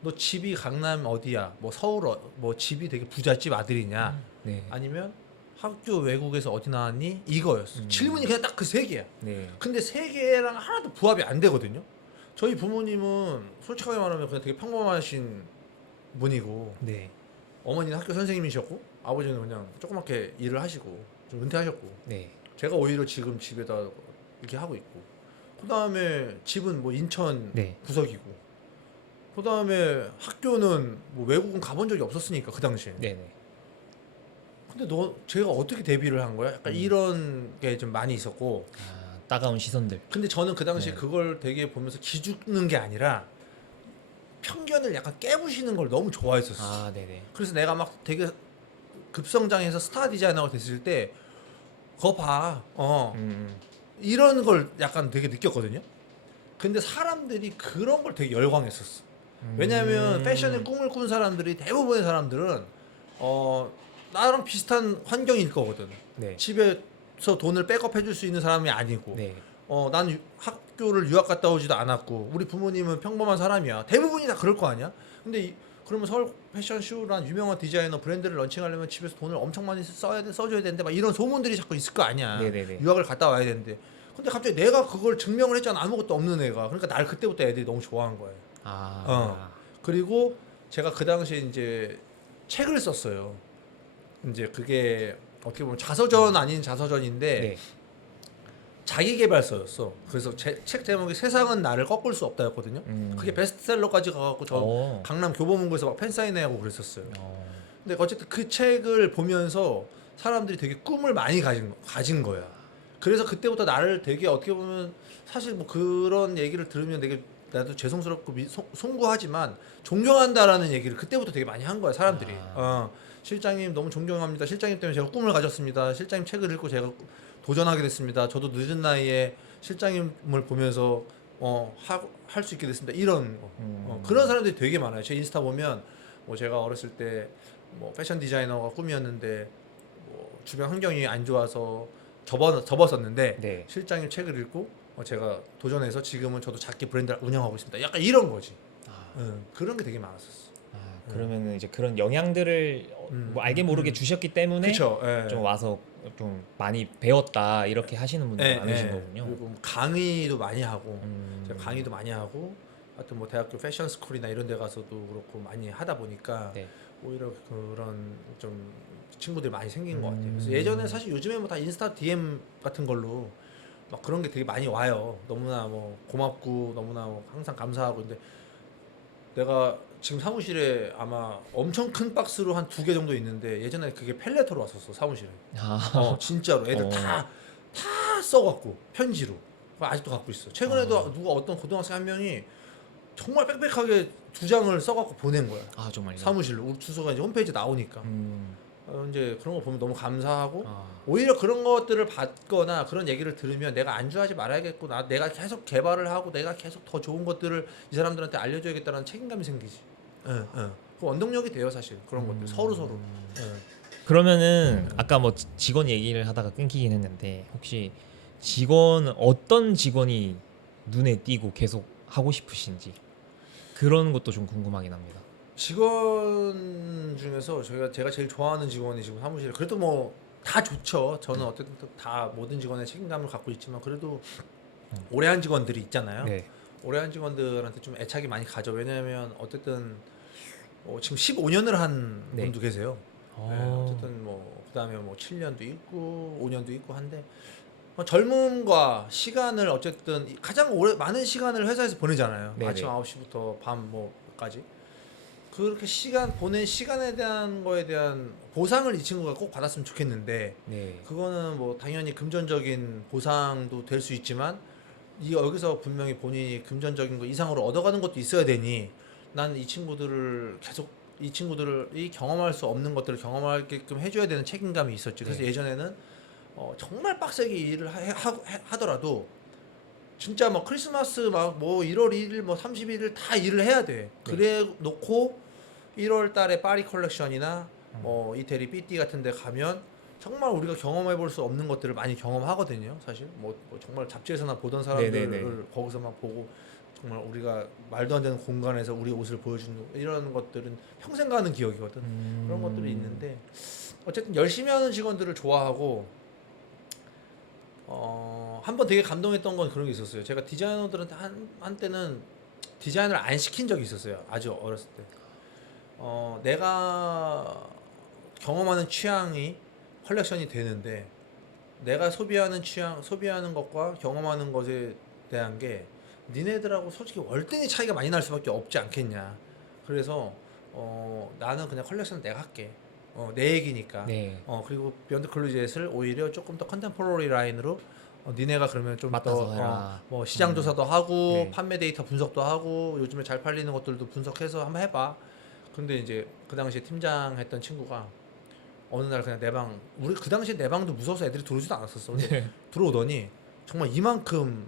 너 집이 강남 어디야? 뭐 서울 뭐 집이 되게 부잣집 아들이냐? 네. 아니면 학교 외국에서 어디 나왔니? 이거였어. 질문이 그냥 딱 그 세 개야. 네. 근데 세 개랑 하나도 부합이 안 되거든요. 저희 부모님은 솔직하게 말하면 그냥 되게 평범하신 분이고 네. 어머니는 학교 선생님이셨고 아버지는 그냥 조그맣게 일을 하시고 좀 은퇴하셨고 네. 제가 오히려 지금 집에다 이렇게 하고 있고 그 다음에 집은 뭐 인천 네. 구석이고 그 다음에 학교는 뭐 외국은 가본 적이 없었으니까 그 당시에. 네. 네. 근데 제가 어떻게 데뷔를 한 거야? 약간 이런 게 좀 많이 있었고 따가운 시선들. 근데 저는 그 당시에 네. 그걸 되게 보면서 기죽는 게 아니라 편견을 약간 깨부시는 걸 너무 좋아했었어. 아, 네네. 그래서 내가 막 되게 급성장해서 스타 디자이너가 됐을 때 그거 봐. 이런 걸 약간 되게 느꼈거든요. 근데 사람들이 그런 걸 되게 열광했었어. 왜냐하면 패션의 꿈을 꾼 사람들이 대부분의 사람들은 나랑 비슷한 환경일 거거든. 네. 집에서 돈을 백업 해줄 수 있는 사람이 아니고 네. 난 학교를 유학 갔다 오지도 않았고 우리 부모님은 평범한 사람이야. 대부분이 다 그럴 거 아니야. 근데 그러면 서울 패션쇼란 유명한 디자이너 브랜드를 런칭하려면 집에서 돈을 엄청 많이 써줘야 되는데 막 이런 소문들이 자꾸 있을 거 아니야. 네네네. 유학을 갔다 와야 되는데. 근데 갑자기 내가 그걸 증명을 했잖아. 아무것도 없는 애가. 그러니까 날 그때부터 애들이 너무 좋아한 거예요. 그리고 제가 그 당시에 이제 책을 썼어요. 이제 그게 어떻게 보면 자서전 아닌 자서전인데 네. 자기계발서였어. 그래서 책 제목이 세상은 나를 꺾을 수 없다였거든요. 그게 베스트셀러까지 가갖고 저 강남 교보문고에서 막 팬사인회하고 그랬었어요. 근데 어쨌든 그 책을 보면서 사람들이 되게 꿈을 많이 가진 거야. 그래서 그때부터 나를 되게 어떻게 보면 사실 뭐 그런 얘기를 들으면 되게 나도 죄송스럽고 송구하지만 존경한다라는 얘기를 그때부터 되게 많이 한 거야 사람들이. 실장님 너무 존경합니다. 실장님 때문에 제가 꿈을 가졌습니다. 실장님 책을 읽고 제가 도전하게 됐습니다. 저도 늦은 나이에 실장님을 보면서 할 수 있게 됐습니다. 이런 거. 그런 사람들이 되게 많아요. 제 인스타 보면 뭐 제가 어렸을 때 뭐 패션 디자이너가 꿈이었는데 뭐 주변 환경이 안 좋아서 접었었는데 네. 실장님 책을 읽고 제가 도전해서 지금은 저도 작게 브랜드를 운영하고 있습니다. 약간 이런 거지. 그런 게 되게 많았었어. 그러면은 이제 그런 영향들을 뭐 알게 모르게 주셨기 때문에 그쵸, 좀 와서 좀 많이 배웠다 이렇게 하시는 분들이 많으신 거군요. 그리고 강의도 많이 하고 제가 강의도 많이 하고 하여튼 뭐 대학교 패션 스쿨이나 이런 데 가서도 그렇고 많이 하다 보니까 네. 오히려 그런 좀 친구들이 많이 생긴 것 같아요. 그래서 예전에 사실 요즘에 뭐 다 인스타 DM 같은 걸로 막 그런 게 되게 많이 와요. 너무나 뭐 고맙고 너무나 뭐 항상 감사하고. 근데 내가 지금 사무실에 아마 엄청 큰 박스로 한 2개 정도 있는데 예전에 그게 펠레터로 왔었어 사무실에. 아. 진짜로 애들 어. 다 써갖고 편지로. 그거 아직도 갖고 있어. 최근에도 누가 어떤 고등학생 한 명이 정말 빽빽하게 2장을 써갖고 보낸 거야. 아 정말요? 사무실로. 우리 주소가 이제 홈페이지 나오니까. 음. 이제 그런 거 보면 너무 감사하고 아. 오히려 그런 것들을 받거나 그런 얘기를 들으면 내가 안주하지 말아야겠고 내가 계속 개발을 하고 내가 계속 더 좋은 것들을 이 사람들한테 알려줘야겠다는 책임감이 생기지. 그 원동력이 돼요 사실 그런 것들 서로. 그러면은 아까 뭐 직원 얘기를 하다가 끊기긴 했는데 혹시 직원 어떤 직원이 눈에 띄고 계속 하고 싶으신지 그런 것도 좀 궁금하긴 합니다. 직원 중에서 제가 제일 좋아하는 직원이 지금 사무실에 그래도 뭐 다 좋죠. 저는 어쨌든 다 모든 직원의 책임감을 갖고 있지만 그래도 오래 한 직원들이 있잖아요. 네. 오래 한 직원들한테 좀 애착이 많이 가죠. 왜냐하면 어쨌든 지금 15년을 한 네. 분도 계세요. 어. 어쨌든 뭐 그다음에 뭐 7년도 있고 5년도 있고 한데 젊음과 시간을 어쨌든 가장 오래 많은 시간을 회사에서 보내잖아요. 네네. 아침 9시부터 밤 뭐까지. 그렇게 보낸 시간에 대한 거에 대한 보상을 이 친구가 꼭 받았으면 좋겠는데 네. 그거는 뭐 당연히 금전적인 보상도 될 수 있지만 여기서 분명히 본인이 금전적인 거 이상으로 얻어가는 것도 있어야 되니 난 이 친구들을 계속 이 친구들이 경험할 수 없는 것들을 경험하게끔 해줘야 되는 책임감이 있었지. 그래서 네. 예전에는 정말 빡세게 일을 하더라도 진짜 뭐 크리스마스 막 뭐 1월 1일 뭐 30일 다 일을 해야 돼. 그래 놓고 1월 달에 파리 컬렉션이나 뭐 이태리 삐띠 같은 데 가면 정말 우리가 경험해 볼 수 없는 것들을 많이 경험하거든요. 사실 뭐 정말 잡지에서나 보던 사람들을 네네네. 거기서만 보고 정말 우리가 말도 안 되는 공간에서 우리 옷을 보여주는 이런 것들은 평생 가는 기억이거든. 그런 것들이 있는데 어쨌든 열심히 하는 직원들을 좋아하고 한 번 되게 감동했던 건 그런 게 있었어요. 제가 디자이너들한테 한때는 디자인을 안 시킨 적이 있었어요. 아주 어렸을 때. 내가 경험하는 취향이 컬렉션이 되는데 내가 소비하는 것과 경험하는 것에 대한 게 니네들하고 솔직히 월등히 차이가 많이 날 수밖에 없지 않겠냐. 그래서 나는 그냥 컬렉션 내가 할게. 내 얘기니까. 네. 그리고 비욘드 클로젯을 오히려 조금 더 컨템포러리 라인으로 니네가 그러면 좀 맡아서 더 해라. 뭐 시장 조사도 하고 네. 판매 데이터 분석도 하고 요즘에 잘 팔리는 것들도 분석해서 한번 해봐. 근데 이제 그 당시에 팀장 했던 친구가 어느 날 그냥 내 방 우리 그 당시에 내 방도 무서워서 애들이 들어오지도 않았었어. 근데 네. 들어오더니 정말 이만큼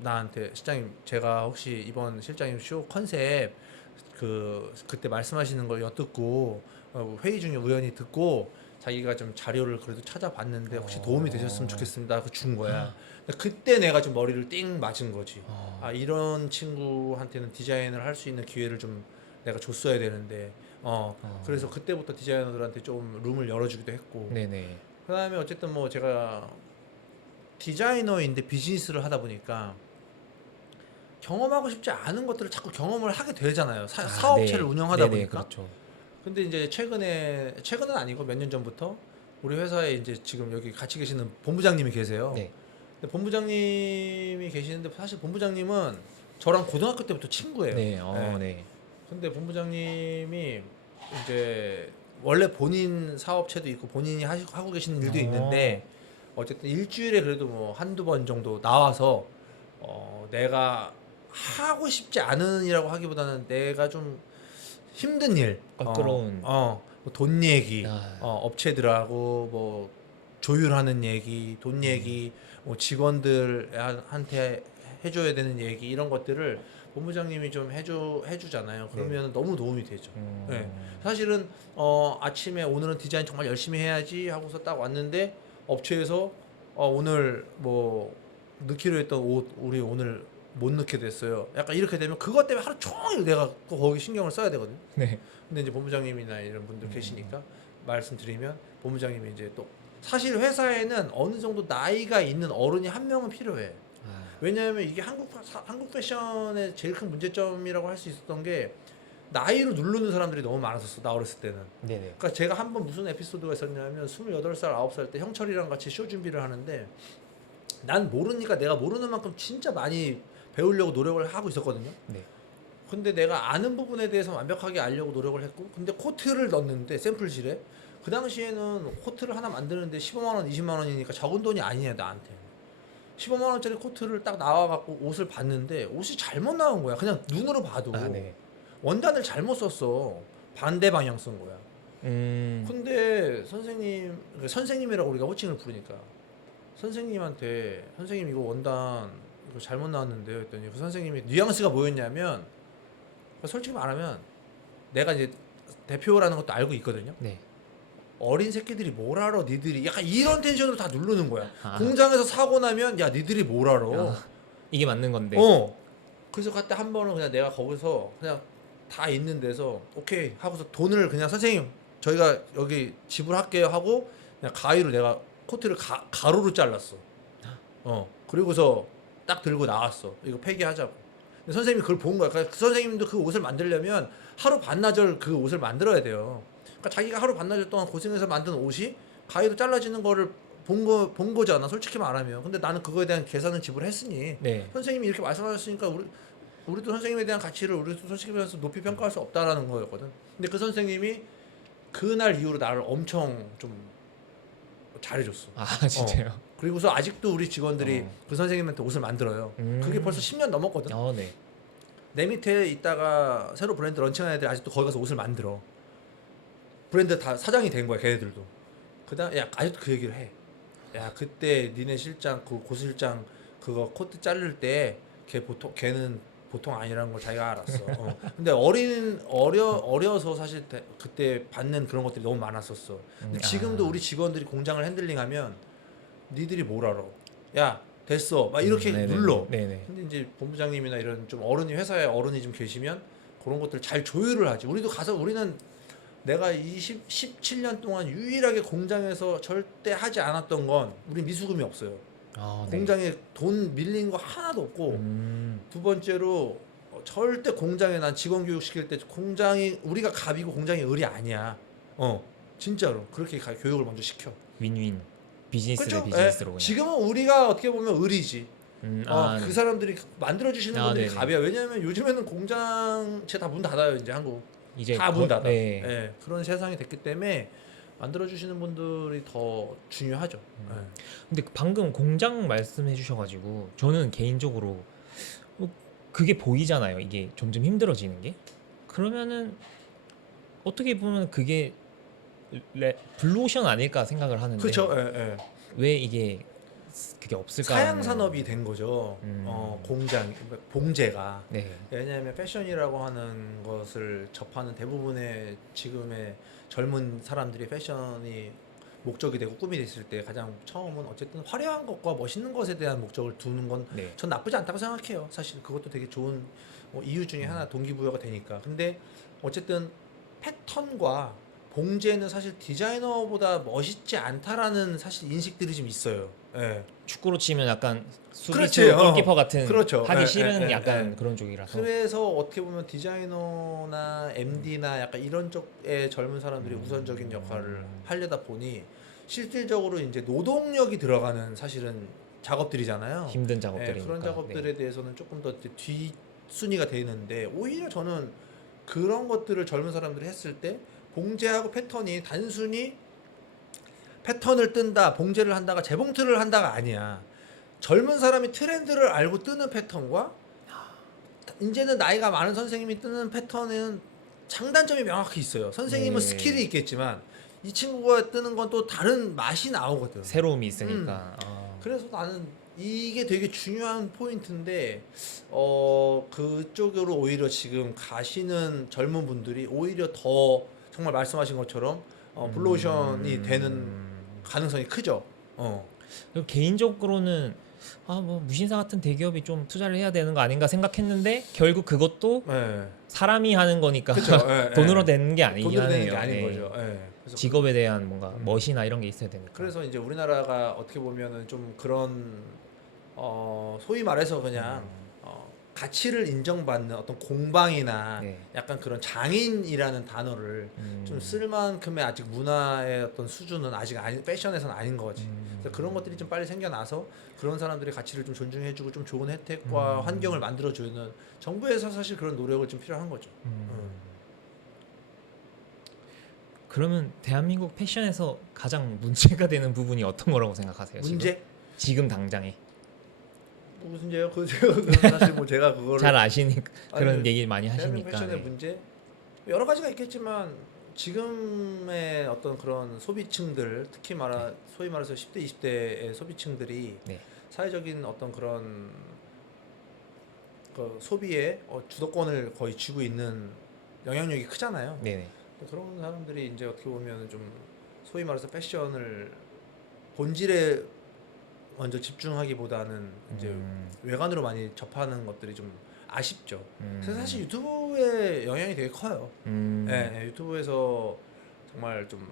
나한테 실장님 제가 혹시 이번 실장님 쇼 컨셉 그때 말씀하시는 걸 엿듣고 회의 중에 우연히 듣고 자기가 좀 자료를 그래도 찾아봤는데 혹시 도움이 되셨으면 좋겠습니다. 그 준 거야. 근데 그때 내가 좀 머리를 띵 맞은 거지. 아 이런 친구한테는 디자인을 할 수 있는 기회를 좀 내가 줬어야 되는데 그래서 그때부터 디자이너들한테 좀 룸을 열어주기도 했고 네네. 그다음에 어쨌든 뭐 제가 디자이너인데 비즈니스를 하다 보니까 경험하고 싶지 않은 것들을 자꾸 경험을 하게 되잖아요. 사업체를 네. 운영하다 네네, 보니까. 그렇죠. 근데 이제 최근은 아니고 몇 년 전부터 우리 회사에 이제 지금 여기 같이 계시는 본부장님이 계세요. 네. 근데 본부장님이 계시는데 사실 본부장님은 저랑 고등학교 때부터 친구예요. 네. 네. 네. 근데 본부장님이 이제 원래 본인 사업체도 있고 본인이 하고 계시는 일도 있는데 어쨌든 일주일에 그래도 뭐 한두 번 정도 나와서 내가 하고 싶지 않은 일이라고 하기보다는 내가 좀 힘든 일, 껄끄러운. 돈 얘기, 아. 업체들하고 뭐 조율하는 얘기, 돈 얘기, 뭐 직원들한테 해줘야 되는 얘기 이런 것들을 본부장님이 좀 해주잖아요. 그러면 너무 도움이 되죠. 네. 사실은 아침에 오늘은 디자인 정말 열심히 해야지 하고서 딱 왔는데 업체에서 오늘 뭐 넣기로 했던 옷 우리 오늘 못 넣게 됐어요. 약간 이렇게 되면 그것 때문에 하루 종일 내가 또 거기 신경을 써야 되거든요. 네. 근데 이제 본부장님이나 이런 분들 계시니까 말씀드리면 본부장님이 이제 또 사실 회사에는 어느 정도 나이가 있는 어른이 한 명은 필요해. 왜냐하면 이게 한국 패션의 제일 큰 문제점이라고 할 수 있었던 게 나이로 누르는 사람들이 너무 많았었어. 나 어렸을 때는. 네네. 그러니까 제가 한 번 무슨 에피소드가 있었냐면 28살, 9살 때 형철이랑 같이 쇼 준비를 하는데 난 모르니까 내가 모르는 만큼 진짜 많이 배우려고 노력을 하고 있었거든요. 네. 근데 내가 아는 부분에 대해서 완벽하게 알려고 노력을 했고 근데 코트를 넣었는데 샘플실에 그 당시에는 코트를 하나 만드는데 15만 원, 20만 원이니까 적은 돈이 아니냐 나한테. 15만 원짜리 코트를 딱 나와갖고 옷을 봤는데 옷이 잘못 나온 거야. 그냥 눈으로 봐도 네. 원단을 잘못 썼어. 반대 방향 쓴 거야. 음. 근데 선생님이라고 우리가 호칭을 부르니까 선생님한테 선생님 이거 원단 이거 잘못 나왔는데요 했더니 그 선생님이 뉘앙스가 뭐였냐면 솔직히 말하면 내가 이제 대표라는 것도 알고 있거든요. 네. 어린 새끼들이 뭘 알아 니들이 약간 이런 텐션으로 다 누르는 거야. 아. 공장에서 사고 나면 야 니들이 뭘 알아. 이게 맞는 건데. 그래서 그때 한 번은 그냥 내가 거기서 그냥 다 있는 데서 오케이 하고서 돈을 그냥 선생님 저희가 여기 지불할게요 하고 그냥 가위로 내가 코트를 가로로 잘랐어. 그리고서 딱 들고 나왔어. 이거 폐기하자고. 근데 선생님이 그걸 본 거야. 그러니까 그 선생님도 그 옷을 만들려면 하루 반나절 그 옷을 만들어야 돼요. 그러니까 자기가 하루 반나절 동안 고생해서 만든 옷이 가위로 잘라지는 거를 본 거잖아. 솔직히 말하면. 근데 나는 그거에 대한 계산을 지불했으니 네. 선생님이 이렇게 말씀하셨으니까 우리도 선생님에 대한 가치를 우리도 솔직히 말해서 높이 평가할 수 없다라는 거였거든. 근데 그 선생님이 그날 이후로 나를 엄청 좀 잘해줬어. 아 진짜요? 그리고서 아직도 우리 직원들이 그 선생님한테 옷을 만들어요. 그게 벌써 10년 넘었거든. 네. 내 밑에 있다가 새로 브랜드 런칭한 애들이 아직도 거기 가서 옷을 만들어. 브랜드 다 사장이 된 거야 걔네들도. 그다음 야 아직도 그 얘기를 해. 야 그때 니네 실장 그 고실장 그거 코트 자를 때 걔는 보통 아니라는 걸 자기가 알았어. 근데 어려서 사실 그때 받는 그런 것들이 너무 많았었어. 근데 지금도 우리 직원들이 공장을 핸들링하면 니들이 뭘 알아? 야 됐어. 막 이렇게 눌러. 네네. 근데 이제 본부장님이나 이런 좀 회사에 어른이 좀 계시면 그런 것들 잘 조율을 하지. 우리도 가서 우리는 내가 17년 동안 유일하게 공장에서 절대 하지 않았던 건 우리 미수금이 없어요. 네. 공장에 돈 밀린 거 하나도 없고 두 번째로 절대 공장에 난 직원 교육 시킬 때 공장이 우리가 갑이고 공장이 을이 아니야. 진짜로 그렇게 교육을 먼저 시켜. 윈윈 비즈니스 대 그쵸? 비즈니스로 그냥. 지금은 우리가 어떻게 보면 을이지. 그 네. 사람들이 만들어 주시는 분들이 네네. 갑이야. 왜냐하면 요즘에는 공장체 다 문 닫아요. 이제 한국 이제 다 문 닫아. 네. 예, 그런 세상이 됐기 때문에 만들어 주시는 분들이 더 중요하죠. 예. 근데 방금 공장 말씀해 주셔가지고 저는 개인적으로 그게 보이잖아요. 이게 점점 힘들어지는 게. 그러면은 어떻게 보면 그게 블루오션 아닐까 생각을 하는데 그렇죠. 예. 왜 이게 그게 없을까? 사양 산업이 된 거죠. 공장 봉제가. 네. 왜냐하면 패션이라고 하는 것을 접하는 대부분의 지금의 젊은 사람들이 패션이 목적이 되고 꿈이 됐을 때 가장 처음은 어쨌든 화려한 것과 멋있는 것에 대한 목적을 두는 건 전 네. 나쁘지 않다고 생각해요. 사실 그것도 되게 좋은 이유 중에 하나 동기부여가 되니까. 근데 어쨌든 패턴과 봉제는 사실 디자이너보다 멋있지 않다라는 사실 인식들이 좀 있어요. 예. 축구로 치면 약간 그렇지, 수비수 골키퍼 같은 그렇죠. 하기 예, 싫은 예, 예, 약간 예. 그런 쪽이라서. 그래서 어떻게 보면 디자이너나 MD나 약간 이런 쪽의 젊은 사람들이 우선적인 역할을 하려다 보니 실질적으로 이제 노동력이 들어가는 사실은 작업들이잖아요. 힘든 작업들이니까. 그런 작업들에 대해서는 조금 더 뒷순위가 되는데 오히려 저는 그런 것들을 젊은 사람들이 했을 때 봉제하고 패턴이 단순히 패턴을 뜬다, 봉제를 한다가 재봉틀을 한다가 아니야. 젊은 사람이 트렌드를 알고 뜨는 패턴과 이제는 나이가 많은 선생님이 뜨는 패턴은 장단점이 명확히 있어요. 선생님은 네. 스킬이 있겠지만 이 친구가 뜨는 건 또 다른 맛이 나오거든. 새로움이 있으니까. 그래서 나는 이게 되게 중요한 포인트인데 그쪽으로 오히려 지금 가시는 젊은 분들이 오히려 더 정말 말씀하신 것처럼 블루오션이 되는 가능성이 크죠. 그리고 개인적으로는 뭐 무신사 같은 대기업이 좀 투자를 해야 되는 거 아닌가 생각했는데 결국 그것도 네. 사람이 하는 거니까 그쵸, 돈으로 되는 게 아니긴 돈으로 되는 하네요. 게 아닌 네. 거죠. 그래서 직업에 대한 뭔가 멋이나 이런 게 있어야 되니까. 그래서 이제 우리나라가 어떻게 보면은 좀 그런 소위 말해서 그냥 가치를 인정받는 어떤 공방이나 네. 약간 그런 장인이라는 단어를 좀 쓸 만큼의 아직 문화의 어떤 수준은 아직 패션에서는 아닌 거지. 그래서 그런 것들이 좀 빨리 생겨나서 그런 사람들의 가치를 좀 존중해주고 좀 좋은 혜택과 환경을 만들어주는 정부에서 사실 그런 노력을 좀 필요한 거죠. 그러면 대한민국 패션에서 가장 문제가 되는 부분이 어떤 거라고 생각하세요? 문제? 지금 당장에 무슨 죄요? 그 제가 사실 뭐 제가 그거를 잘 아시니까 그런 아니, 얘기 많이 대한민국 하시니까. 패션의 네. 문제 여러 가지가 있겠지만 지금의 어떤 그런 소비층들 특히 소위 말해서 10대 20대의 소비층들이 네. 사회적인 어떤 그런 그 소비의 주도권을 거의 쥐고 있는 영향력이 크잖아요. 네네. 그런 사람들이 이제 어떻게 보면 좀 소위 말해서 패션을 본질에 먼저 집중하기보다는 이제 외관으로 많이 접하는 것들이 좀 아쉽죠. 그래서 사실 유튜브의 영향이 되게 커요. 예, 유튜브에서 정말 좀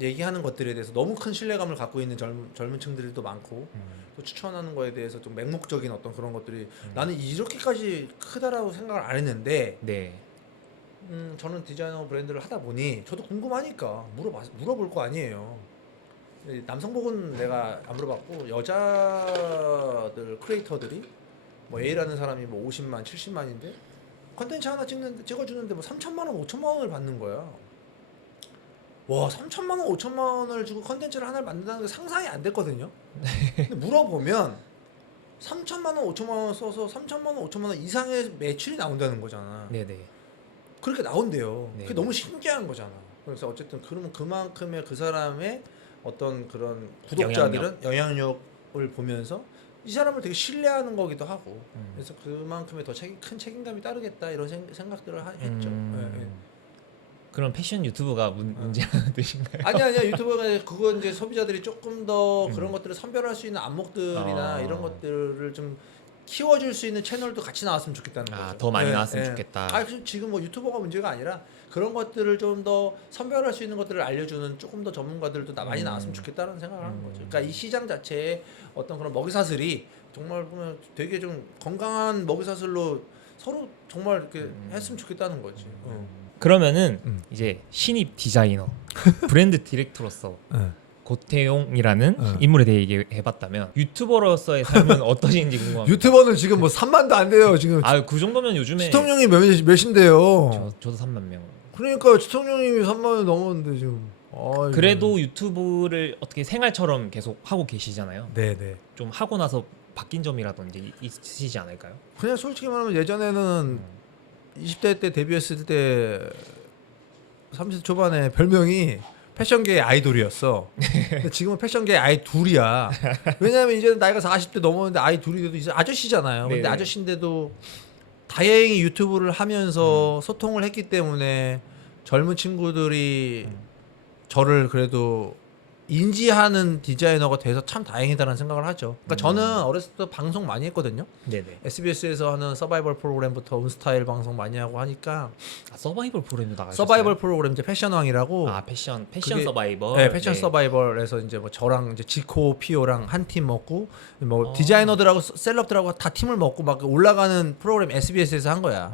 얘기하는 것들에 대해서 너무 큰 신뢰감을 갖고 있는 젊은 층들도 많고 또 추천하는 거에 대해서 좀 맹목적인 어떤 그런 것들이 나는 이렇게까지 크다라고 생각을 안 했는데 네. 저는 디자이너 브랜드를 하다 보니 저도 궁금하니까 물어볼 거 아니에요. 남성복은 내가 안 물어봤고 여자들 크리에이터들이 뭐 A라는 사람이 뭐 50만, 70만인데 컨텐츠 하나 찍어주는데 뭐 3천만 원, 5천만 원을 받는 거야. 와, 3천만 원, 5천만 원을 주고 컨텐츠를 하나를 만든다는 게 상상이 안 됐거든요. 근데 물어보면 3천만 원, 5천만 원 써서 3천만 원, 5천만 원 이상의 매출이 나온다는 거잖아. 네네. 그렇게 나온대요. 네. 그게 너무 신기한 거잖아. 그래서 어쨌든 그러면 그만큼의 그 사람의 어떤 그런 구독자들은 영향력을 보면서 이 사람을 되게 신뢰하는 거기도 하고 그래서 그만큼의 더 큰 책임감이 따르겠다 이런 생각들을 했죠. 예, 예. 그럼 패션 유튜브가 문제라는 뜻인가요? 아니야 유튜버가 그거 이제 소비자들이 조금 더 그런 것들을 선별할 수 있는 안목들이나 이런 것들을 좀 키워줄 수 있는 채널도 같이 나왔으면 좋겠다는 거죠. 더 많이 나왔으면 좋겠다. 지금 뭐 유튜버가 문제가 아니라 그런 것들을 좀 더 선별할 수 있는 것들을 알려주는 조금 더 전문가들도 많이 나왔으면 좋겠다는 생각을 하는 거죠. 그러니까 이 시장 자체에 어떤 그런 먹이사슬이 정말 보면 되게 좀 건강한 먹이사슬로 서로 정말 이렇게 했으면 좋겠다는 거지. 그러면은 이제 신입 디자이너, 브랜드 디렉터로서 고태용이라는 인물에 대해 얘기해봤다면 유튜버로서의 삶은 어떠신지 궁금합니다. 유튜버는 지금 뭐 3만도 안 돼요 지금. 그 정도면 요즘에 시청률이 몇인데요? 저도 3만 명. 그러니까 시청률이 3만이 넘었는데 지금. 그래도 유튜브를 어떻게 생활처럼 계속 하고 계시잖아요. 네네. 좀 하고 나서 바뀐 점이라든지 있으시지 않을까요? 그냥 솔직히 말하면 예전에는 20대 때 데뷔했을 때 30대 초반에 별명이 패션계의 아이돌이었어. 근데 지금은 패션계의 아이둘이야. 왜냐면 이제 나이가 40대 넘었는데 아이둘이 돼도 이제 아저씨잖아요. 근데 네네. 아저씨인데도 다행히 유튜브를 하면서 소통을 했기 때문에 젊은 친구들이 저를 그래도 인지하는 디자이너가 돼서 참 다행이다라는 생각을 하죠. 그러니까 저는 어렸을 때 방송 많이 했거든요. 네네. SBS에서 하는 서바이벌 프로그램부터 온스타일 방송 많이 하고 하니까 서바이벌 프로그램도 나가셨어요? 서바이벌 프로그램 이제 패션왕이라고 패션 그게, 서바이벌. 네, 패션 서바이벌에서 이제 뭐 저랑 이제 지코 피오랑 한 팀 먹고 뭐 디자이너들하고 셀럽들하고 다 팀을 먹고 막 올라가는 프로그램 SBS에서 한 거야.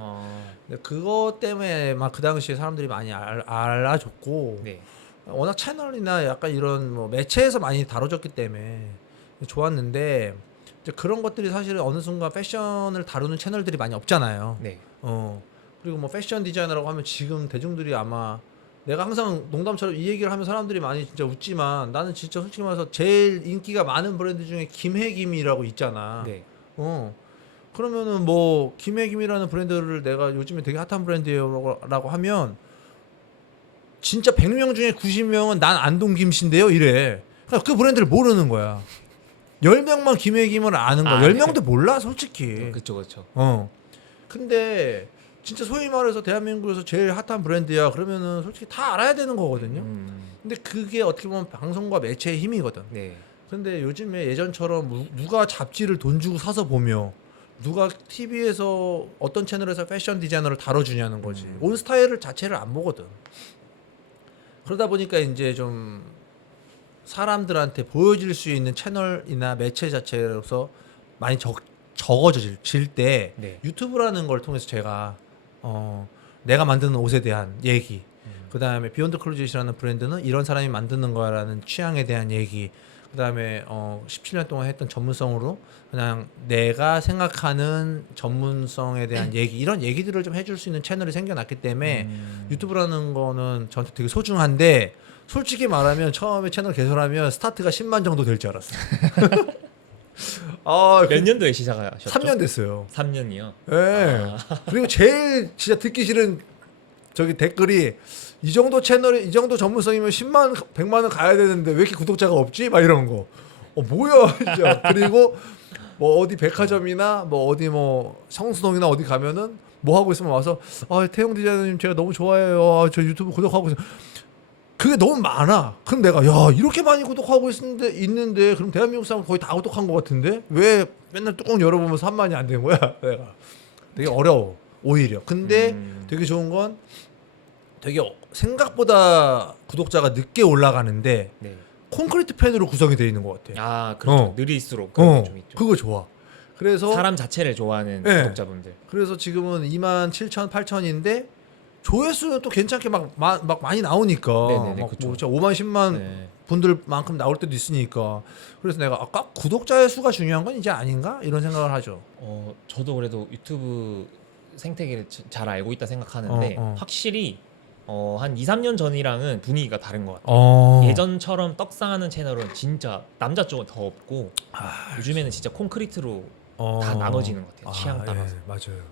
근데 그것 때문에 막 그 당시에 사람들이 많이 알아줬고 네. 워낙 채널이나 약간 이런 뭐 매체에서 많이 다뤄졌기 때문에 좋았는데 이제 그런 것들이 사실 어느 순간 패션을 다루는 채널들이 많이 없잖아요. 네. 그리고 뭐 패션 디자이너라고 하면 지금 대중들이 아마 내가 항상 농담처럼 이 얘기를 하면 사람들이 많이 진짜 웃지만 나는 진짜 솔직히 말해서 제일 인기가 많은 브랜드 중에 김혜김이라고 있잖아. 네. 그러면은 뭐 김혜김이라는 브랜드를 내가 요즘에 되게 핫한 브랜드라고 하면 진짜 100명 중에 90명은 난 안동김 씨인데요 이래. 그러니까 그 브랜드를 모르는 거야. 10명만 김혜김을 아는 거야. 10명도 몰라 솔직히. 그쵸. 근데 진짜 소위 말해서 대한민국에서 제일 핫한 브랜드야 그러면은 솔직히 다 알아야 되는 거거든요. 근데 그게 어떻게 보면 방송과 매체의 힘이거든. 네. 근데 요즘에 예전처럼 누가 잡지를 돈 주고 사서 보며 누가 TV에서 어떤 채널에서 패션 디자이너를 다뤄주냐는 거지. 온스타일 자체를 안 보거든. 그러다 보니까 이제 좀 사람들한테 보여질 수 있는 채널이나 매체 자체로서 많이 적어질 때 네. 유튜브라는 걸 통해서 제가 내가 만드는 옷에 대한 얘기, 그다음에 비욘드 클로젯이라는 브랜드는 이런 사람이 만드는 거라는 취향에 대한 얘기, 그다음에 17년 동안 했던 전문성으로 그냥 내가 생각하는 전문성에 대한 얘기, 이런 얘기들을 좀 해줄 수 있는 채널이 생겨났기 때문에 유튜브라는 거는 저한테 되게 소중한데, 솔직히 말하면 처음에 채널 개설하면 스타트가 10만 정도 될 줄 알았어요. 몇 년도에 시작하셨죠? 3년 됐어요. 3년이요. 예. 그리고 제일 진짜 듣기 싫은 저기 댓글이, 이 정도 채널이 이 정도 전문성이면 10만 100만 원 가야 되는데 왜 이렇게 구독자가 없지? 막 이런 거. 뭐야 진짜. 그리고 뭐 어디 백화점이나 뭐 어디 뭐 성수동이나 어디 가면은 뭐 하고 있으면 와서 태용 디자이너님 제가 너무 좋아해요. 저 유튜브 구독하고 있어요. 그게 너무 많아. 그럼 내가 이렇게 많이 구독하고 있는데 그럼 대한민국 사람 거의 다 구독한 것 같은데 왜 맨날 뚜껑 열어보면 3만이 안 된 거야? 내가 되게 어려워 오히려. 근데 되게 좋은 건 되게 생각보다 구독자가 늦게 올라가는데 네. 콘크리트 팬으로 구성이 되어 있는 것 같아. 그렇죠. 느릴수록 그런 게 좀 있죠. 그거 좋아. 그래서 사람 자체를 좋아하는 네. 구독자분들. 그래서 지금은 27,000, 8,000인데 조회수는 또 괜찮게 막 많이 나오니까 네네네, 막 그쵸. 뭐 진짜 5만 10만 네. 분들만큼 나올 때도 있으니까. 그래서 내가 아까 구독자의 수가 중요한 건 이제 아닌가 이런 생각을 하죠. 저도 그래도 유튜브 생태계를 잘 알고 있다 생각하는데 확실히 한 2, 3년 전이랑은 분위기가 다른 것 같아요. 예전처럼 떡상하는 채널은 진짜 남자 쪽은 더 없고 요즘에는 진짜 콘크리트로 다 나눠지는 것 같아요. 취향 따라서. 예, 맞아요.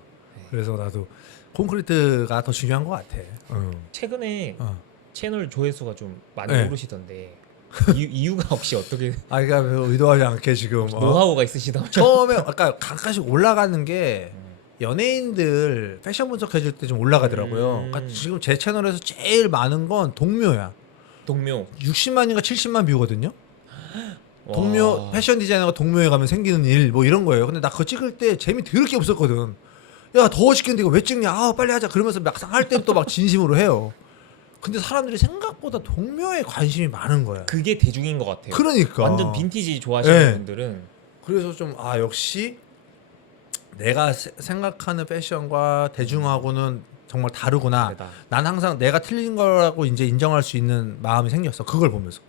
그래서 나도 콘크리트가 더 중요한 것 같아. 최근에 채널 조회수가 좀 많이 네. 오르시던데 이유가 없이 어떻게 그러니까 의도하지 않게 지금 노하우가 있으시다. 처음에 아까 가끔씩 올라가는 게 연예인들 패션 분석해줄 때 좀 올라가더라고요. 그러니까 지금 제 채널에서 제일 많은 건 동묘야. 동묘 60만인가 70만 뷰거든요. 동묘 와. 패션 디자이너가 동묘에 가면 생기는 일 뭐 이런 거예요. 근데 나 그거 찍을 때 재미 더럽게 없었거든. 야 더워 죽겠는데 이거 왜 찍냐? 빨리 하자. 그러면서 막상 할 땐 또 막 진심으로 해요. 근데 사람들이 생각보다 동묘에 관심이 많은 거야. 그게 대중인 것 같아요. 그러니까 완전 빈티지 좋아하시는 네. 분들은 그래서 좀 역시 내가 생각하는 패션과 대중하고는 정말 다르구나. 다르다. 난 항상 내가 틀린 거라고 이제 인정할 수 있는 마음이 생겼어. 그걸 보면서.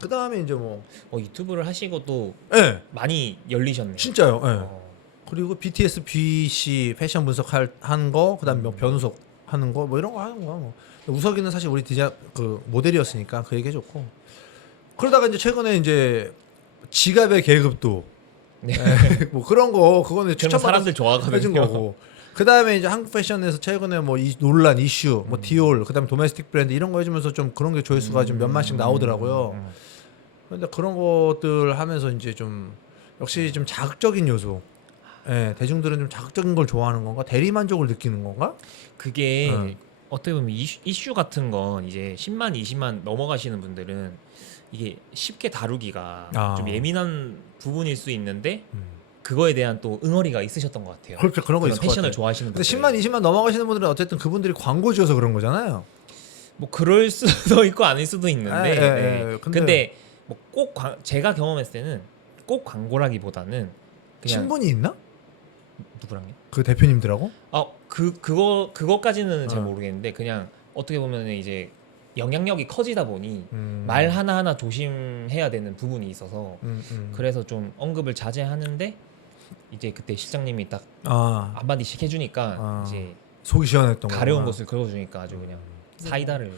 그 다음에 이제 뭐 유튜브를 하시고 또 예, 많이 열리셨네요. 진짜요. 예. 어. 그리고 BTS BC 패션 분석한 거, 그다음에 뭐 변우석 하는 거, 뭐 이런 거 하는 거. 뭐. 우석이는 사실 우리 그 모델이었으니까 그 얘기 해줬고. 그러다가 이제 최근에 이제 지갑의 계급도 네. 뭐 그런 거 그거는 그런 사람들 해준 좋아하거든요. 거고. 그다음에 이제 한국 패션에서 최근에 뭐 이 논란 이슈, 뭐 디올, 그다음에 도메스틱 브랜드 이런 거 해주면서 좀 그런 게 조회수가 좀 몇만씩 나오더라고요. 근데 그런 것들 하면서 이제 좀 역시 좀 자극적인 요소. 예, 대중들은 좀 자극적인 걸 좋아하는 건가? 대리 만족을 느끼는 건가? 그게 어떻게 보면 이슈 같은 건 이제 10만, 20만 넘어가시는 분들은 이게 쉽게 다루기가 좀 예민한 부분일 수 있는데 그거에 대한 또 응어리가 있으셨던 것 같아요. 그렇죠. 그런 거 있을 것 패션을 같아요. 좋아하시는 근데 분들. 10만, 20만 넘어가시는 분들은 어쨌든 그분들이 광고 지어서 그런 거잖아요. 뭐 그럴 수도 있고 아닐 수도 있는데. 네. 근데 뭐 꼭 제가 경험했을 때는 꼭 광고라기보다는 그냥 친분이 있나? 누구랑요? 그 대표님들하고? 그거까지는 잘 모르겠는데 그냥 어떻게 보면 이제 영향력이 커지다 보니 말 하나하나 조심해야 되는 부분이 있어서 그래서 좀 언급을 자제하는데 이제 그때 실장님이 딱 한마디씩 해주니까 이제 속이 시원했던 거. 가려운 것을 긁어주니까 아주 그냥 사이다를.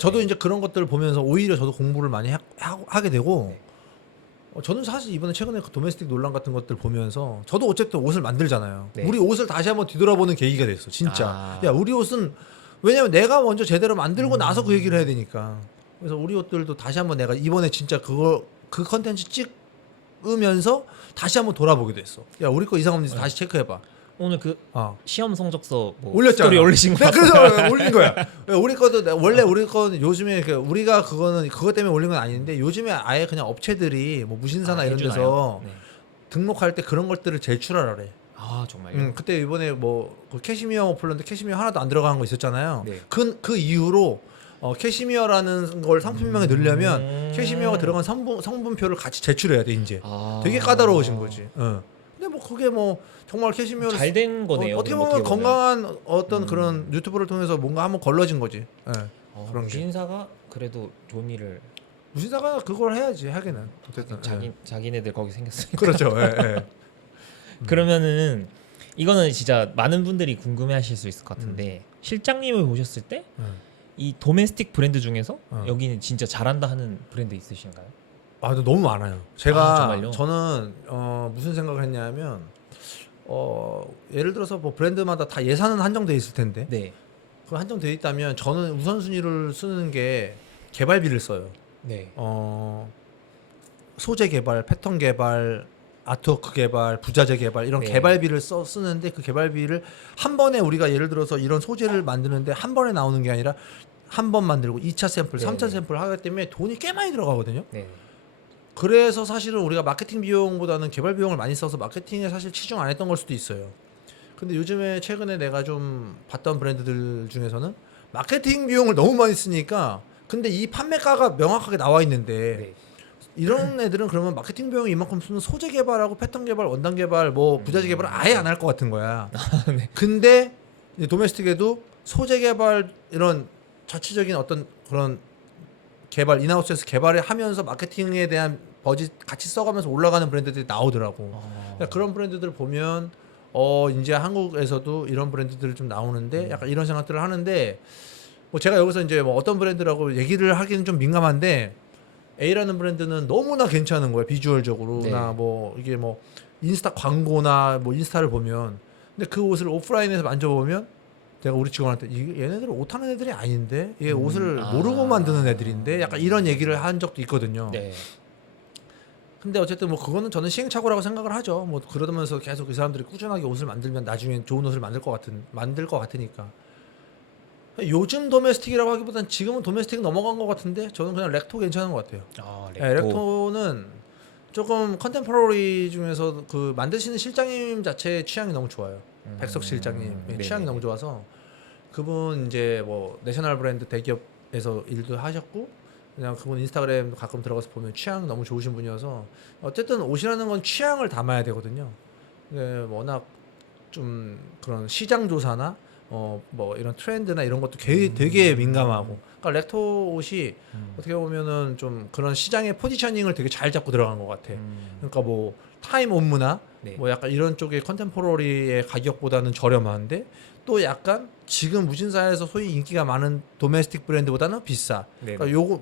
저도 네. 이제 그런 것들을 보면서 오히려 저도 공부를 많이 하게 되고 네. 저는 사실 이번에 최근에 그 도메스틱 논란 같은 것들 보면서 저도 어쨌든 옷을 만들잖아요. 네. 우리 옷을 다시 한번 뒤돌아보는 계기가 됐어. 진짜. 야 우리 옷은 왜냐면 내가 먼저 제대로 만들고 나서 그 얘기를 해야 되니까. 그래서 우리 옷들도 다시 한번 내가 이번에 진짜 그 컨텐츠 찍으면서 다시 한번 돌아보게 됐어. 야 우리 거 이상 없는지 다시 체크해봐. 오늘 그 시험 성적서 뭐 올렸잖아. 스토리 올리신 거 네, 같아요. 그래서 올린 거야. 우리 것도 원래 우리 거는 요즘에 우리가 그거는 그것 때문에 올린 건 아닌데 요즘에 아예 그냥 업체들이 뭐 무신사나 이런 해주나요? 데서 네. 등록할 때 그런 것들을 제출하라래. 정말요? 그때 이번에 그 캐시미어 머플러인데 캐시미어 하나도 안 들어가는 거 있었잖아요. 네. 그 이후로 캐시미어라는 걸 상품명에 넣으려면 캐시미어가 들어간 성분표를 같이 제출해야 돼 이제. 되게 까다로우신 거지. 뭐 그게 뭐 정말 캐시미어를 잘 된 거네요. 어떻게 그럼 보면 건강한 어떤 음. 그런 유튜브를 통해서 뭔가 한번 걸러진 거지. 예. 그런 게. 무신사가 그래도 좋은 일을 무신사가 그걸 해야지 하기는 어쨌든 자기네들 거기 생겼으니까. 그렇죠. 예, 예. 그러면은 이거는 진짜 많은 분들이 궁금해하실 수 있을 것 같은데 실장님을 보셨을 때 이 도메스틱 브랜드 중에서 여기는 진짜 잘한다 하는 브랜드 있으신가요? 아, 근데 너무 많아요. 제가 정말요? 저는 무슨 생각을 했냐면 예를 들어서 뭐 브랜드마다 다 예산은 한정돼 있을 텐데 네. 그 한정돼 있다면 저는 우선순위를 쓰는 게 개발비를 써요. 네. 소재 개발, 패턴 개발, 아트워크 개발, 부자재 개발 이런 네. 개발비를 쓰는데 그 개발비를 한 번에 우리가 예를 들어서 이런 소재를 만드는데 한 번에 나오는 게 아니라 한 번 만들고 2차 샘플, 네. 3차 샘플 하기 때문에 돈이 꽤 많이 들어가거든요. 네. 그래서 사실은 우리가 마케팅 비용보다는 개발 비용을 많이 써서 마케팅에 사실 치중 안 했던 걸 수도 있어요. 근데 요즘에 최근에 내가 좀 봤던 브랜드들 중에서는 마케팅 비용을 너무 많이 쓰니까 근데 이 판매가가 명확하게 나와 있는데 네. 이런 애들은 그러면 마케팅 비용이 이만큼 쓰면 소재 개발하고 패턴 개발, 원단 개발, 뭐 부자재 개발을 아예 안 할 것 같은 거야. 네. 근데 이제 도메스틱에도 소재 개발 이런 자체적인 어떤 그런 개발 인하우스에서 개발을 하면서 마케팅에 대한 버짓 같이 써가면서 올라가는 브랜드들이 나오더라고. 그러니까 그런 브랜드들 보면 이제 한국에서도 이런 브랜드들이 좀 나오는데 약간 이런 생각들을 하는데 뭐 제가 여기서 이제 뭐 어떤 브랜드라고 얘기를 하기는 좀 민감한데 A라는 브랜드는 너무나 괜찮은 거예요. 비주얼적으로나 네. 뭐 이게 뭐 인스타 광고나 뭐 인스타를 보면 근데 그 옷을 오프라인에서 만져보면 내가 우리 직원한테 얘네들은 옷하는 애들이 아닌데 얘 옷을 모르고 만드는 애들인데 약간 이런 얘기를 한 적도 있거든요. 네. 근데 어쨌든 뭐 그거는 저는 시행착오라고 생각을 하죠. 뭐 그러면서 계속 그 사람들이 꾸준하게 옷을 만들면 나중에 좋은 옷을 만들 것 같으니까. 요즘 도메스틱이라고 하기보단 지금은 도메스틱 넘어간 것 같은데 저는 그냥 렉토 괜찮은 것 같아요. 네, 렉토는 조금 컨템포러리 중에서 그 만드시는 실장님 자체의 취향이 너무 좋아요. 백석 실장님 취향이 너무 좋아서 그분 이제 뭐 내셔널 브랜드 대기업에서 일도 하셨고 그냥 그분 인스타그램 가끔 들어가서 보면 취향 너무 좋으신 분이어서 어쨌든 옷이라는 건 취향을 담아야 되거든요. 네, 워낙 좀 그런 시장 조사나 뭐 이런 트렌드나 이런 것도 되게 민감하고 그러니까 렉토 옷이 어떻게 보면은 좀 그런 시장의 포지셔닝을 되게 잘 잡고 들어간 것 같아. 그러니까 뭐 타임 옴무나 네. 뭐 약간 이런 쪽의 컨템포러리의 가격보다는 저렴한데 또 약간 지금 무신사에서 소위 인기가 많은 도메스틱 브랜드보다는 비싸. 네. 그러니까 요거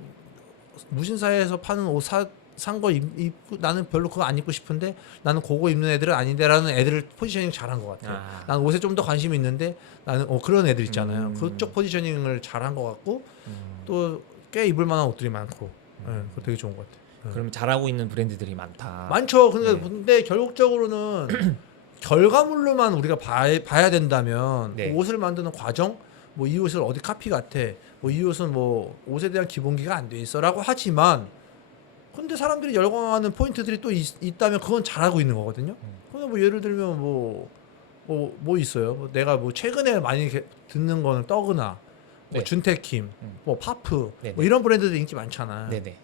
무신사에서 파는 옷 산 거 입고 나는 별로 그거 안 입고 싶은데 나는 그거 입는 애들은 아닌데라는 애들을 포지셔닝 잘한 것 같아요. 나는 옷에 좀 더 관심이 있는데 나는 그런 애들 있잖아요. 그쪽 포지셔닝을 잘한 것 같고 또 꽤 입을 만한 옷들이 많고 그거 되게 좋은 것 같아요. 그럼 잘하고 있는 브랜드들이 많다. 많죠. 근데 결국적으로는 결과물로만 우리가 봐야 된다면 네. 그 옷을 만드는 과정, 뭐 이 옷을 어디 카피 같아, 뭐 이 옷은 뭐 옷에 대한 기본기가 안 돼 있어라고 하지만, 근데 사람들이 열광하는 포인트들이 또 있다면 그건 잘하고 있는 거거든요. 근데 뭐 예를 들면 뭐 있어요. 뭐 내가 뭐 최근에 많이 듣는 거는 떠그나, 뭐 네. 준태킴, 뭐 파프, 네네. 뭐 이런 브랜드들 인기 많잖아. 네네.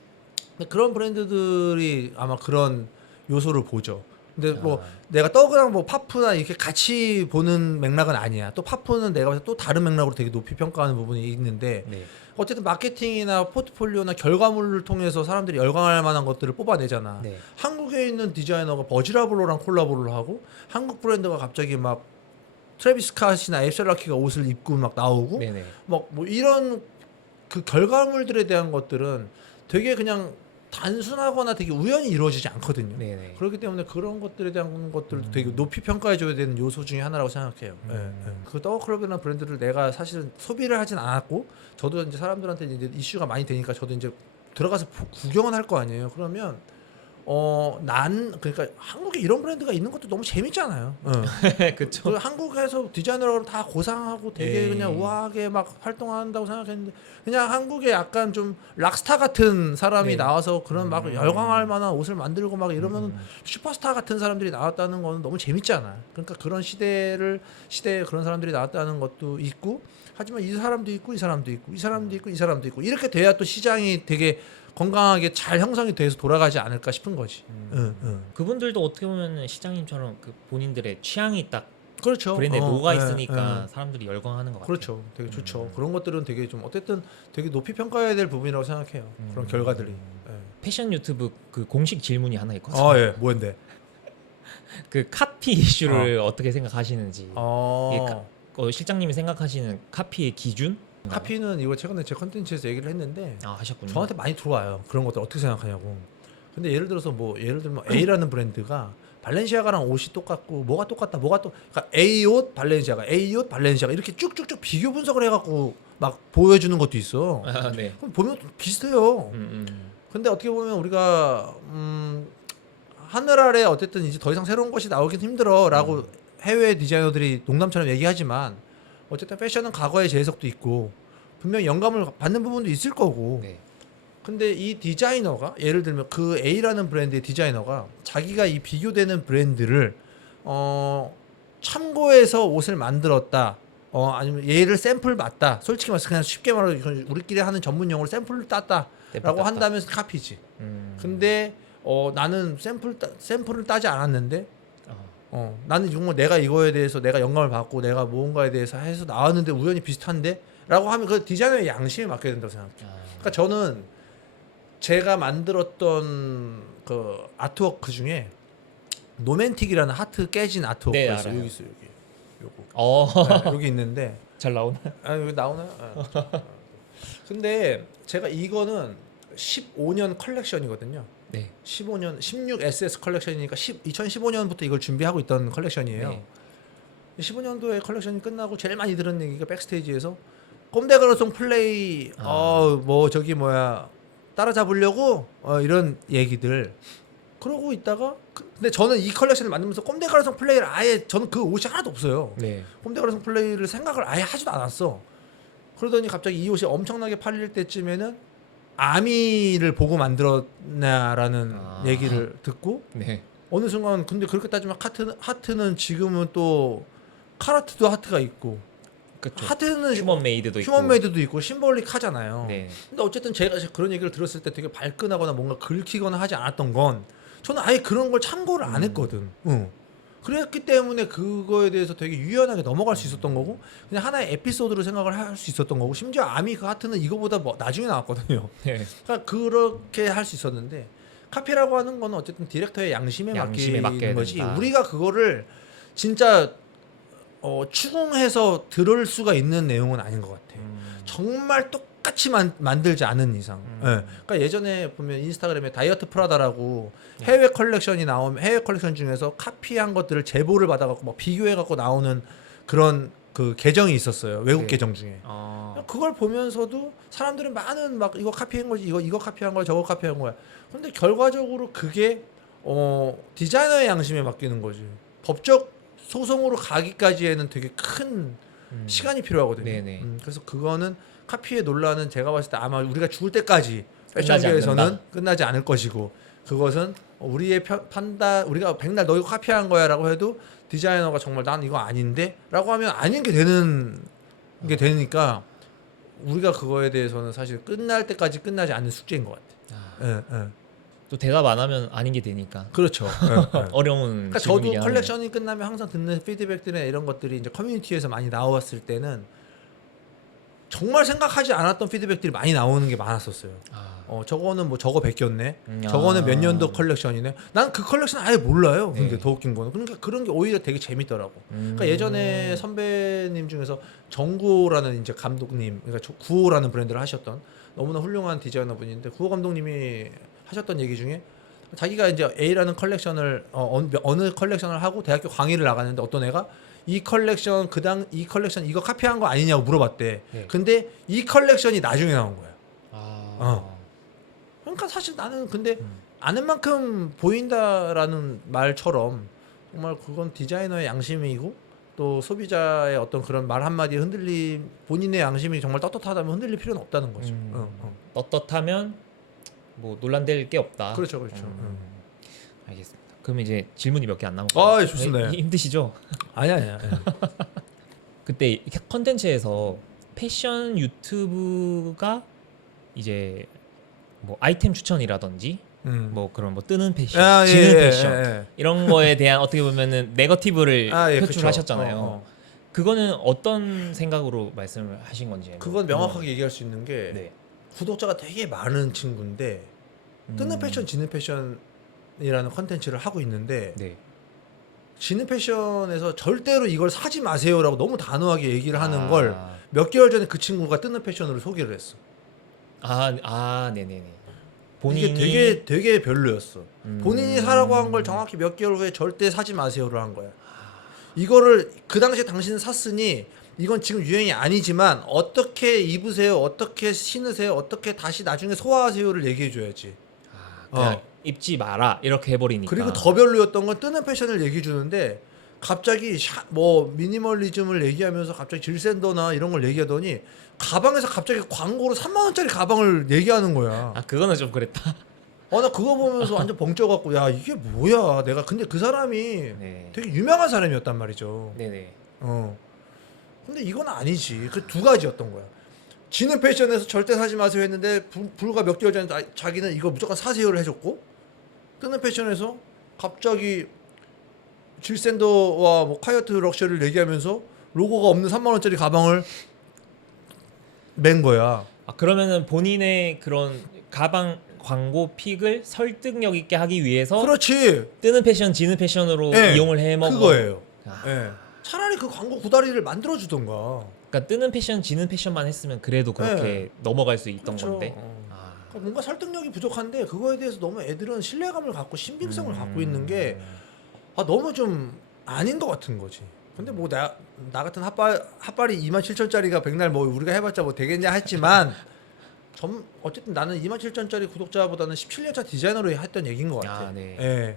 근데 그런 브랜드들이 아마 그런 요소를 보죠. 근데 뭐 내가 떡이랑 뭐 파프나 이렇게 같이 보는 맥락은 아니야. 또 파프는 내가 봐서 또 다른 맥락으로 되게 높이 평가하는 부분이 있는데 네. 어쨌든 마케팅이나 포트폴리오나 결과물을 통해서 사람들이 열광할 만한 것들을 뽑아내잖아. 네. 한국에 있는 디자이너가 버지라블로랑 콜라보를 하고 한국 브랜드가 갑자기 막 트래비스 스캇이나 앱셀라키가 옷을 입고 막 나오고 네네. 뭐 이런 그 결과물들에 대한 것들은 되게 그냥 단순하거나 되게 우연히 이루어지지 않거든요. 네네. 그렇기 때문에 그런 것들에 대한 것들도 되게 높이 평가해줘야 되는 요소 중에 하나라고 생각해요. 그 더워클럽이라는 브랜드를 내가 사실은 소비를 하진 않았고 저도 이제 사람들한테 이제 이슈가 많이 되니까 저도 이제 들어가서 구경은 할 거 아니에요. 그러면 그러니까 한국에 이런 브랜드가 있는 것도 너무 재밌잖아요. 그쵸. 그 한국에서 디자이너를 다 고상하고 되게 예. 그냥 우아하게 막 활동한다고 생각했는데 그냥 한국에 약간 좀 락스타 같은 사람이 네. 나와서 그런 막 열광할 만한 옷을 만들고 막 이러면 슈퍼스타 같은 사람들이 나왔다는 거는 너무 재밌잖아. 그러니까 그런 시대에 그런 사람들이 나왔다는 것도 있고 하지만 이 사람도 있고 이 사람도 있고 이 사람도 있고 이 사람도 있고 이렇게 돼야 또 시장이 되게 건강하게 잘 형성이 돼서 돌아가지 않을까 싶은 거지. 그분들도 어떻게 보면 시장님처럼 그 본인들의 취향이 딱 그렇죠. 브랜드에 녹아 예, 있으니까 예. 사람들이 열광하는 것 같아요. 그렇죠. 되게 좋죠. 그런 것들은 되게 좀 어쨌든 되게 높이 평가해야 될 부분이라고 생각해요. 그런 결과들이. 예. 패션 유튜브 그 공식 질문이 하나 있거든요. 아 예, 뭐인데? 그 카피 이슈를 어떻게 생각하시는지. 이게 실장님이 생각하시는 카피의 기준? 카피는 이거 최근에 제 컨텐츠에서 얘기를 했는데 하셨군요. 저한테 많이 들어와요. 그런 것들 어떻게 생각하냐고. 근데 예를 들어서 뭐 예를 들면 A라는 브랜드가 발렌시아가랑 옷이 똑같고 뭐가 똑같다 그러니까 A 옷 발렌시아가 A 옷 발렌시아가 이렇게 쭉쭉쭉 비교 분석을 해갖고 막 보여주는 것도 있어. 네. 그럼 보면 비슷해요. 근데 어떻게 보면 우리가 하늘 아래 어쨌든 이제 더 이상 새로운 것이 나오긴 힘들어라고 해외 디자이너들이 농담처럼 얘기하지만 어쨌든 패션은 과거의 재해석도 있고 분명 영감을 받는 부분도 있을 거고. 네. 근데 이 디자이너가 예를 들면 그 A라는 브랜드의 디자이너가 자기가 이 비교되는 브랜드를 참고해서 옷을 만들었다. 아니면 얘를 샘플 맞다. 솔직히 말해서 그냥 쉽게 말해서 이건 우리끼리 하는 전문 용어로 샘플을 땄다라고 한다면 카피지. 근데 나는 샘플을 따지 않았는데 나는 정말 내가 이거에 대해서 내가 영감을 받고 내가 무언가에 대해서 해서 나왔는데 우연히 비슷한데 라고 하면 그 디자이너의 양심에 맡겨야 된다고 생각해요. 그러니까 저는 제가 만들었던 그 아트워크 중에 노맨틱이라는 하트 깨진 아트워크가 네, 있어요. 알아요. 여기 있어요. 요거. 네, 여기 있는데 잘 나오나? 여기 나오나요? 근데 제가 이거는 15년 컬렉션이거든요. 네. 15년 16SS 컬렉션이니까 2015년부터 이걸 준비하고 있던 컬렉션이에요. 네. 15년도에 컬렉션이 끝나고 제일 많이 들은 얘기가 백스테이지에서 꼼데 가로송 플레이 뭐 저기 뭐야 따라잡으려고 이런 얘기들 그러고 있다가 근데 저는 이 컬렉션을 만들면서 꼼데 가로송 플레이를 아예 저는 그 옷이 하나도 없어요. 네. 꼼데 가로송 플레이를 생각을 아예 하지도 않았어. 그러더니 갑자기 이 옷이 엄청나게 팔릴 때쯤에는 아미를 보고 만들었냐라는 얘기를 듣고 네. 어느 순간 근데 그렇게 따지면 하트는 지금은 또 카라트도 하트가 있고 그렇죠. 하트는 휴먼 메이드도 있고. 휴먼 메이드도 있고 심볼릭하잖아요. 네. 근데 어쨌든 제가 그런 얘기를 들었을 때 되게 발끈하거나 뭔가 긁히거나 하지 않았던 건 저는 아예 그런 걸 참고를 안 했거든. 그랬기 때문에 그거에 대해서 되게 유연하게 넘어갈 수 있었던 거고 그냥 하나의 에피소드로 생각을 할 수 있었던 거고 심지어 아미 그 하트는 이거보다 뭐 나중에 나왔거든요. 네. 그러니까 그렇게 할 수 있었는데 카피라고 하는 거는 어쨌든 디렉터의 양심에 맡기는 거지. 된다. 우리가 그거를 진짜 추궁해서 들을 수가 있는 내용은 아닌 것 같아. 정말 똑같이 만들지 않은 이상. 예. 그러니까 예전에 보면 인스타그램에 다이어트 프라다라고 해외 컬렉션이 나오면 해외 컬렉션 중에서 카피한 것들을 제보를 받아갖고 막 비교해갖고 나오는 그런 그 계정이 있었어요. 외국 네. 계정 중에. 그걸 보면서도 사람들은 많은 막 이거 카피한 거지, 이거 카피한 거야, 저거 카피한 거야. 근데 결과적으로 그게 디자이너의 양심에 맡기는 거지. 법적 소송으로 가기까지에는 되게 큰 시간이 필요하거든요. 네네. 그래서 그거는 카피의 논란은 제가 봤을 때 아마 우리가 죽을 때까지 끝나지 패션계에서는 않는다. 끝나지 않을 것이고 그것은 우리의 판단 우리가 백날 너 이거 카피한 거야라고 해도 디자이너가 정말 난 이거 아닌데 라고 하면 아닌 게 되는 게 되니까 우리가 그거에 대해서는 사실 끝날 때까지 끝나지 않는 숙제인 것 같아. 예. 또 대답 안 하면 아닌 게 되니까. 그렇죠. 예, 예. 어려운. 그러니까 저도 질문이긴 하네요. 컬렉션이 끝나면 항상 듣는 피드백들이나 이런 것들이 이제 커뮤니티에서 많이 나왔을 때는 정말 생각하지 않았던 피드백들이 많이 나오는 게 많았었어요. 저거는 뭐 저거 베꼈네. 저거는 몇 년도 컬렉션이네. 난 그 컬렉션 아예 몰라요. 근데 네. 더 웃긴 거는 그러니까 그런 게 오히려 되게 재밌더라고. 그러니까 예전에 선배님 중에서 정구호라는 이제 감독님, 그러니까 구호라는 브랜드를 하셨던 너무나 훌륭한 디자이너 분인데 구호 감독님이 하셨던 얘기 중에 자기가 이제 A라는 컬렉션을 어느 컬렉션을 하고 대학교 강의를 나가는데 어떤 애가 이 컬렉션 이 컬렉션 이거 카피한 거 아니냐고 물어봤대. 네. 근데 이 컬렉션이 나중에 나온 거야. 그러니까 사실 나는 근데 아는 만큼 보인다라는 말처럼 정말 그건 디자이너의 양심이고 또 소비자의 어떤 그런 말 한마디에 흔들림 본인의 양심이 정말 떳떳하다면 흔들릴 필요는 없다는 거죠. 떳떳하면 뭐 논란될 게 없다. 그렇죠, 그렇죠. 알겠습니다. 그럼 이제 질문이 몇 개 안 남았고. 좋습니다. 힘드시죠? 아니야. 그때 컨텐츠에서 패션 유튜브가 이제 뭐 아이템 추천이라든지 뭐 그런 뭐 뜨는 패션, 아, 예, 지는 예, 패션 예. 이런 거에 대한 어떻게 보면은 네거티브를 아, 예, 표출하셨잖아요. 그쵸. 그거는 어떤 생각으로 말씀을 하신 건지. 그건 명확하게 얘기할 수 있는 게 네. 구독자가 되게 많은 친구인데 뜨는 패션, 지는 패션이라는 컨텐츠를 하고 있는데 네. 지는 패션에서 절대로 이걸 사지 마세요라고 너무 단호하게 얘기를 하는 걸 아. 몇 개월 전에 그 친구가 뜨는 패션으로 소개를 했어. 네네네. 본인이 이게 되게 별로였어. 음. 본인이 사라고 한 걸 정확히 몇 개월 후에 절대 사지 마세요를 한 거야. 이거를 그 당시에 당신은 샀으니 이건 지금 유행이 아니지만 어떻게 입으세요, 어떻게 신으세요, 어떻게 다시 나중에 소화하세요를 얘기해 줘야지. 그냥 입지 마라 이렇게 해버리니까. 그리고 더 별로였던 건 뜨는 패션을 얘기해 주는데 갑자기 뭐 미니멀리즘을 얘기하면서 갑자기 질샌더나 이런 걸 얘기하더니 가방에서 갑자기 광고로 3만 원짜리 가방을 얘기하는 거야. 그거는 좀 그랬다. 나 그거 보면서 완전 벙쪄갖고 야 이게 뭐야. 내가 근데 그 사람이 네. 되게 유명한 사람이었단 말이죠. 네네. 근데 이건 아니지. 그 두 가지였던 거야. 지는 패션에서 절대 사지 마세요 했는데 불과 몇 개월 전에 자기는 이거 무조건 사세요를 해줬고 뜨는 패션에서 갑자기 질샌더와 뭐 콰이어트 럭셔리를 얘기하면서 로고가 없는 3만 원짜리 가방을 맨 거야. 그러면은 본인의 그런 가방 광고 픽을 설득력 있게 하기 위해서 그렇지. 뜨는 패션, 지는 패션으로 예, 이용을 해먹은 그거예요. 아. 예. 차라리 그 광고 구다리를 만들어 주던가. 그러니까 뜨는 패션, 지는 패션만 했으면 그래도 그렇게 넘어갈 수 있던 그렇죠. 건데. 그러니까 뭔가 설득력이 부족한데 그거에 대해서 너무 애들은 신뢰감을 갖고 신빙성을 갖고 있는 게 너무 좀 아닌 것 같은 거지. 근데 뭐 나 같은 핫발이 27,000짜리가 백날 뭐 우리가 해봤자 뭐 되겠냐 했지만 어쨌든 나는 27,000짜리 구독자보다는 17년차 디자이너로 했던 얘기인 것 같아. 네. 예.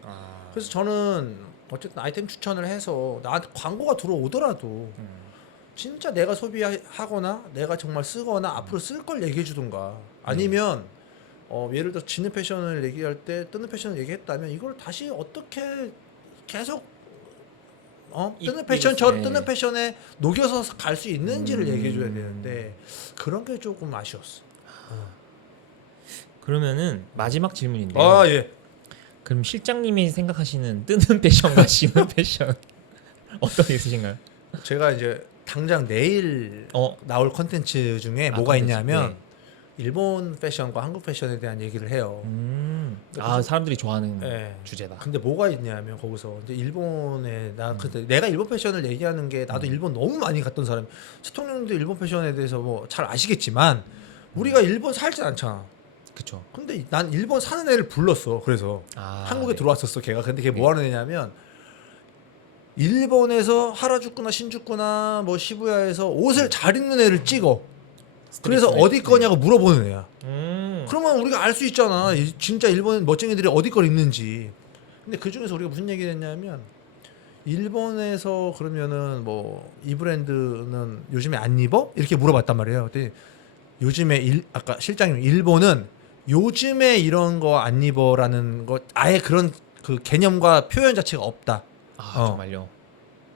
그래서 저는 어쨌든 아이템 추천을 해서 나한테 광고가 들어오더라도 진짜 내가 소비하거나 내가 정말 쓰거나 앞으로 쓸 걸 얘기해 주든가 아니면 예를 들어 지는 패션을 얘기할 때 뜨는 패션을 얘기했다면 이걸 다시 어떻게 계속 뜨는 패션처럼 네. 뜨는 패션에 녹여서 갈 수 있는지를 얘기해 줘야 되는데 그런 게 조금 아쉬웠어. 그러면은 마지막 질문인데요. 예. 그럼 실장님이 생각하시는 뜨는 패션과 지는 패션 어떤 게 있으신가요? 제가 이제 당장 내일 나올 컨텐츠 중에 뭐가 컨텐츠, 있냐면 네. 일본 패션과 한국 패션에 대한 얘기를 해요. 사람들이 좋아하는 네. 주제다. 근데 뭐가 있냐면 거기서 이제 일본에 그때 내가 일본 패션을 얘기하는 게 나도 일본 너무 많이 갔던 사람. 대통령님도 일본 패션에 대해서 뭐 잘 아시겠지만 우리가 일본 살진 않잖아. 그쵸. 근데 난 일본 사는 애를 불렀어. 그래서 한국에 네. 들어왔었어. 걔가. 근데 걔 네. 뭐 하는 애냐면 일본에서 하라주쿠나 신주쿠나 뭐 시부야에서 옷을 잘 입는 애를 찍어. 그래서 스트릿 어디 거냐고 물어보는 애야. 그러면 우리가 알 수 있잖아. 진짜 일본 멋쟁이들이 어디 걸 입는지. 근데 그 중에서 우리가 무슨 얘기를 했냐면 일본에서 그러면은 뭐 이 브랜드는 요즘에 안 입어? 이렇게 물어봤단 말이에요. 근데 요즘에 아까 실장님 일본은 요즘에 이런 거 안 입어라는 거 아예 그런 그 개념과 표현 자체가 없다. 정말요?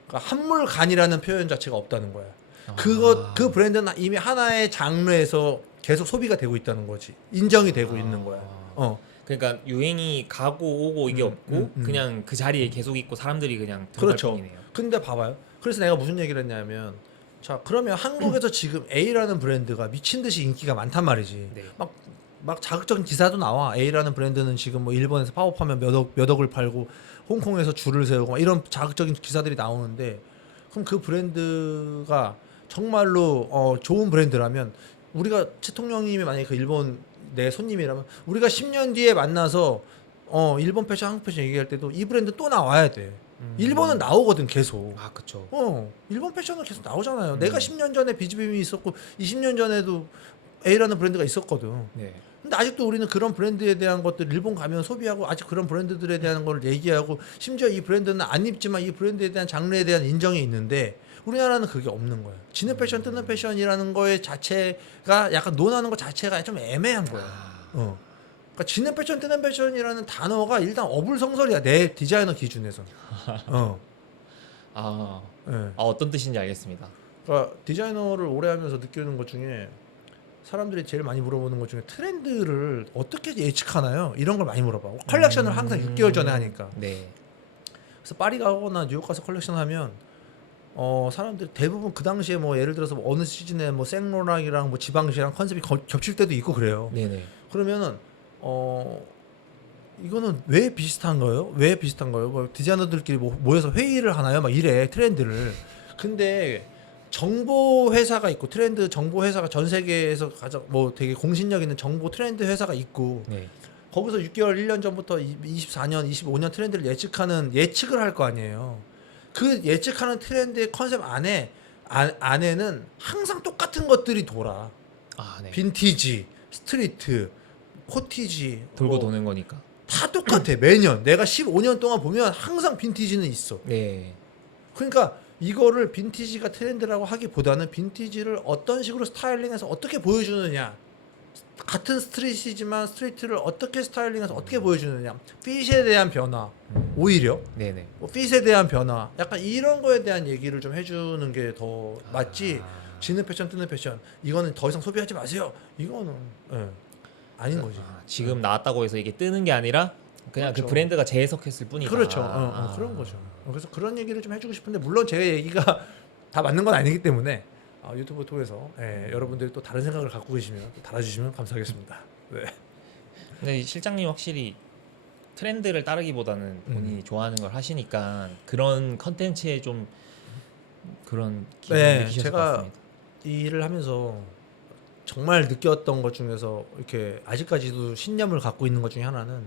그러니까 한물간이라는 표현 자체가 없다는 거야. 아. 그 브랜드는 이미 하나의 장르에서 계속 소비가 되고 있다는 거지. 인정이 되고 있는 거야. 그러니까 유행이 가고 오고 이게 없고 그냥 그 자리에 계속 있고 사람들이 그냥 들어갈 그렇죠. 뿐이네요. 근데 봐봐요. 그래서 내가 무슨 얘기를 했냐면 자 그러면 한국에서 지금 A라는 브랜드가 미친 듯이 인기가 많단 말이지. 네. 막 자극적인 기사도 나와. A라는 브랜드는 지금 뭐 일본에서 팝업하면 몇 억을 팔고 홍콩에서 줄을 세우고 막 이런 자극적인 기사들이 나오는데 그럼 그 브랜드가 정말로 좋은 브랜드라면 우리가 대통령님이 만약에 그 일본 내 손님이라면 우리가 10년 뒤에 만나서 일본 패션 한국 패션 얘기할 때도 이 브랜드 또 나와야 돼. 일본은 나오거든 계속. 그쵸. 일본 패션은 계속 나오잖아요. 내가 10년 전에 비즈빔이 있었고 20년 전에도 A라는 브랜드가 있었거든. 네. 근데 아직도 우리는 그런 브랜드에 대한 것들 일본 가면 소비하고 아직 그런 브랜드들에 대한 걸 얘기하고 심지어 이 브랜드는 안 입지만 이 브랜드에 대한 장르에 대한 인정이 있는데 우리나라는 그게 없는 거야. 지는 패션 뜨는 패션이라는 거의 자체가 약간 논하는 것 자체가 좀 애매한 거야. 그러니까 지는 패션 뜨는 패션이라는 단어가 일단 어불성설이야. 내 디자이너 기준에서. 네. 어떤 뜻인지 알겠습니다. 그러니까 디자이너를 오래 하면서 느끼는 것 중에 사람들이 제일 많이 물어보는 것 중에 트렌드를 어떻게 예측하나요? 이런 걸 많이 물어봐. 컬렉션을 항상 6개월 전에 하니까. 네. 그래서 파리 가거나 뉴욕 가서 컬렉션 하면 사람들이 대부분 그 당시에 뭐 예를 들어서 뭐 어느 시즌에 뭐 생로랑이랑 뭐 지방시랑 컨셉이 겹칠 때도 있고 그래요. 네네. 그러면은 이거는 왜 비슷한 거예요? 왜 비슷한 거예요? 뭐 디자이너들끼리 뭐 모여서 회의를 하나요? 막 이래 트렌드를. 근데 정보 회사가 있고 트렌드 정보 회사가 전 세계에서 가장 뭐 되게 공신력 있는 정보 트렌드 회사가 있고 네. 거기서 6개월 1년 전부터 24년 25년 트렌드를 예측을 할 거 아니에요. 그 예측하는 트렌드의 컨셉 안에는 항상 똑같은 것들이 돌아. 아, 네. 빈티지, 스트리트, 코티지 돌고 뭐 도는 거니까. 다 똑같아. 매년 내가 15년 동안 보면 항상 빈티지는 있어. 네. 그러니까 이거를 빈티지가 트렌드라고 하기보다는 빈티지를 어떤 식으로 스타일링해서 어떻게 보여주느냐. 같은 스트릿이지만 스트리트를 어떻게 스타일링해서 어떻게 보여주느냐. 핏에 대한 변화. 오히려 네네. 뭐 핏에 대한 변화. 약간 이런 거에 대한 얘기를 좀 해주는 게 더 맞지. 지는 패션 뜨는 패션. 이거는 더 이상 소비하지 마세요. 이거는 아닌 거지. 지금 나왔다고 해서 이게 뜨는 게 아니라 그냥 그렇죠. 그 브랜드가 재해석했을 뿐이다. 그렇죠. 그런 거죠. 그래서 그런 얘기를 좀 해주고 싶은데 물론 제 얘기가 다 맞는 건 아니기 때문에 유튜브 통해서 여러분들이 또 다른 생각을 갖고 계시면 또 달아주시면 감사하겠습니다. 네. 근데 이 실장님 확실히 트렌드를 따르기보다는 본인이 좋아하는 걸 하시니까 그런 컨텐츠에 좀 그런 기분을 네, 느끼셨을 것 제가 같습니다. 이 일을 하면서 정말 느꼈던 것 중에서 이렇게 아직까지도 신념을 갖고 있는 것 중에 하나는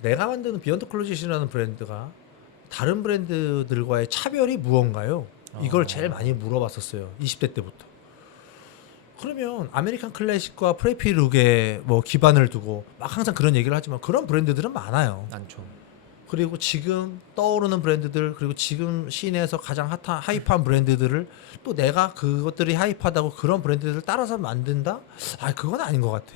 내가 만드는 비욘드 클로짓이라는 브랜드가 다른 브랜드들과의 차별이 무언가요? 이걸 제일 많이 물어봤었어요. 20대 때부터. 그러면 아메리칸 클래식과 프레피 룩에 뭐 기반을 두고 막 항상 그런 얘기를 하지만 그런 브랜드들은 많아요. 많죠. 그리고 지금 떠오르는 브랜드들 그리고 지금 시내에서 가장 하이프한 브랜드들을 또 내가 그것들이 하이프하다고 그런 브랜드들을 따라서 만든다? 그건 아닌 것 같아.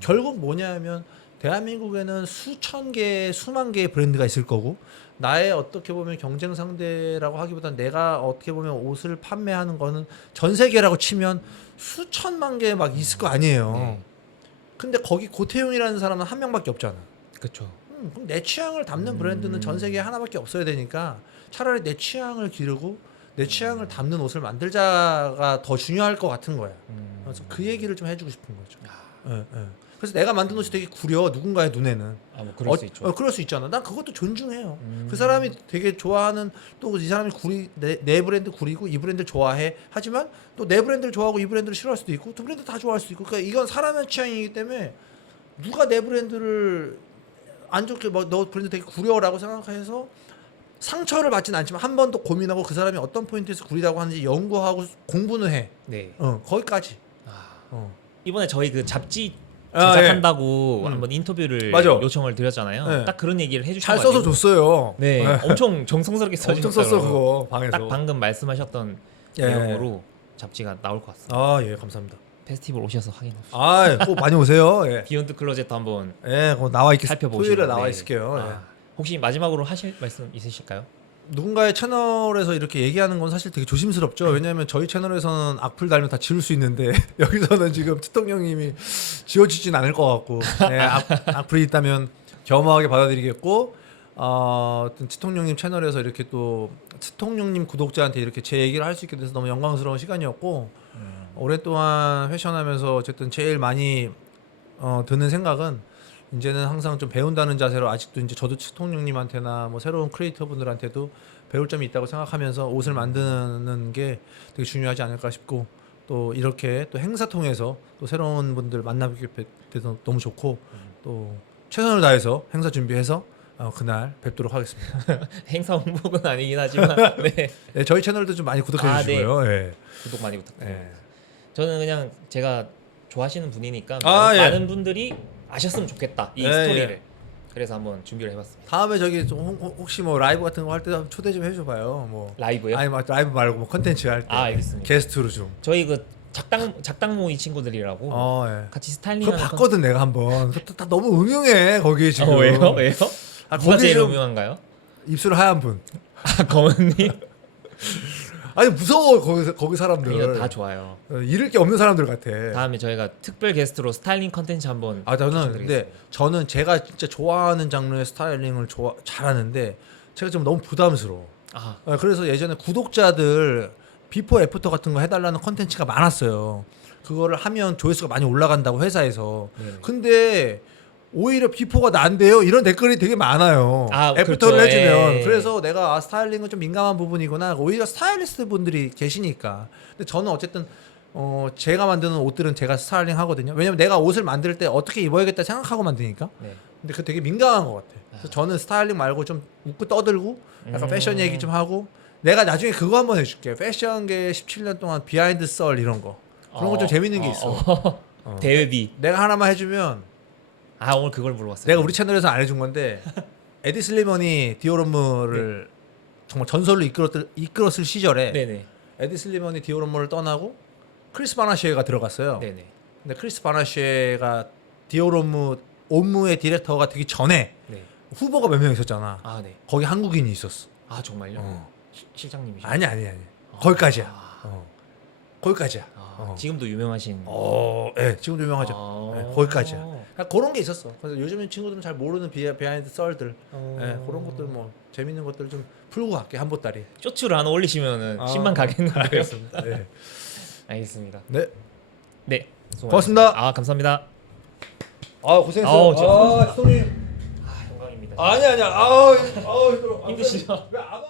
결국 뭐냐면 대한민국에는 수천 개, 수만 개의 브랜드가 있을 거고 나의 어떻게 보면 경쟁 상대라고 하기보다는 내가 어떻게 보면 옷을 판매하는 거는 전 세계라고 치면 수천만 개 막 있을 거 아니에요. 네. 근데 거기 고태용이라는 사람은 한 명밖에 없잖아. 그렇죠. 그럼 내 취향을 담는 브랜드는 전 세계에 하나밖에 없어야 되니까 차라리 내 취향을 기르고 내 취향을 담는 옷을 만들자가 더 중요할 것 같은 거야. 그래서 그 얘기를 좀 해주고 싶은 거죠. 그래서 내가 만든 옷이 되게 구려 누군가의 눈에는. 뭐 그럴 수 있죠. 그럴 수 있잖아. 난 그것도 존중해요. 그 사람이 되게 좋아하는 또 이 사람이 내 브랜드 구리고 이 브랜드 좋아해. 하지만 또 내 브랜드를 좋아하고 이 브랜드를 싫어할 수도 있고 두 브랜드 다 좋아할 수도 있고. 그러니까 이건 사람의 취향이기 때문에 누가 내 브랜드를 안 좋게 뭐 너 브랜드 되게 구려라고 생각해서 상처를 받진 않지만 한 번 더 고민하고 그 사람이 어떤 포인트에서 구리다고 하는지 연구하고 공부는 해. 네. 거기까지. 이번에 저희 그 잡지 아, 제작한다고 한번 인터뷰를 맞아. 요청을 드렸잖아요. 네. 딱 그런 얘기를 해주신 잘 거 써서 아니에요? 줬어요. 네, 엄청 정성스럽게 엄청 써주셨어요. 썼어 그거 방에서. 딱 방금 말씀하셨던 예. 내용으로 잡지가 나올 것 같습니다. 예, 감사합니다. 페스티벌 오셔서 확인하십시오. 꼭 많이 오세요. 예. 비욘드 클로젯도 한번 그거 나와 있겠. 살펴보시고 토요일에 나와 네. 있을게요. 혹시 마지막으로 하실 말씀 있으실까요? 누군가의 채널에서 이렇게 얘기하는 건 사실 되게 조심스럽죠. 왜냐하면 저희 채널에서는 악플 달면 다 지울 수 있는데 여기서는 지금 치통령님이 지워지진 않을 것 같고 악플이 있다면 겸허하게 받아들이겠고 치통령님 채널에서 이렇게 또 치통령님 구독자한테 이렇게 제 얘기를 할 수 있게 돼서 너무 영광스러운 시간이었고 오랫동안 패션하면서 어쨌든 제일 많이 드는 생각은 이제는 항상 좀 배운다는 자세로 아직도 이제 저도 치통령님한테나 뭐 새로운 크리에이터 분들한테도 배울 점이 있다고 생각하면서 옷을 만드는 게 되게 중요하지 않을까 싶고 또 이렇게 또 행사 통해서 또 새로운 분들 만나게 돼서 너무 좋고 또 최선을 다해서 행사 준비해서 그날 뵙도록 하겠습니다. 행사 홍보는 아니긴 하지만 네. 네, 저희 채널도 좀 많이 구독해 주시고요. 네. 구독 많이 부탁드립니다. 네. 저는 그냥 제가 좋아하시는 분이니까 예. 많은 분들이 아셨으면 좋겠다 이 예, 스토리를. 예. 그래서 한번 준비를 해봤습니다. 다음에 저기 좀 혹시 뭐 라이브 같은 거 할 때 초대 좀 해줘봐요. 뭐 라이브요? 아니 막 라이브 말고 뭐 컨텐츠 할 때. 알겠습니다. 게스트로 좀. 저희 그 작당모 이 친구들이라고 예. 같이 그거 스타일링하는 봤거든 내가 한번. 다 너무 음흉해 거기 지금. 왜요? 왜요? 아, 누가 거기 제일 좀 유명한가요? 입술 하얀 분. 검은님? 아니 무서워 거기 사람들. 아니요, 다 좋아요. 잃을 게 없는 사람들 같아. 다음에 저희가 특별 게스트로 스타일링 컨텐츠 한번 저는 추천드리겠습니다. 근데 저는 제가 진짜 좋아하는 장르의 스타일링을 잘하는데 제가 좀 너무 부담스러워. 아, 그래서 예전에 구독자들 비포 애프터 같은 거 해달라는 컨텐츠가 많았어요. 그거를 하면 조회수가 많이 올라간다고 회사에서. 네. 근데 오히려 비포가 난데요 이런 댓글이 되게 많아요. 애프터를 그렇죠. 해주면. 예. 그래서 내가 스타일링은 좀 민감한 부분이구나. 오히려 스타일리스트 분들이 계시니까. 근데 저는 어쨌든 제가 만드는 옷들은 제가 스타일링 하거든요. 왜냐면 내가 옷을 만들 때 어떻게 입어야겠다 생각하고 만드니까. 네. 근데 그 되게 민감한 것 같아. 그래서 저는 스타일링 말고 좀 웃고 떠들고 약간 패션 얘기 좀 하고 내가 나중에 그거 한번 해줄게. 패션계 17년 동안 비하인드 썰 이런 거 그런 거 좀 재밌는 게 있어. 대회비. 내가 하나만 해주면 오늘 그걸 물어봤어요. 내가 우리 채널에서 안 해준 건데 에디 슬리먼이 디오롬무를 정말 전설로 이끌었을 시절에 네네. 에디 슬리먼이 디오롬무를 떠나고 크리스 바나시에가 들어갔어요. 네네. 근데 크리스 바나시에가 디오롬무 옴무의 디렉터가 되기 전에 네. 후보가 몇 명 있었잖아. 아 네. 거기 한국인이 있었어. 아 정말요? 실장님이시죠? 아니. 거기까지야. 아. 거기까지야. 지금도 유명하신. 네, 지금도 유명하죠. 네, 거기까지야. 그러니까 그런 게 있었어. 그래서 요즘 친구들은 잘 모르는 비하인드 썰들, 네, 그런 것들 뭐 재밌는 것들 좀 풀고 갈게 한 보따리. 쇼츠를 하나 올리시면은 10만 가겠는데요. 알겠습니다. 네. 알겠습니다. 네. 네. 고맙습니다. 감사합니다. 고생했어요. 진짜 형님. 영광입니다. 아니야. 힘들어. 힘드시죠? 왜안 와?